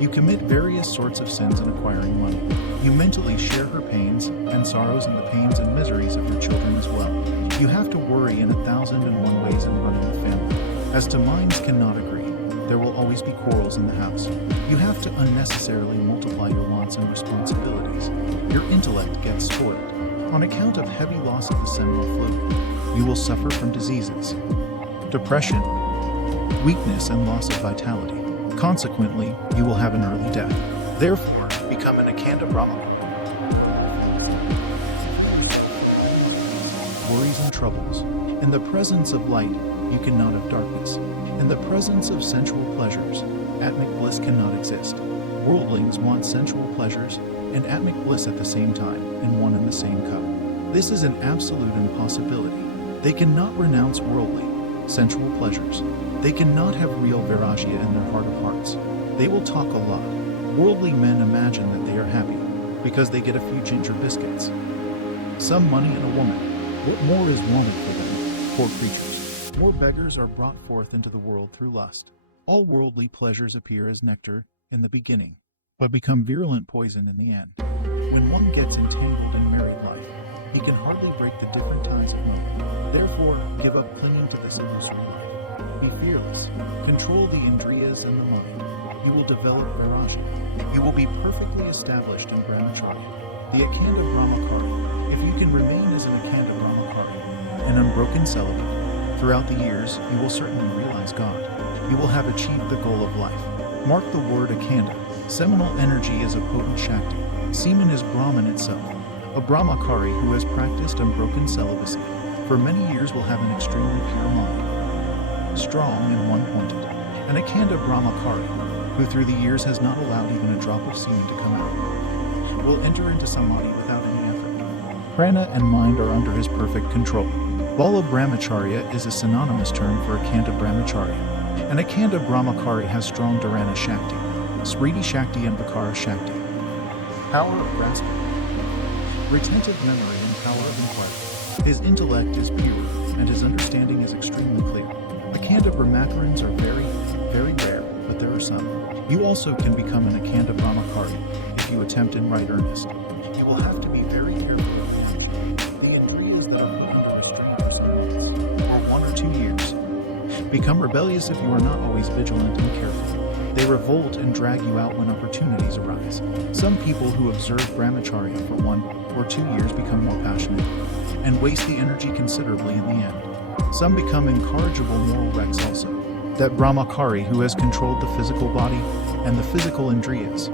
You commit various sorts of sins in acquiring money. You mentally share her pains and sorrows and the pains and miseries of your children as well. You have to worry in 1,001 ways in running the family. As to minds cannot agree, there will always be quarrels in the house. You have to unnecessarily multiply your wants and responsibilities. Your intellect gets spoiled. On account of heavy loss of the seminal fluid, you will suffer from diseases, depression, weakness, and loss of vitality. Consequently, you will have an early death. Therefore, become an Akanda Brahmana. worries and troubles. In the presence of light, you cannot have darkness. In the presence of sensual pleasures, atmic bliss cannot exist. Worldlings want sensual pleasures and atmic bliss at the same time in one and the same cup. This is an absolute impossibility. They cannot renounce worldly, sensual pleasures. They cannot have real vairagya in their heart of hearts. They will talk a lot. Worldly men imagine that they are happy because they get a few ginger biscuits, some money, and a woman. What more is wanted for them, poor creatures? More beggars are brought forth into the world through lust. All worldly pleasures appear as nectar in the beginning, but become virulent poison in the end. When one gets entangled in married life, he can hardly break the different ties of love. Therefore, give up clinging to this illusory life. Be fearless. Control the indriyas and the mind. You will develop vairagya. You will be perfectly established in brahmacharya, the Akhanda Brahmacharya. If you can remain as an Akhanda Brahmacharya, an unbroken celibate, throughout the years, you will certainly realize God. You will have achieved the goal of life. Mark the word Akhanda. Seminal energy is a potent Shakti. Semen is Brahman itself. A Brahmachari who has practiced unbroken celibacy for many years will have an extremely pure mind, strong and one-pointed. An Akhanda Brahmachari, who through the years has not allowed even a drop of semen to come out, will enter into samadhi without any effort. Prana and mind are under his perfect control. Bala Brahmacharya is a synonymous term for Akhanda Brahmacharya. An Akhanda Brahmachari has strong Dharana Shakti, Smriti Shakti and Vikara Shakti. Power of grasping, retentive memory and power of inquiry. His intellect is pure and his understanding is extremely clear. Akhanda Brahmacharyans are very, very rare, but there are some. You also can become an Akhanda Brahmachari if you attempt in right earnest. You will have to be very careful of the indriyas that are put under restraint for some months, or 1 or 2 years. Become rebellious if you are not always vigilant and careful. They revolt and drag you out when opportunities arise. Some people who observe brahmacharya for 1 or 2 years become more passionate and waste the energy considerably in the end. Some become incorrigible moral wrecks also. That brahmachari who has controlled the physical body and the physical indriyas,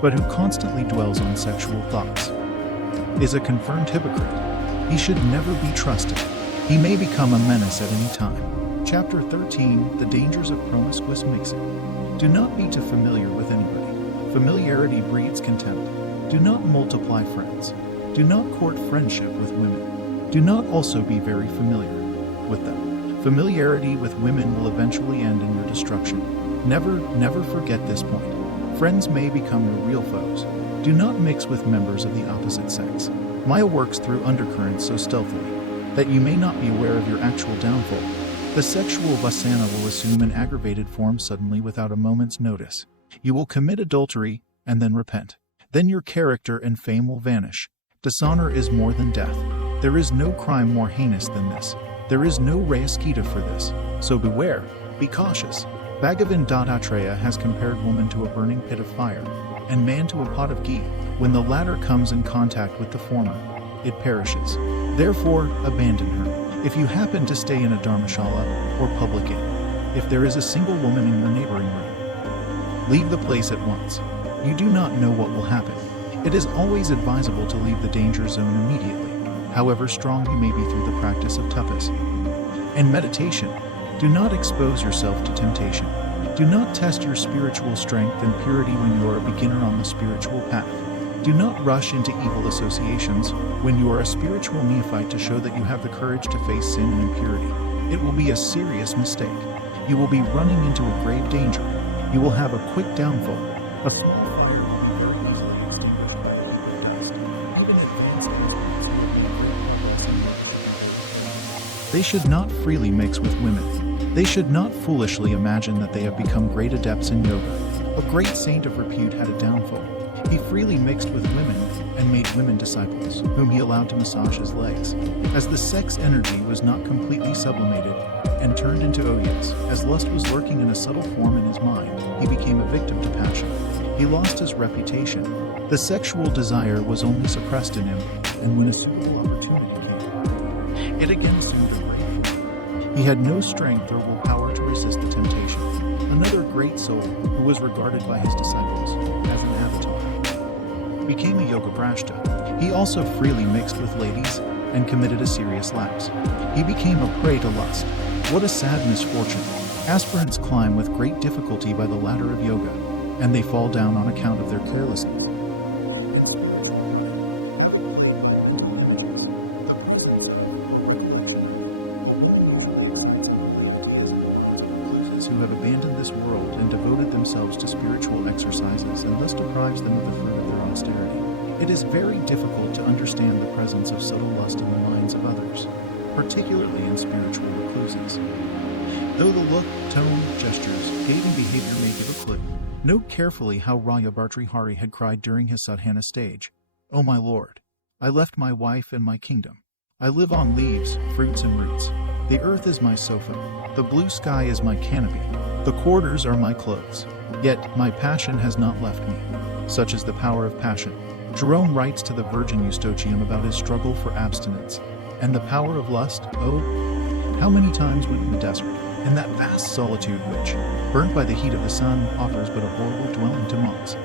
but who constantly dwells on sexual thoughts, is a confirmed hypocrite. He should never be trusted. He may become a menace at any time. Chapter 13, The Dangers of Promiscuous Mixing. Do not be too familiar with anybody. Familiarity breeds contempt. Do not multiply friends. Do not court friendship with women. Do not also be very familiar with them. Familiarity with women will eventually end in your destruction. Never forget this point. Friends may become your real foes. Do not mix with members of the opposite sex. Maya works through undercurrents so stealthily that you may not be aware of your actual downfall. The sexual vasana will assume an aggravated form suddenly without a moment's notice. You will commit adultery and then repent. Then your character and fame will vanish. Dishonor is more than death. There is no crime more heinous than this. There is no rayaskita for this. So beware, be cautious. Bhagavan Dattatreya has compared woman to a burning pit of fire, and man to a pot of ghee. When the latter comes in contact with the former, it perishes. Therefore, abandon her. If you happen to stay in a dharmashala or public inn, if there is a single woman in your neighboring room, leave the place at once. You do not know what will happen. It is always advisable to leave the danger zone immediately, however strong you may be through the practice of tapas and meditation. Do not expose yourself to temptation. Do not test your spiritual strength and purity when you are a beginner on the spiritual path. Do not rush into evil associations when you are a spiritual neophyte to show that you have the courage to face sin and impurity. It will be a serious mistake. You will be running into a grave danger. You will have a quick downfall. A small fire will be very easily extinguished by a little dust. Even advanced experts will be afraid of. They should not freely mix with women. They should not foolishly imagine that they have become great adepts in yoga. A great saint of repute had a downfall. He freely mixed with women and made women disciples, whom he allowed to massage his legs. As the sex energy was not completely sublimated and turned into odyas, as lust was lurking in a subtle form in his mind, he became a victim to passion. He lost his reputation. The sexual desire was only suppressed in him, and when a suitable opportunity came, it again assumed a great form. He had no strength or willpower to resist the temptation. Another great soul, who was regarded by his disciples as an avatar, became a yoga brashta. He also freely mixed with ladies and committed a serious lapse. He became a prey to lust. What a sad misfortune. Aspirants climb with great difficulty by the ladder of yoga, and they fall down on account of their carelessness. Who have abandoned this world and devoted themselves to spiritual exercises, and thus deprives them of the fruit of their austerity. It is very difficult to understand the presence of subtle lust in the minds of others, particularly in spiritual recluses. Though the look, tone, gestures, gait, and behavior may give a clue, note carefully how Raja Bhartrihari had cried during his sadhana stage, "O my Lord, I left my wife and my kingdom. I live on leaves, fruits, and roots. The earth is my sofa, the blue sky is my canopy, the quarters are my clothes. Yet my passion has not left me." Such is the power of passion. Jerome writes to the Virgin Eustochium about his struggle for abstinence. And the power of lust, oh, how many times went in the desert, in that vast solitude which, burnt by the heat of the sun, offers but a horrible dwelling to monks.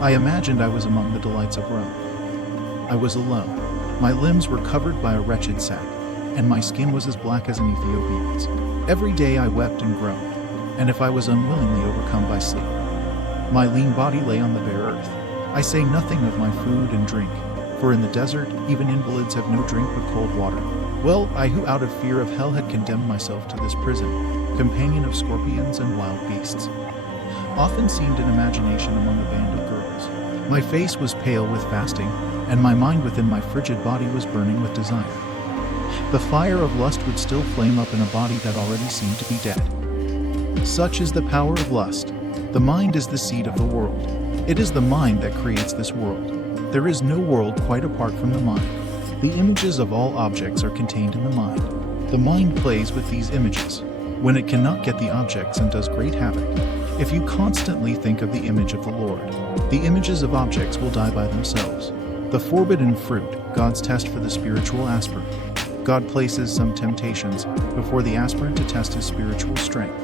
I imagined I was among the delights of Rome. I was alone. My limbs were covered by a wretched sack, and my skin was as black as an Ethiopian's. Every day I wept and groaned, and if I was unwillingly overcome by sleep, my lean body lay on the bare earth. I say nothing of my food and drink, for in the desert even invalids have no drink but cold water. Well, I who out of fear of hell had condemned myself to this prison, companion of scorpions and wild beasts, often seemed in imagination among a band of girls. My face was pale with fasting, and my mind within my frigid body was burning with desire. The fire of lust would still flame up in a body that already seemed to be dead. Such is the power of lust. The mind is the seed of the world. It is the mind that creates this world. There is no world quite apart from the mind. The images of all objects are contained in the mind. The mind plays with these images, when it cannot get the objects, and does great havoc. If you constantly think of the image of the Lord, the images of objects will die by themselves. The forbidden fruit, God's test for the spiritual aspirant. God places some temptations before the aspirant to test his spiritual strength.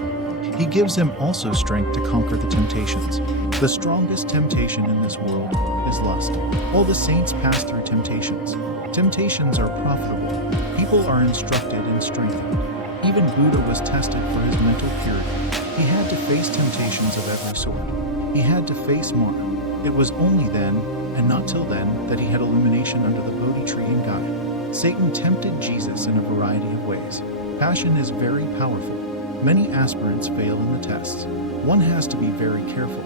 He gives him also strength to conquer the temptations. The strongest temptation in this world is lust. All the saints pass through temptations. Temptations are profitable. People are instructed and strengthened. Even Buddha was tested for his mental purity. He had to face temptations of every sort. He had to face martyrdom. It was only then, and not till then, that he had illumination under the Bodhi tree and guide. Satan tempted Jesus in a variety of ways. Passion is very powerful. Many aspirants fail in the tests. One has to be very careful.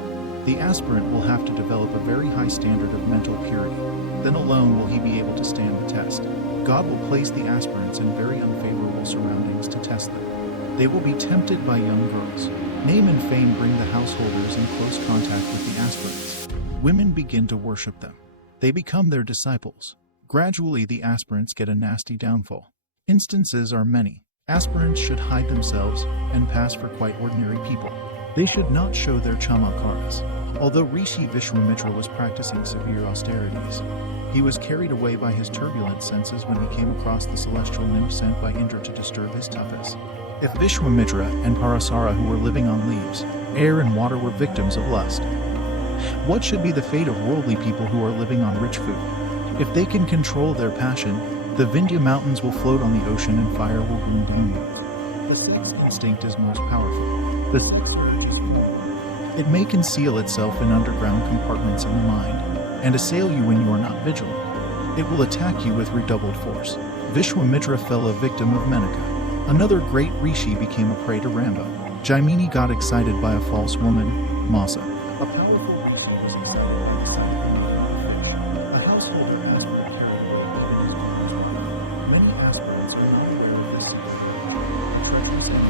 The aspirant will have to develop a very high standard of mental purity. Then alone will he be able to stand the test. God will place the aspirants in very unfavorable surroundings to test them. They will be tempted by young girls. Name and fame bring the householders in close contact with the aspirants. Women begin to worship them. They become their disciples. Gradually the aspirants get a nasty downfall. Instances are many. Aspirants should hide themselves and pass for quite ordinary people. They should not show their chamakaras. Although Rishi Vishwamitra was practicing severe austerities, he was carried away by his turbulent senses when he came across the celestial nymph sent by Indra to disturb his tapas. If Vishwamitra and Parasara, who were living on leaves, air, and water, were victims of lust, what should be the fate of worldly people who are living on rich food? If they can control their passion, the Vindhya mountains will float on the ocean and fire will bloom bloom. The sex instinct is most powerful. The sex urge is more. It may conceal itself in underground compartments in the mind and assail you when you are not vigilant. It will attack you with redoubled force. Vishwamitra fell a victim of Menaka. Another great rishi became a prey to Ramba. Jaimini got excited by a false woman, Masa. A powerful rishi was excited by the sight of a fish. A householder asked for a carry. Many aspirants are not aware of this secret. The treasures of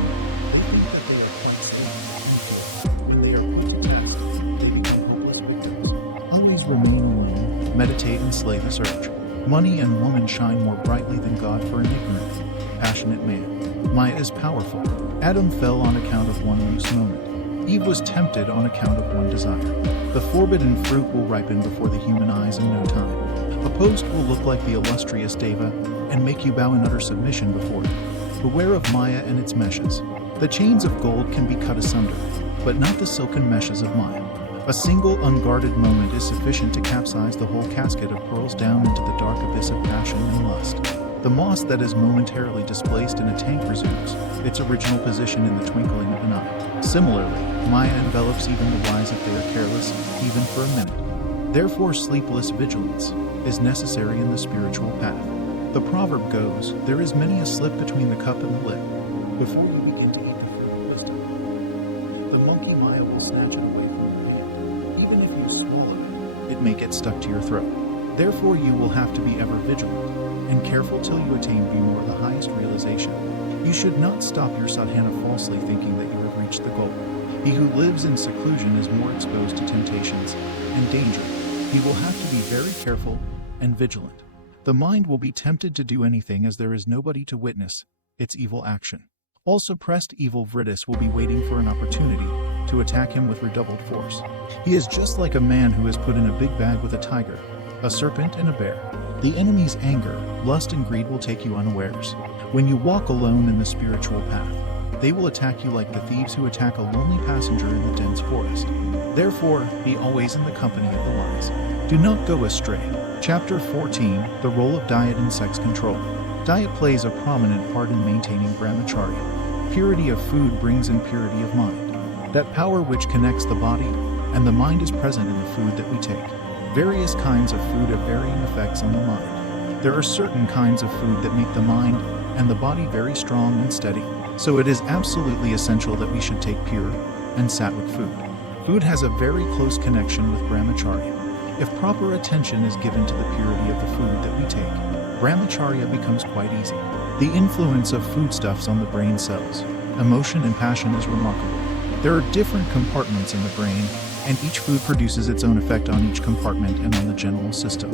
they think that they are quite stable and when they are put to test, they become hopeless victims. Always remain alone, meditate and slay this urge. Money and woman shine more brightly than God for an ignorant, passionate man. Maya is powerful. Adam fell on account of one loose moment. Eve was tempted on account of one desire. The forbidden fruit will ripen before the human eyes in no time. A post will look like the illustrious Deva and make you bow in utter submission before it. Beware of Maya and its meshes. The chains of gold can be cut asunder, but not the silken meshes of Maya. A single unguarded moment is sufficient to capsize the whole casket of pearls down into the dark abyss of passion and lust. The moss that is momentarily displaced in a tank resumes its original position in the twinkling of an eye. Similarly, Maya envelops even the wise if they are careless, even for a minute. Therefore, sleepless vigilance is necessary in the spiritual path. The proverb goes, "There is many a slip between the cup and the lip." Before we begin to eat the fruit of wisdom, the monkey Maya will snatch it away from your hand. Even if you swallow it, it may get stuck to your throat. Therefore, you will have to be ever vigilant and careful till you attain Bhumor, the highest realization. You should not stop your sadhana falsely thinking that you have reached the goal. He who lives in seclusion is more exposed to temptations and danger. He will have to be very careful and vigilant. The mind will be tempted to do anything as there is nobody to witness its evil action. All suppressed evil vriddhis will be waiting for an opportunity to attack him with redoubled force. He is just like a man who is put in a big bag with a tiger, a serpent, and a bear. The enemy's anger, lust, and greed will take you unawares. When you walk alone in the spiritual path, they will attack you like the thieves who attack a lonely passenger in the dense forest. Therefore, be always in the company of the wise. Do not go astray. Chapter 14, The Role of Diet in Sex Control. Diet plays a prominent part in maintaining brahmacharya. Purity of food brings in purity of mind. That power which connects the body and the mind is present in the food that we take. Various kinds of food have varying effects on the mind. There are certain kinds of food that make the mind and the body very strong and steady. So it is absolutely essential that we should take pure and sattvic food. Food has a very close connection with brahmacharya. If proper attention is given to the purity of the food that we take, brahmacharya becomes quite easy. The influence of foodstuffs on the brain cells, emotion, and passion is remarkable. There are different compartments in the brain, and each food produces its own effect on each compartment and on the general system.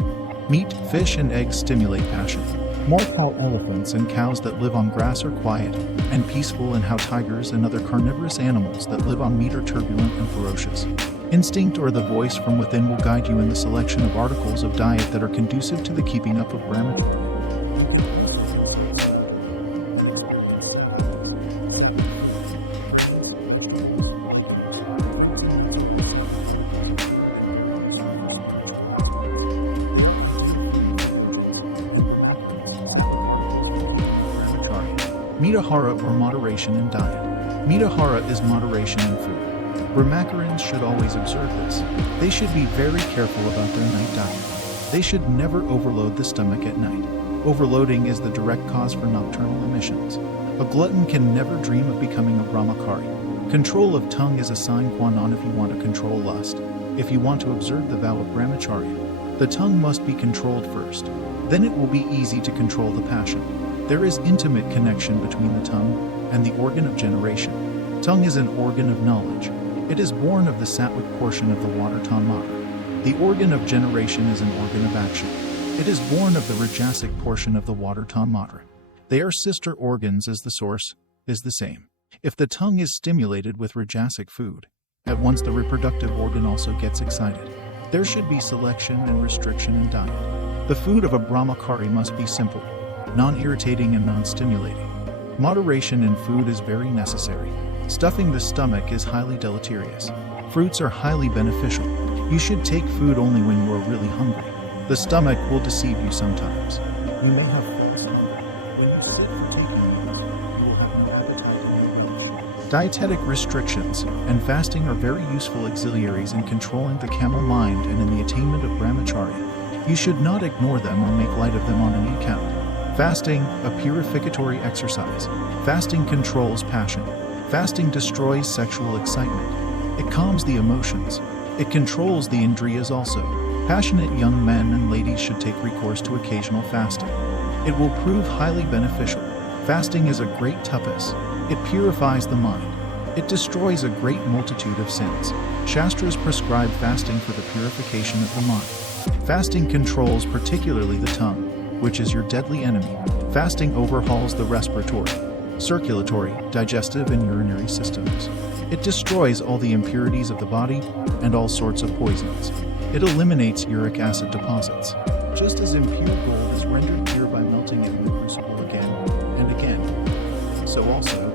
Meat, fish, and eggs stimulate passion. More how elephants and cows that live on grass are quiet and peaceful, and how tigers and other carnivorous animals that live on meat are turbulent and ferocious. Instinct or the voice from within will guide you in the selection of articles of diet that are conducive to the keeping up of brahmacharya. Mitahara, or moderation in diet. Mitahara is moderation in food. Brahmacharins should always observe this. They should be very careful about their night diet. They should never overload the stomach at night. Overloading is the direct cause for nocturnal emissions. A glutton can never dream of becoming a brahmachari. Control of tongue is a sine qua non if you want to control lust. If you want to observe the vow of brahmacharya, the tongue must be controlled first. Then it will be easy to control the passion. There is intimate connection between the tongue and the organ of generation. Tongue is an organ of knowledge. It is born of the sattvic portion of the water tanmatra. The organ of generation is an organ of action. It is born of the rajasic portion of the water tanmatra. They are sister organs as the source is the same. If the tongue is stimulated with rajasic food, at once the reproductive organ also gets excited. There should be selection and restriction in diet. The food of a brahmachari must be simple, non-irritating, and non-stimulating. Moderation in food is very necessary. Stuffing the stomach is highly deleterious. Fruits are highly beneficial. You should take food only when you are really hungry. The stomach will deceive you sometimes. You may have false hunger. When you sit for taking meals, you will have no appetite and no relish. Dietetic restrictions and fasting are very useful auxiliaries in controlling the camel mind and in the attainment of brahmacharya. You should not ignore them or make light of them on any account. Fasting, a purificatory exercise. Fasting controls passion. Fasting destroys sexual excitement. It calms the emotions. It controls the indriyas also. Passionate young men and ladies should take recourse to occasional fasting. It will prove highly beneficial. Fasting is a great tapas. It purifies the mind. It destroys a great multitude of sins. Shastras prescribe fasting for the purification of the mind. Fasting controls particularly the tongue, which is your deadly enemy. Fasting overhauls the respiratory, circulatory, digestive, and urinary systems. It destroys all the impurities of the body and all sorts of poisons. It eliminates uric acid deposits. Just as impure gold is rendered pure by melting it in the crucible again and again, so also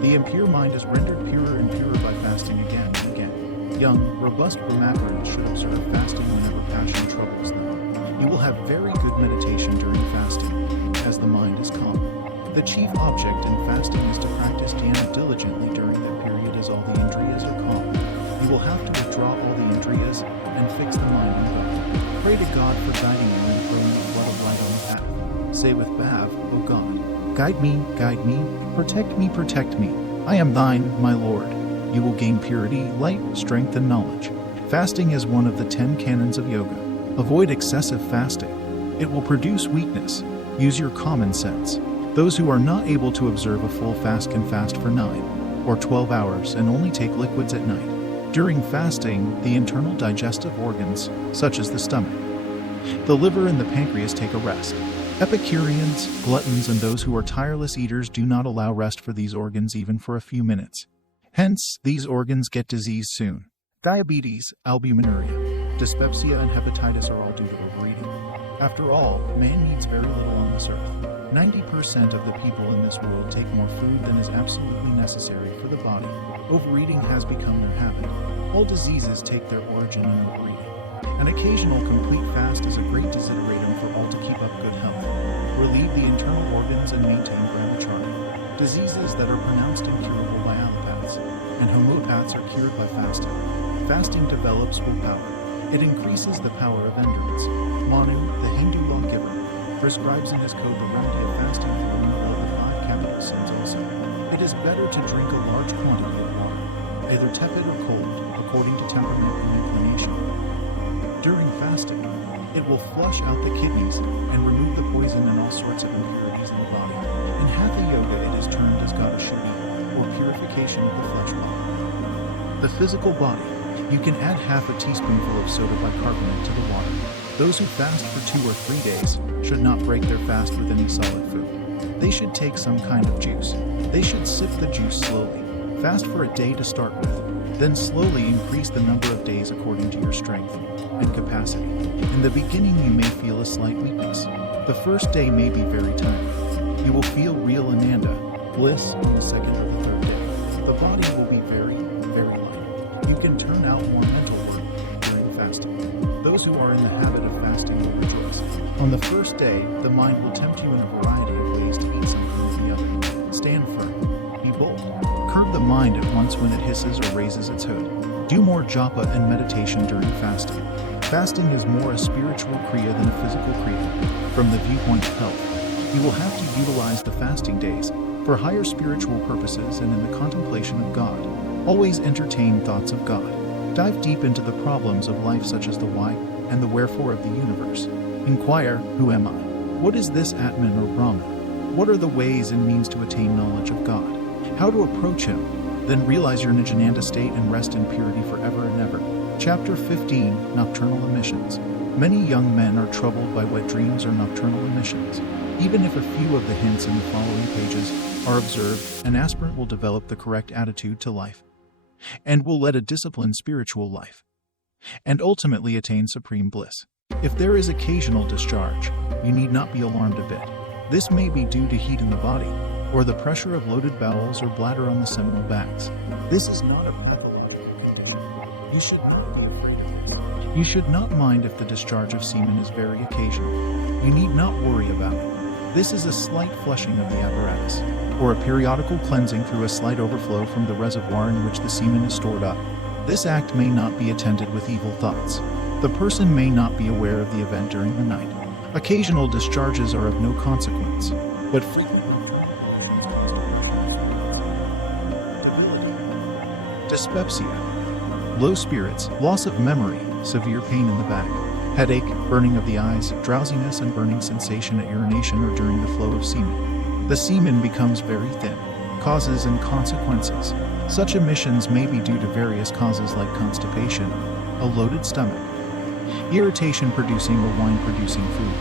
the impure mind is rendered purer and purer by fasting again and again. Young, robust brahmacharins should observe fasting whenever passion troubles them. You will have very good meditation during fasting, as the mind is calm. The chief object in fasting is to practice jhana diligently during that period as all the indriyas are calm. You will have to withdraw all the indriyas and fix the mind on God. Pray to God for guiding you and throwing a flood of light on the path. Say with Bhav, O God, guide me, protect me. I am thine, my Lord. You will gain purity, light, strength, and knowledge. Fasting is one of the 10 canons of yoga. Avoid excessive fasting. It will produce weakness. Use your common sense. Those who are not able to observe a full fast can fast for 9 or 12 hours and only take liquids at night. During fasting, the internal digestive organs, such as the stomach, the liver, and the pancreas take a rest. Epicureans, gluttons, and those who are tireless eaters do not allow rest for these organs even for a few minutes. Hence, these organs get disease soon. Diabetes, albuminuria, dyspepsia, and hepatitis are all due to overeating. After all, man needs very little on this earth. 90% of the people in this world take more food than is absolutely necessary for the body. Overeating has become their habit. All diseases take their origin in overeating. An occasional complete fast is a great desideratum for all to keep up good health, relieve the internal organs, and maintain brahmacharya. Diseases that are pronounced incurable by allopaths and homeopaths are cured by fasting. Fasting develops willpower. It increases the power of endurance. Manu, the Hindu lawgiver, prescribes in his code the remedy of fasting for the removal of the 5 capital sins also. It is better to drink a large quantity of water, either tepid or cold, according to temperament and inclination. During fasting, it will flush out the kidneys and remove the poison and all sorts of impurities in the body. In Hatha Yoga it is termed as Gata Shuddhi, or purification of the flesh body. The physical body. You can add half a teaspoonful of soda bicarbonate to the water. Those who fast for 2 or 3 days should not break their fast with any solid food. They should take some kind of juice. They should sip the juice slowly. Fast for a day to start with, then slowly increase the number of days according to your strength and capacity. In the beginning you may feel a slight weakness. The first day may be very tiring. You will feel real ananda, bliss, on the second or the third day. The body will be very, very light. You can turn out more mental work during fasting. Those who are in the habit of fasting will rejoice. On the first day, the mind will tempt you in a variety of ways to eat something or the other. Stand firm. Be bold. Curb the mind at once when it hisses or raises its hood. Do more japa and meditation during fasting. Fasting is more a spiritual kriya than a physical kriya. From the viewpoint of health, you will have to utilize the fasting days for higher spiritual purposes and in the contemplation of God. Always entertain thoughts of God. Dive deep into the problems of life, such as the why and the wherefore of the universe. Inquire, who am I? What is this Atman or Brahman? What are the ways and means to attain knowledge of God? How to approach Him? Then realize your Nijnanda state and rest in purity forever and ever. Chapter 15, Nocturnal Emissions. Many young men are troubled by wet dreams or nocturnal emissions. Even if a few of the hints in the following pages are observed, an aspirant will develop the correct attitude to life and will lead a disciplined spiritual life and ultimately attain supreme bliss. If there is occasional discharge, you need not be alarmed a bit. This may be due to heat in the body, or the pressure of loaded bowels or bladder on the seminal bags. This is not a pathological. You should not be afraid of this. You should not mind if the discharge of semen is very occasional. You need not worry about it. This is a slight flushing of the apparatus, or a periodical cleansing through a slight overflow from the reservoir in which the semen is stored up. This act may not be attended with evil thoughts. The person may not be aware of the event during the night. Occasional discharges are of no consequence, but frequent dyspepsia, low spirits, loss of memory, severe pain in the back, headache, burning of the eyes, drowsiness, and burning sensation at urination or during the flow of semen. The semen becomes very thin. Causes and consequences. Such emissions may be due to various causes like constipation, a loaded stomach, irritation producing or wine producing food,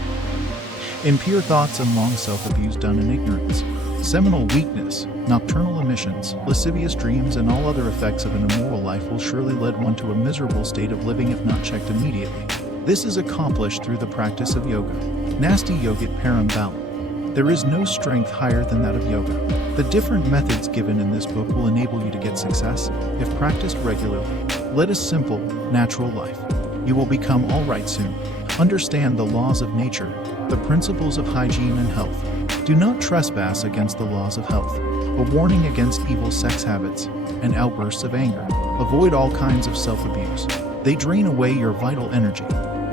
impure thoughts and long self-abuse done in ignorance, seminal weakness, nocturnal emissions, lascivious dreams, and all other effects of an immoral life will surely lead one to a miserable state of living if not checked immediately. This is accomplished through the practice of yoga. Nasti yogit param balam. There is no strength higher than that of yoga. The different methods given in this book will enable you to get success if practiced regularly. Lead a simple, natural life. You will become all right soon. Understand the laws of nature, the principles of hygiene and health. Do not trespass against the laws of health. A warning against evil sex habits and outbursts of anger. Avoid all kinds of self-abuse. They drain away your vital energy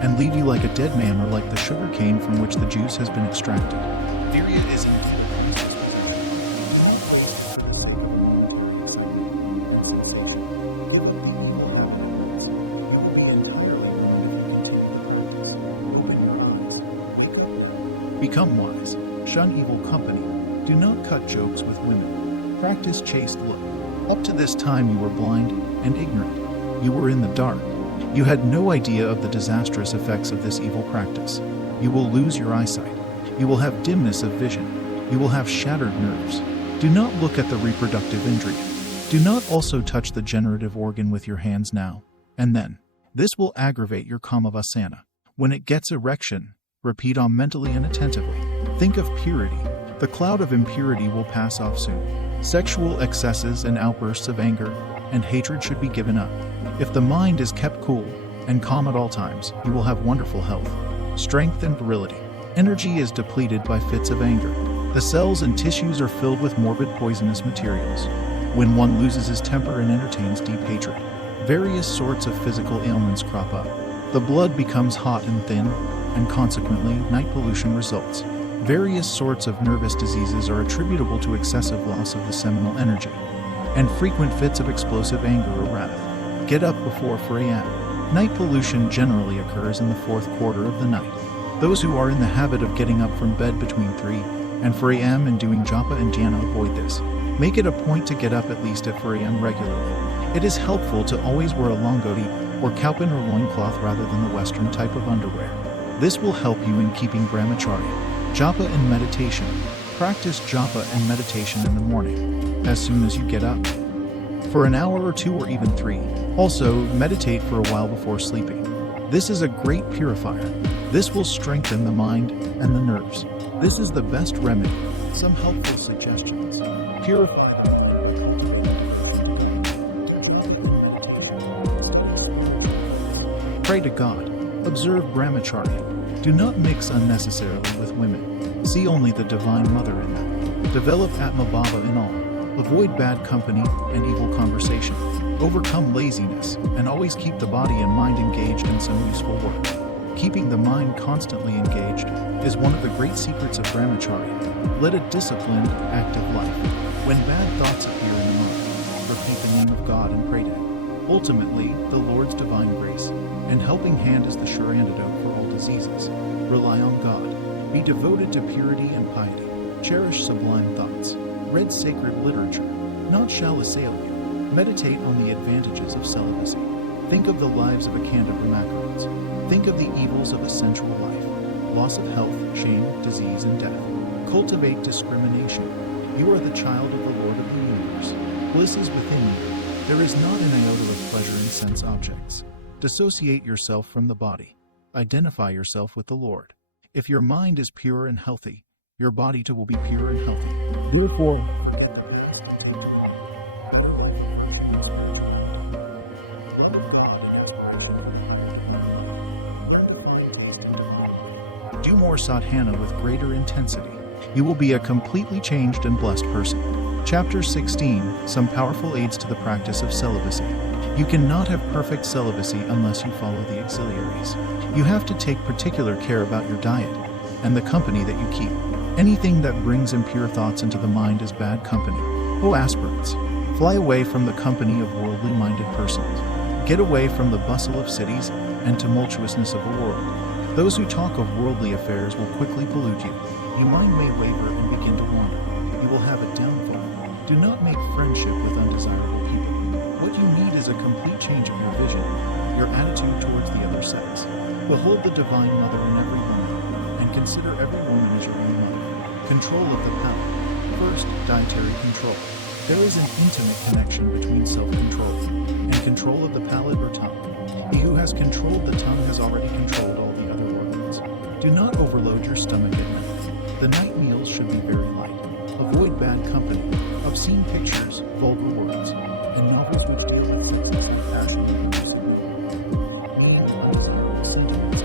and leave you like a dead man or like the sugar cane from which the juice has been extracted. Virya is Become wise. Shun evil company. Do not cut jokes with women. Practice chaste look. Up to this time you were blind and ignorant. You were in the dark. You had no idea of the disastrous effects of this evil practice. You will lose your eyesight. You will have dimness of vision. You will have shattered nerves. Do not look at the reproductive indriya. Do not also touch the generative organ with your hands now and then. This will aggravate your kamavasana. When it gets erection, repeat Om mentally and attentively. Think of purity. The cloud of impurity will pass off soon. Sexual excesses and outbursts of anger and hatred should be given up. If the mind is kept cool and calm at all times, you will have wonderful health, strength, and virility. Energy is depleted by fits of anger. The cells and tissues are filled with morbid poisonous materials. When one loses his temper and entertains deep hatred, various sorts of physical ailments crop up. The blood becomes hot and thin, and consequently, night pollution results. Various sorts of nervous diseases are attributable to excessive loss of the seminal energy, and frequent fits of explosive anger or wrath. Get up before 4 a.m. Night pollution generally occurs in the fourth quarter of the night. Those who are in the habit of getting up from bed between 3 and 4 a.m. and doing japa and dhyana avoid this. Make it a point to get up at least at 4 a.m. regularly. It is helpful to always wear a longoti or kaupan or loincloth rather than the Western type of underwear. This will help you in keeping brahmacharya. Japa and meditation. Practice japa and meditation in the morning, as soon as you get up. For an hour or 2 or even 3. Also, meditate for a while before sleeping. This is a great purifier. This will strengthen the mind and the nerves. This is the best remedy. Some helpful suggestions. Pray to God. Observe brahmacharya. Do not mix unnecessarily with women. See only the Divine Mother in them. Develop Atmabhava in all. Avoid bad company and evil conversation. Overcome laziness and always keep the body and mind engaged in some useful work. Keeping the mind constantly engaged is one of the great secrets of brahmacharya. Lead a disciplined, active life. When bad thoughts appear in the mind, repeat the name of God and pray to Him. Ultimately, the Lord's divine grace and helping hand is the sure antidote for all diseases. Rely on God. Be devoted to purity and piety. Cherish sublime thoughts. Read sacred literature. Naught shall assail you. Meditate on the advantages of celibacy. Think of the lives of Akanda Brahmacharyas. Think of the evils of a sensual life. Loss of health, shame, disease, and death. Cultivate discrimination. You are the child of the Lord of the universe. Bliss is within you. There is not an iota of pleasure in sense objects. Dissociate yourself from the body. Identify yourself with the Lord. If your mind is pure and healthy, your body too will be pure and healthy. Therefore, do more sadhana with greater intensity. You will be a completely changed and blessed person. Chapter 16, Some Powerful Aids to the Practice of Celibacy. You cannot have perfect celibacy unless you follow the auxiliaries. You have to take particular care about your diet and the company that you keep. Anything that brings impure thoughts into the mind is bad company. O aspirants, fly away from the company of worldly-minded persons. Get away from the bustle of cities and tumultuousness of the world. Those who talk of worldly affairs will quickly pollute you. Your mind may waver and begin to wander. You will have a downfall. Do not make friendship with undesirable people. What you need is a complete change of your vision, your attitude towards the other sex. Behold the Divine Mother in every woman, and consider every woman as your own mother. Control of the palate. First, dietary control. There is an intimate connection between self-control and control of the palate or tongue. He who has controlled the tongue has already controlled all the other organs. Do not overload your stomach at night. The night meals should be very light. Avoid bad company, obscene pictures, vulgar words, and novels which deal with sex and passion and meaning undesirable sentiments.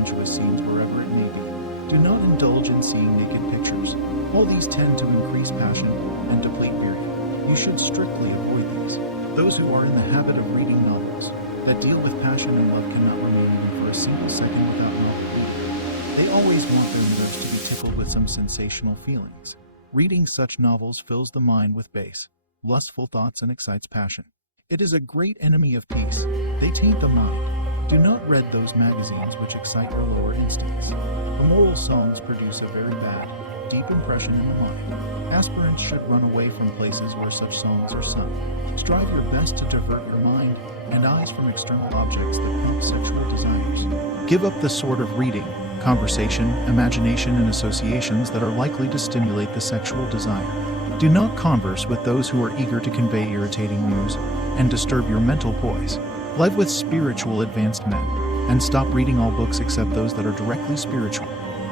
sensuous scenes wherever it may be. Do not indulge in seeing naked pictures. All these tend to increase passion and deplete period. You should strictly avoid these. Those who are in the habit of reading novels that deal with passion and love cannot remain even for a single second without novel reading. They always want their nerves to be tickled with some sensational feelings. Reading such novels fills the mind with base, lustful thoughts and excites passion. It is a great enemy of peace. They taint the mind. Do not read those magazines which excite your lower instincts. Immoral songs produce a very bad, deep impression in the mind. Aspirants should run away from places where such songs are sung. Strive your best to divert your mind and eyes from external objects that prompt sexual desires. Give up the sort of reading, conversation, imagination, and associations that are likely to stimulate the sexual desire. Do not converse with those who are eager to convey irritating news and disturb your mental poise. Live with spiritual advanced men, and stop reading all books except those that are directly spiritual.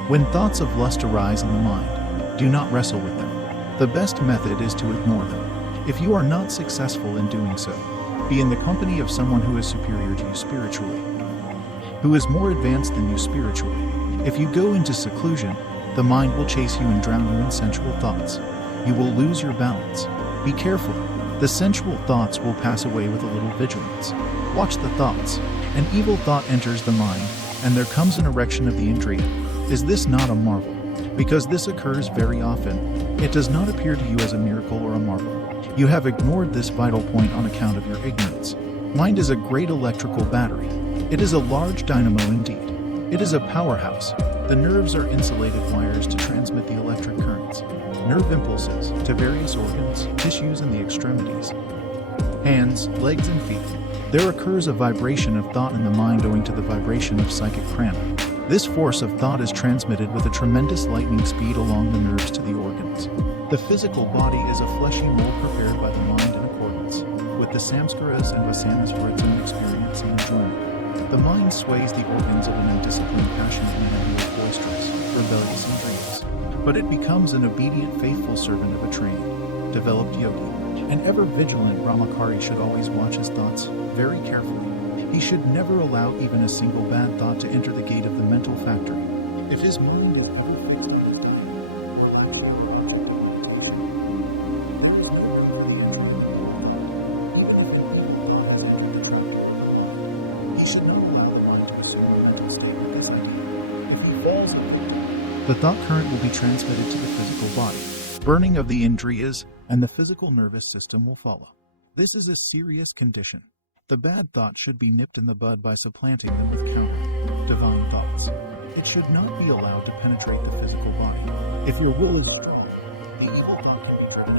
When thoughts of lust arise in the mind, do not wrestle with them. The best method is to ignore them. If you are not successful in doing so, be in the company of someone who is superior to you spiritually, who is more advanced than you spiritually. If you go into seclusion, the mind will chase you and drown you in sensual thoughts. You will lose your balance. Be careful. The sensual thoughts will pass away with a little vigilance. Watch the thoughts. An evil thought enters the mind, and there comes an erection of the indriya. Is this not a marvel? Because this occurs very often, it does not appear to you as a miracle or a marvel. You have ignored this vital point on account of your ignorance. Mind is a great electrical battery. It is a large dynamo indeed. It is a powerhouse. The nerves are insulated wires to transmit the electric currents, nerve impulses, to various organs, tissues, and the extremities, hands, legs, and feet. There occurs a vibration of thought in the mind owing to the vibration of psychic prana. This force of thought is transmitted with a tremendous lightning speed along the nerves to the organs. The physical body is a fleshy mold prepared by the mind in accordance with the samskaras and vasanas for its own experience and enjoyment. The mind sways the organs of an undisciplined, passionate man who is boisterous, rebellious, and dreams. But it becomes an obedient, faithful servant of a trained, developed yogi. An ever vigilant brahmachari should always watch his thoughts very carefully. He should never allow even a single bad thought to enter the gate of the mental factory. If his mind be ever he should not allow the mind to assume a mental state of anxiety. If he falls into the thought current will be transmitted to the physical body. Burning of the indriyas and the physical nervous system will follow. This is a serious condition. The bad thought should be nipped in the bud by supplanting them with counter, divine thoughts. It should not be allowed to penetrate the physical body. If your will is strong, the evil thought can be trapped.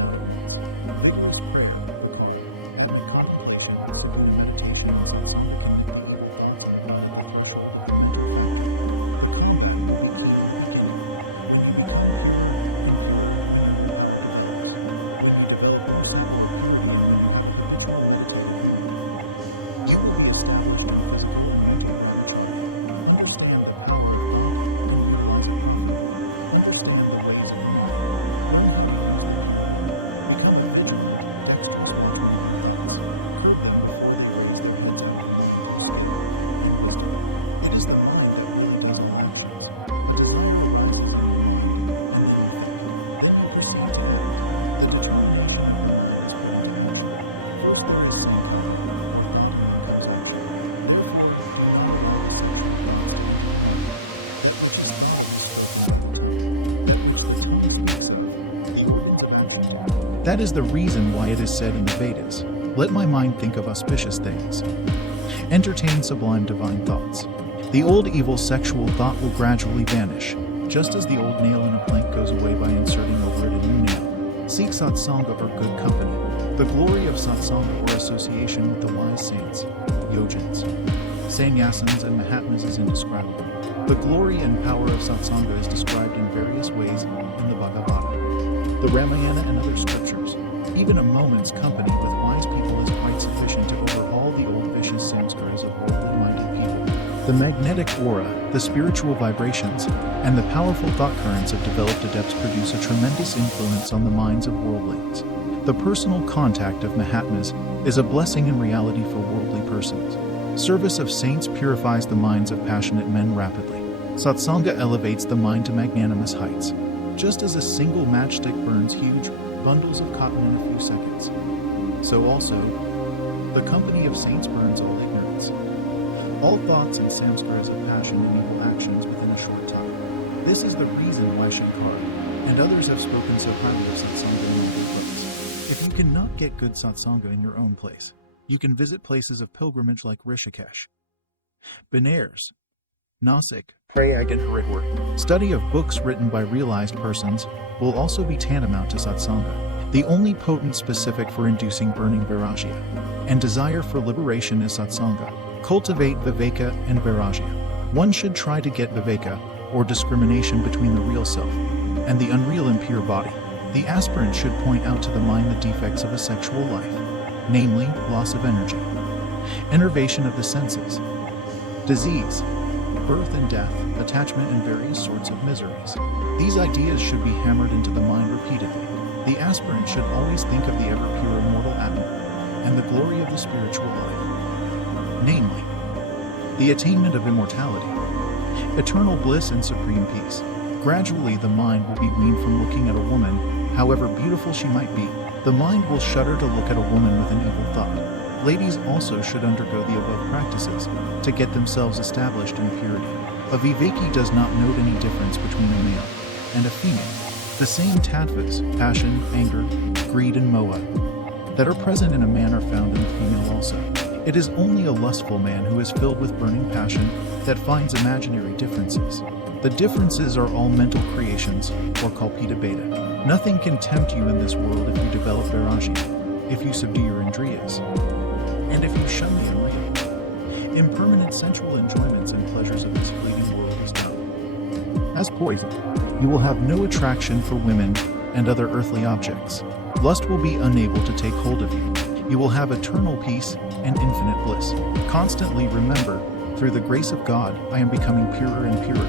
That is the reason why it is said in the Vedas, "Let my mind think of auspicious things. Entertain sublime divine thoughts." The old evil sexual thought will gradually vanish, just as the old nail in a plank goes away by inserting over it a new nail. Seek satsanga or good company. The glory of satsanga or association with the wise saints, yogins, sannyasins, and mahatmas is indescribable. The glory and power of satsanga is described in various ways in the Bhagavata, the Ramayana, and other scriptures. Even a moment's company with wise people is quite sufficient to overhaul the old vicious samskaras of worldly-minded people. The magnetic aura, the spiritual vibrations, and the powerful thought currents of developed adepts produce a tremendous influence on the minds of worldlings. The personal contact of Mahatmas is a blessing in reality for worldly persons. Service of saints purifies the minds of passionate men rapidly. Satsanga elevates the mind to magnanimous heights. Just as a single matchstick burns huge bundles of cotton in a few seconds, so also the company of saints burns all ignorance, all thoughts and samskaras of passion and evil actions within a short time. This is the reason why Shankara and others have spoken so highly of satsanga in all their books. If you cannot get good satsanga in your own place, you can visit places of pilgrimage like Rishikesh, Benares, Nasik, Prayag, and Haridwar. Study of books written by realized persons will also be tantamount to satsanga. The only potent specific for inducing burning vairagya and desire for liberation is satsanga. Cultivate viveka and vairagya. One should try to get viveka, or discrimination between the real self and the unreal impure body. The aspirant should point out to the mind the defects of a sexual life, namely loss of energy, enervation of the senses, disease, birth and death, attachment, and various sorts of miseries. These ideas should be hammered into the mind repeatedly. The aspirant should always think of the ever-pure immortal Atma and the glory of the spiritual life, namely, the attainment of immortality, eternal bliss, and supreme peace. Gradually, the mind will be weaned from looking at a woman, however beautiful she might be. The mind will shudder to look at a woman with an evil thought. Ladies also should undergo the above practices to get themselves established in purity. A viveki does not note any difference between a male and a female. The same tattvas, passion, anger, greed, and moha, that are present in a man are found in the female also. It is only a lustful man who is filled with burning passion that finds imaginary differences. The differences are all mental creations, or kalpita beta. Nothing can tempt you in this world if you develop vairagya, if you subdue your indriyas, and if you shun the unlikely. Impermanent sensual enjoyments and pleasures of this fleeting world is known as poison. You will have no attraction for women and other earthly objects. Lust will be unable to take hold of you. You will have eternal peace and infinite bliss. Constantly remember, through the grace of God, I am becoming purer and purer.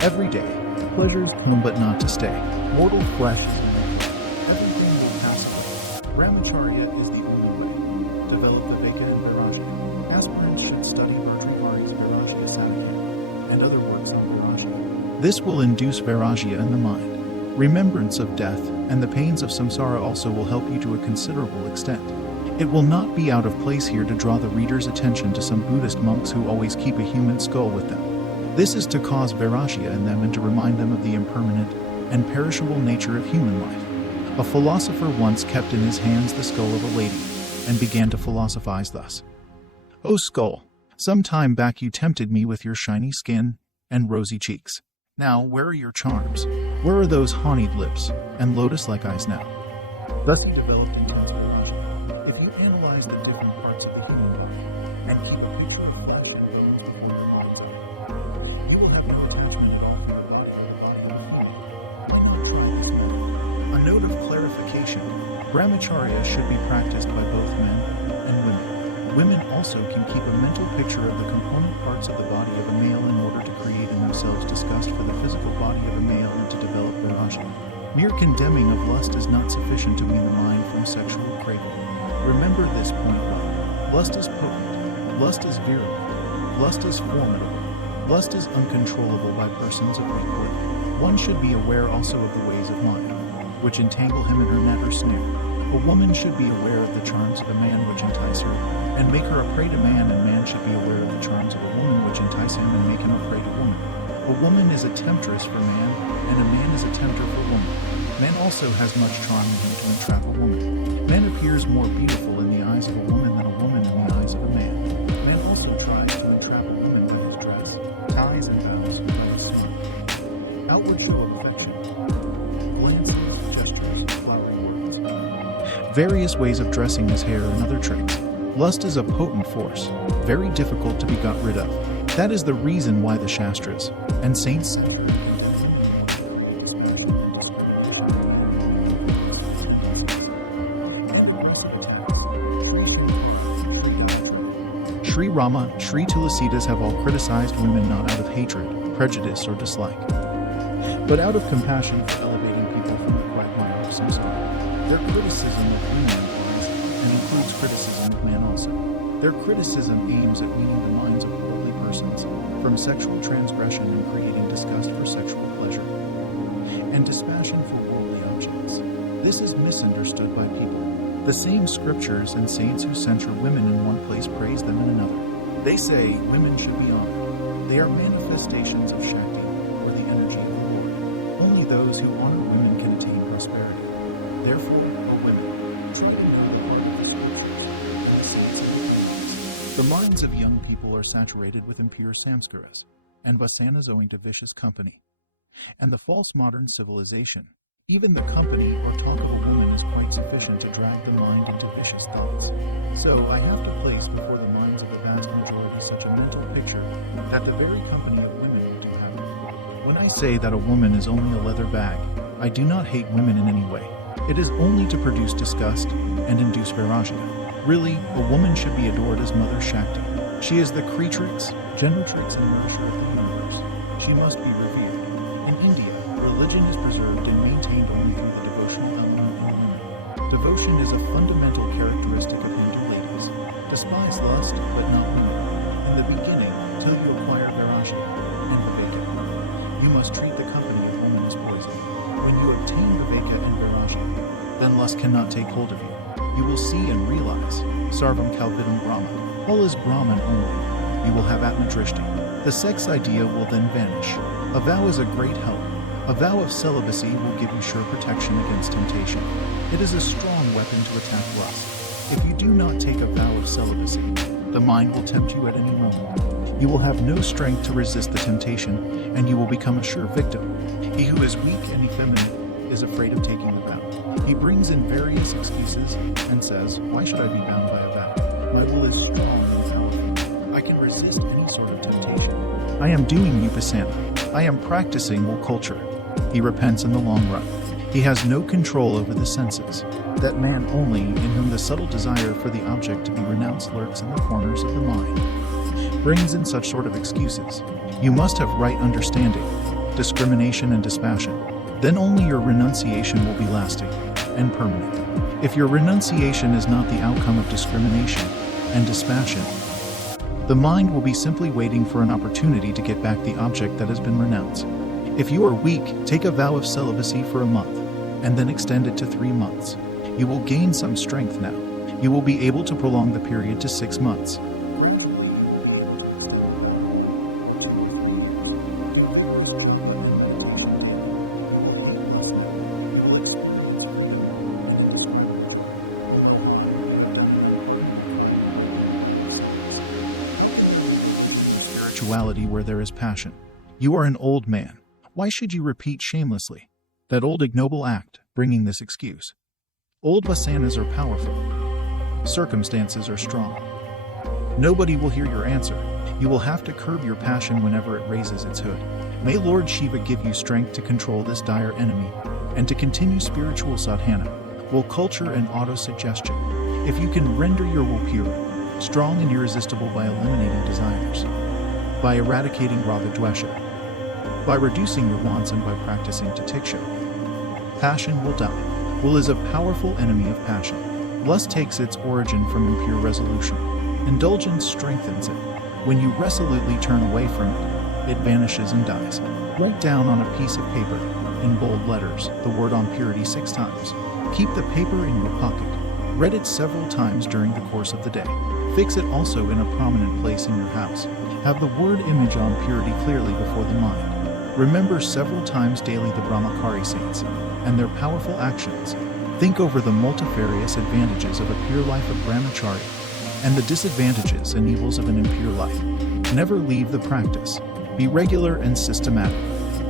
Every day, pleasures come but not to stay. Mortal flesh is mortal. Everything will pass away. Brahmacharya is the only way. Develop viveka and vairagya. Aspirants should study Bhartrihari's Vairagya Sadhana and other works on vairagya. This will induce vairagya in the mind. Remembrance of death and the pains of samsara also will help you to a considerable extent. It will not be out of place here to draw the reader's attention to some Buddhist monks who always keep a human skull with them. This is to cause vairagya in them and to remind them of the impermanent and perishable nature of human life. A philosopher once kept in his hands the skull of a lady and began to philosophize thus. "O skull, some time back you tempted me with your shiny skin and rosy cheeks. Now, where are your charms? Where are those honeyed lips and lotus-like eyes now?" Thus he developed intense vairagya. If you analyze the different parts of the human body and keep a picture of the flesh and bones, you will have no attachment at all to the body. A note of clarification: Brahmacharya should be practiced by both men and women. Women also can keep a mental picture of the component parts of the body of a male in order to create in themselves disgust for the physical body of a male and to develop vairagya. Mere condemning of lust is not sufficient to wean the mind from sexual craving. Remember this point well. Lust is potent. Lust is virulent. Lust is formidable. Lust is uncontrollable by persons of weak will. One should be aware also of the ways of mind, which entangle him in her net or snare. A woman should be aware of the charms of a man which entice her, and make her a prey to man, and man should be aware of the charms of a woman which entice him and make him a prey to woman. A woman is a temptress for man, and a man is a tempter for woman. Man also has much charm in him to entrap a woman. Man appears more beautiful in the eyes of a woman than a woman in the eyes of a man. Man also tries to entrap a woman by his dress, ties, and vows, and by his smile. Outward show of affection, glances, gestures, and flowery words. Various ways of dressing his hair and other tricks. Lust is a potent force, very difficult to be got rid of. That is the reason why the Shastras and saints Sri Rama, Sri Tulasidas have all criticized women not out of hatred, prejudice, or dislike, but out of compassion for elevating people from the quagmire of samsara. Their criticism of women implies and includes criticism of man also. Their criticism aims at weaning the minds of worldly persons from sexual transgression and creating This is misunderstood by people. The same scriptures and saints who censure women in one place praise them in another. They say women should be honored. They are manifestations of Shakti, or the energy of the Lord. Only those who honor women can attain prosperity. Therefore, O women, the minds of young people are saturated with impure samskaras and vasanas owing to vicious company and the false modern civilization. Even the company or talk of a woman is quite sufficient to drag the mind into vicious thoughts. So I have to place before the minds of the vast majority such a mental picture that the very company of women will do happen. When I say that a woman is only a leather bag, I do not hate women in any way. It is only to produce disgust and induce vairagya. Really, a woman should be adored as Mother Shakti. She is the creatrix, generatrix, and nourisher of the universe. She must be revered. In India, religion is preserved and maintained only through the devotional element in women. Devotion is a fundamental characteristic of Hindu ladies. Despise lust, but not women. In the beginning, till you acquire vairagya and viveka, you must treat the company of women as poison. When you obtain viveka and vairagya, then lust cannot take hold of you. You will see and realize, Sarvam Kalvidam Brahma, all is Brahman only. You will have Atmadrishti. The sex idea will then vanish. A vow is a great help. A vow of celibacy will give you sure protection against temptation. It is a strong weapon to attack lust. If you do not take a vow of celibacy, the mind will tempt you at any moment. You will have no strength to resist the temptation, and you will become a sure victim. He who is weak and effeminate is afraid of taking the vow. He brings in various excuses and says, "Why should I be bound by a vow? My will is strong and powerful. I can resist any sort of temptation. I am doing upasana. I am practicing will culture." He repents in the long run. He has no control over the senses. That man only in whom the subtle desire for the object to be renounced lurks in the corners of the mind brings in such sort of excuses. You must have right understanding, discrimination and dispassion. Then only your renunciation will be lasting and permanent. If your renunciation is not the outcome of discrimination and dispassion, the mind will be simply waiting for an opportunity to get back the object that has been renounced. If you are weak, take a vow of celibacy for a month, and then extend it to 3 months. You will gain some strength now. You will be able to prolong the period to 6 months. Where there is passion. You are an old man. Why should you repeat shamelessly that old ignoble act, bringing this excuse? Old vasanas are powerful. Circumstances are strong. Nobody will hear your answer. You will have to curb your passion whenever it raises its hood. May Lord Shiva give you strength to control this dire enemy and to continue spiritual sadhana, will culture and auto-suggestion. If you can render your will pure, strong and irresistible by eliminating desires, by eradicating raga dvesha, by reducing your wants and by practicing titiksha, passion will die. Will is a powerful enemy of passion. Lust takes its origin from impure resolution. Indulgence strengthens it. When you resolutely turn away from it, it vanishes and dies. Write down on a piece of paper, in bold letters, the word on purity 6 times. Keep the paper in your pocket. Read it several times during the course of the day. Fix it also in a prominent place in your house. Have the word image on purity clearly before the mind. Remember several times daily the Brahmachari saints and their powerful actions. Think over the multifarious advantages of a pure life of Brahmacharya and the disadvantages and evils of an impure life. Never leave the practice. Be regular and systematic.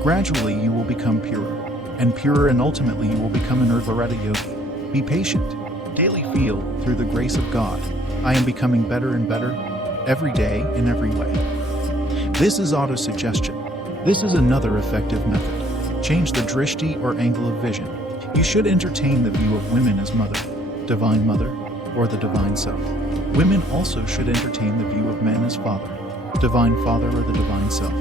Gradually you will become purer and purer, and ultimately you will become an Urvareta yogi. Be patient. Daily feel, through the grace of God, I am becoming better and better, every day in every way. This is auto-suggestion. This is another effective method. Change the drishti or angle of vision. You should entertain the view of women as mother, divine mother, or the divine self. Women also should entertain the view of men as father, divine father, or the divine self.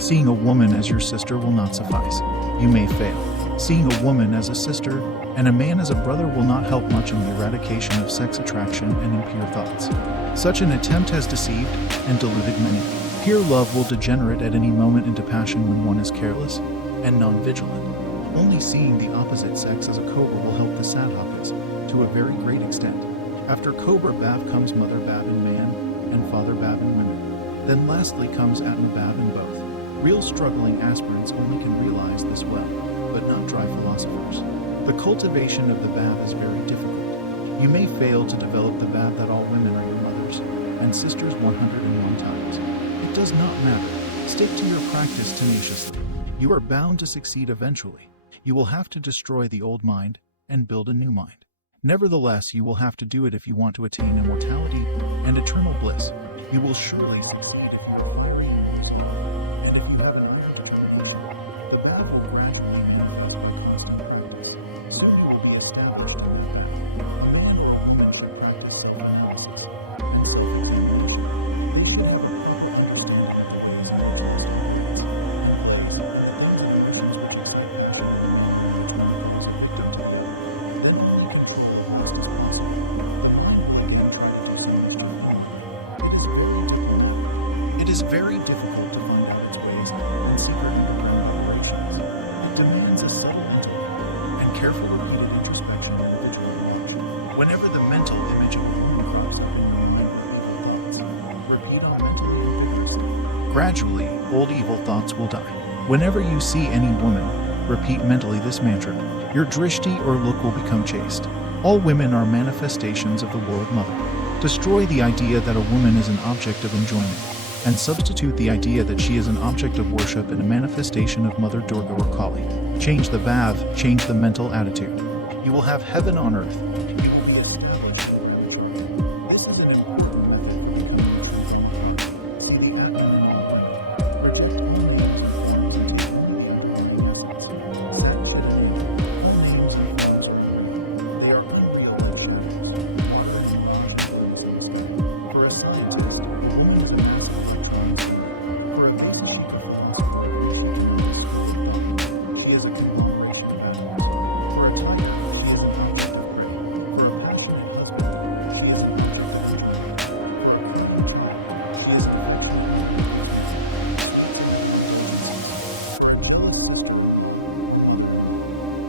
Seeing a woman as your sister will not suffice. You may fail. Seeing a woman as a sister and a man as a brother will not help much in the eradication of sex attraction and impure thoughts. Such an attempt has deceived and deluded many. Pure love will degenerate at any moment into passion when one is careless and non-vigilant. Only seeing the opposite sex as a cobra will help the sadhakas to a very great extent. After cobra bhav comes mother bhav in man and father bhav in women. Then lastly comes atma bhav in both. Real struggling aspirants only can realize this well, but not dry philosophers. The cultivation of the bhav is very difficult. You may fail to develop the bhav that all women are your mothers and sisters 101 times. It does not matter. Stick to your practice tenaciously. You are bound to succeed eventually. You will have to destroy the old mind and build a new mind. Nevertheless, you will have to do it if you want to attain immortality and eternal bliss. You will surely It is very difficult to find out its ways and secret underground operations. It demands a subtle intellect and careful repeated introspection and individual watch. Whenever the mental image of a woman crops up in your mind, thoughts repeat on mentally and vigorously. Gradually, old evil thoughts will die. Whenever you see any woman, repeat mentally this mantra. Your drishti or look will become chaste. All women are manifestations of the world mother. Destroy the idea that a woman is an object of enjoyment, and substitute the idea that she is an object of worship and a manifestation of Mother Durga or Kali. Change the bhav, change the mental attitude. You will have heaven on earth. You will be established. This is an important method. See the abdomen. Project they are only overshadows. For a scientist,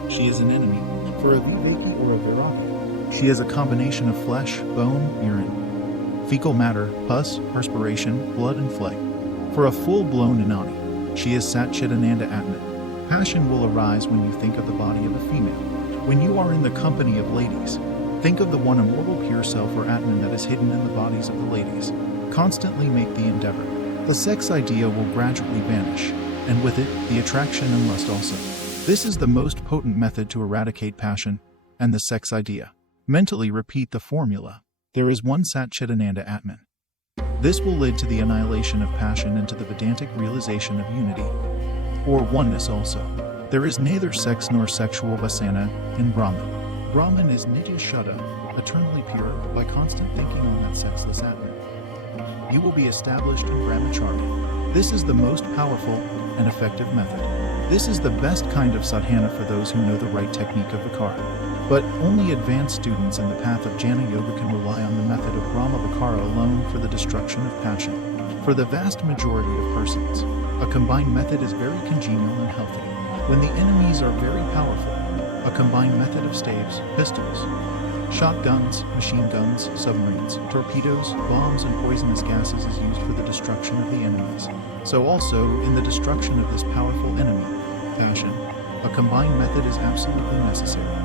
she is an enemy. For a viveki or a viraka, she is a combination of flesh, bone, urine, fecal matter, pus, perspiration, blood, and phlegm. For a full-blown inani, she is Satchidananda Atman. Passion will arise when you think of the body of a female. When you are in the company of ladies, think of the one immortal pure self or Atman that is hidden in the bodies of the ladies. Constantly make the endeavor. The sex idea will gradually vanish, and with it, the attraction and lust also. This is the most potent method to eradicate passion and the sex idea. Mentally repeat the formula. There is one Satchidananda Atman. This will lead to the annihilation of passion and to the Vedantic realization of unity, or oneness also. There is neither sex nor sexual vasana in Brahman. Brahman is Nitya Shuddha, eternally pure, by constant thinking on that sexless Atman. You will be established in Brahmacharya. This is the most powerful and effective method. This is the best kind of sadhana for those who know the right technique of Vikara. But only advanced students in the path of Jnana Yoga can rely on the method of Brahma-Vikara alone for the destruction of passion. For the vast majority of persons, a combined method is very congenial and healthy. When the enemies are very powerful, a combined method of staves, pistols, shotguns, machine guns, submarines, torpedoes, bombs, and poisonous gases is used for the destruction of the enemies. So also, in the destruction of this powerful enemy, passion, a combined method is absolutely necessary.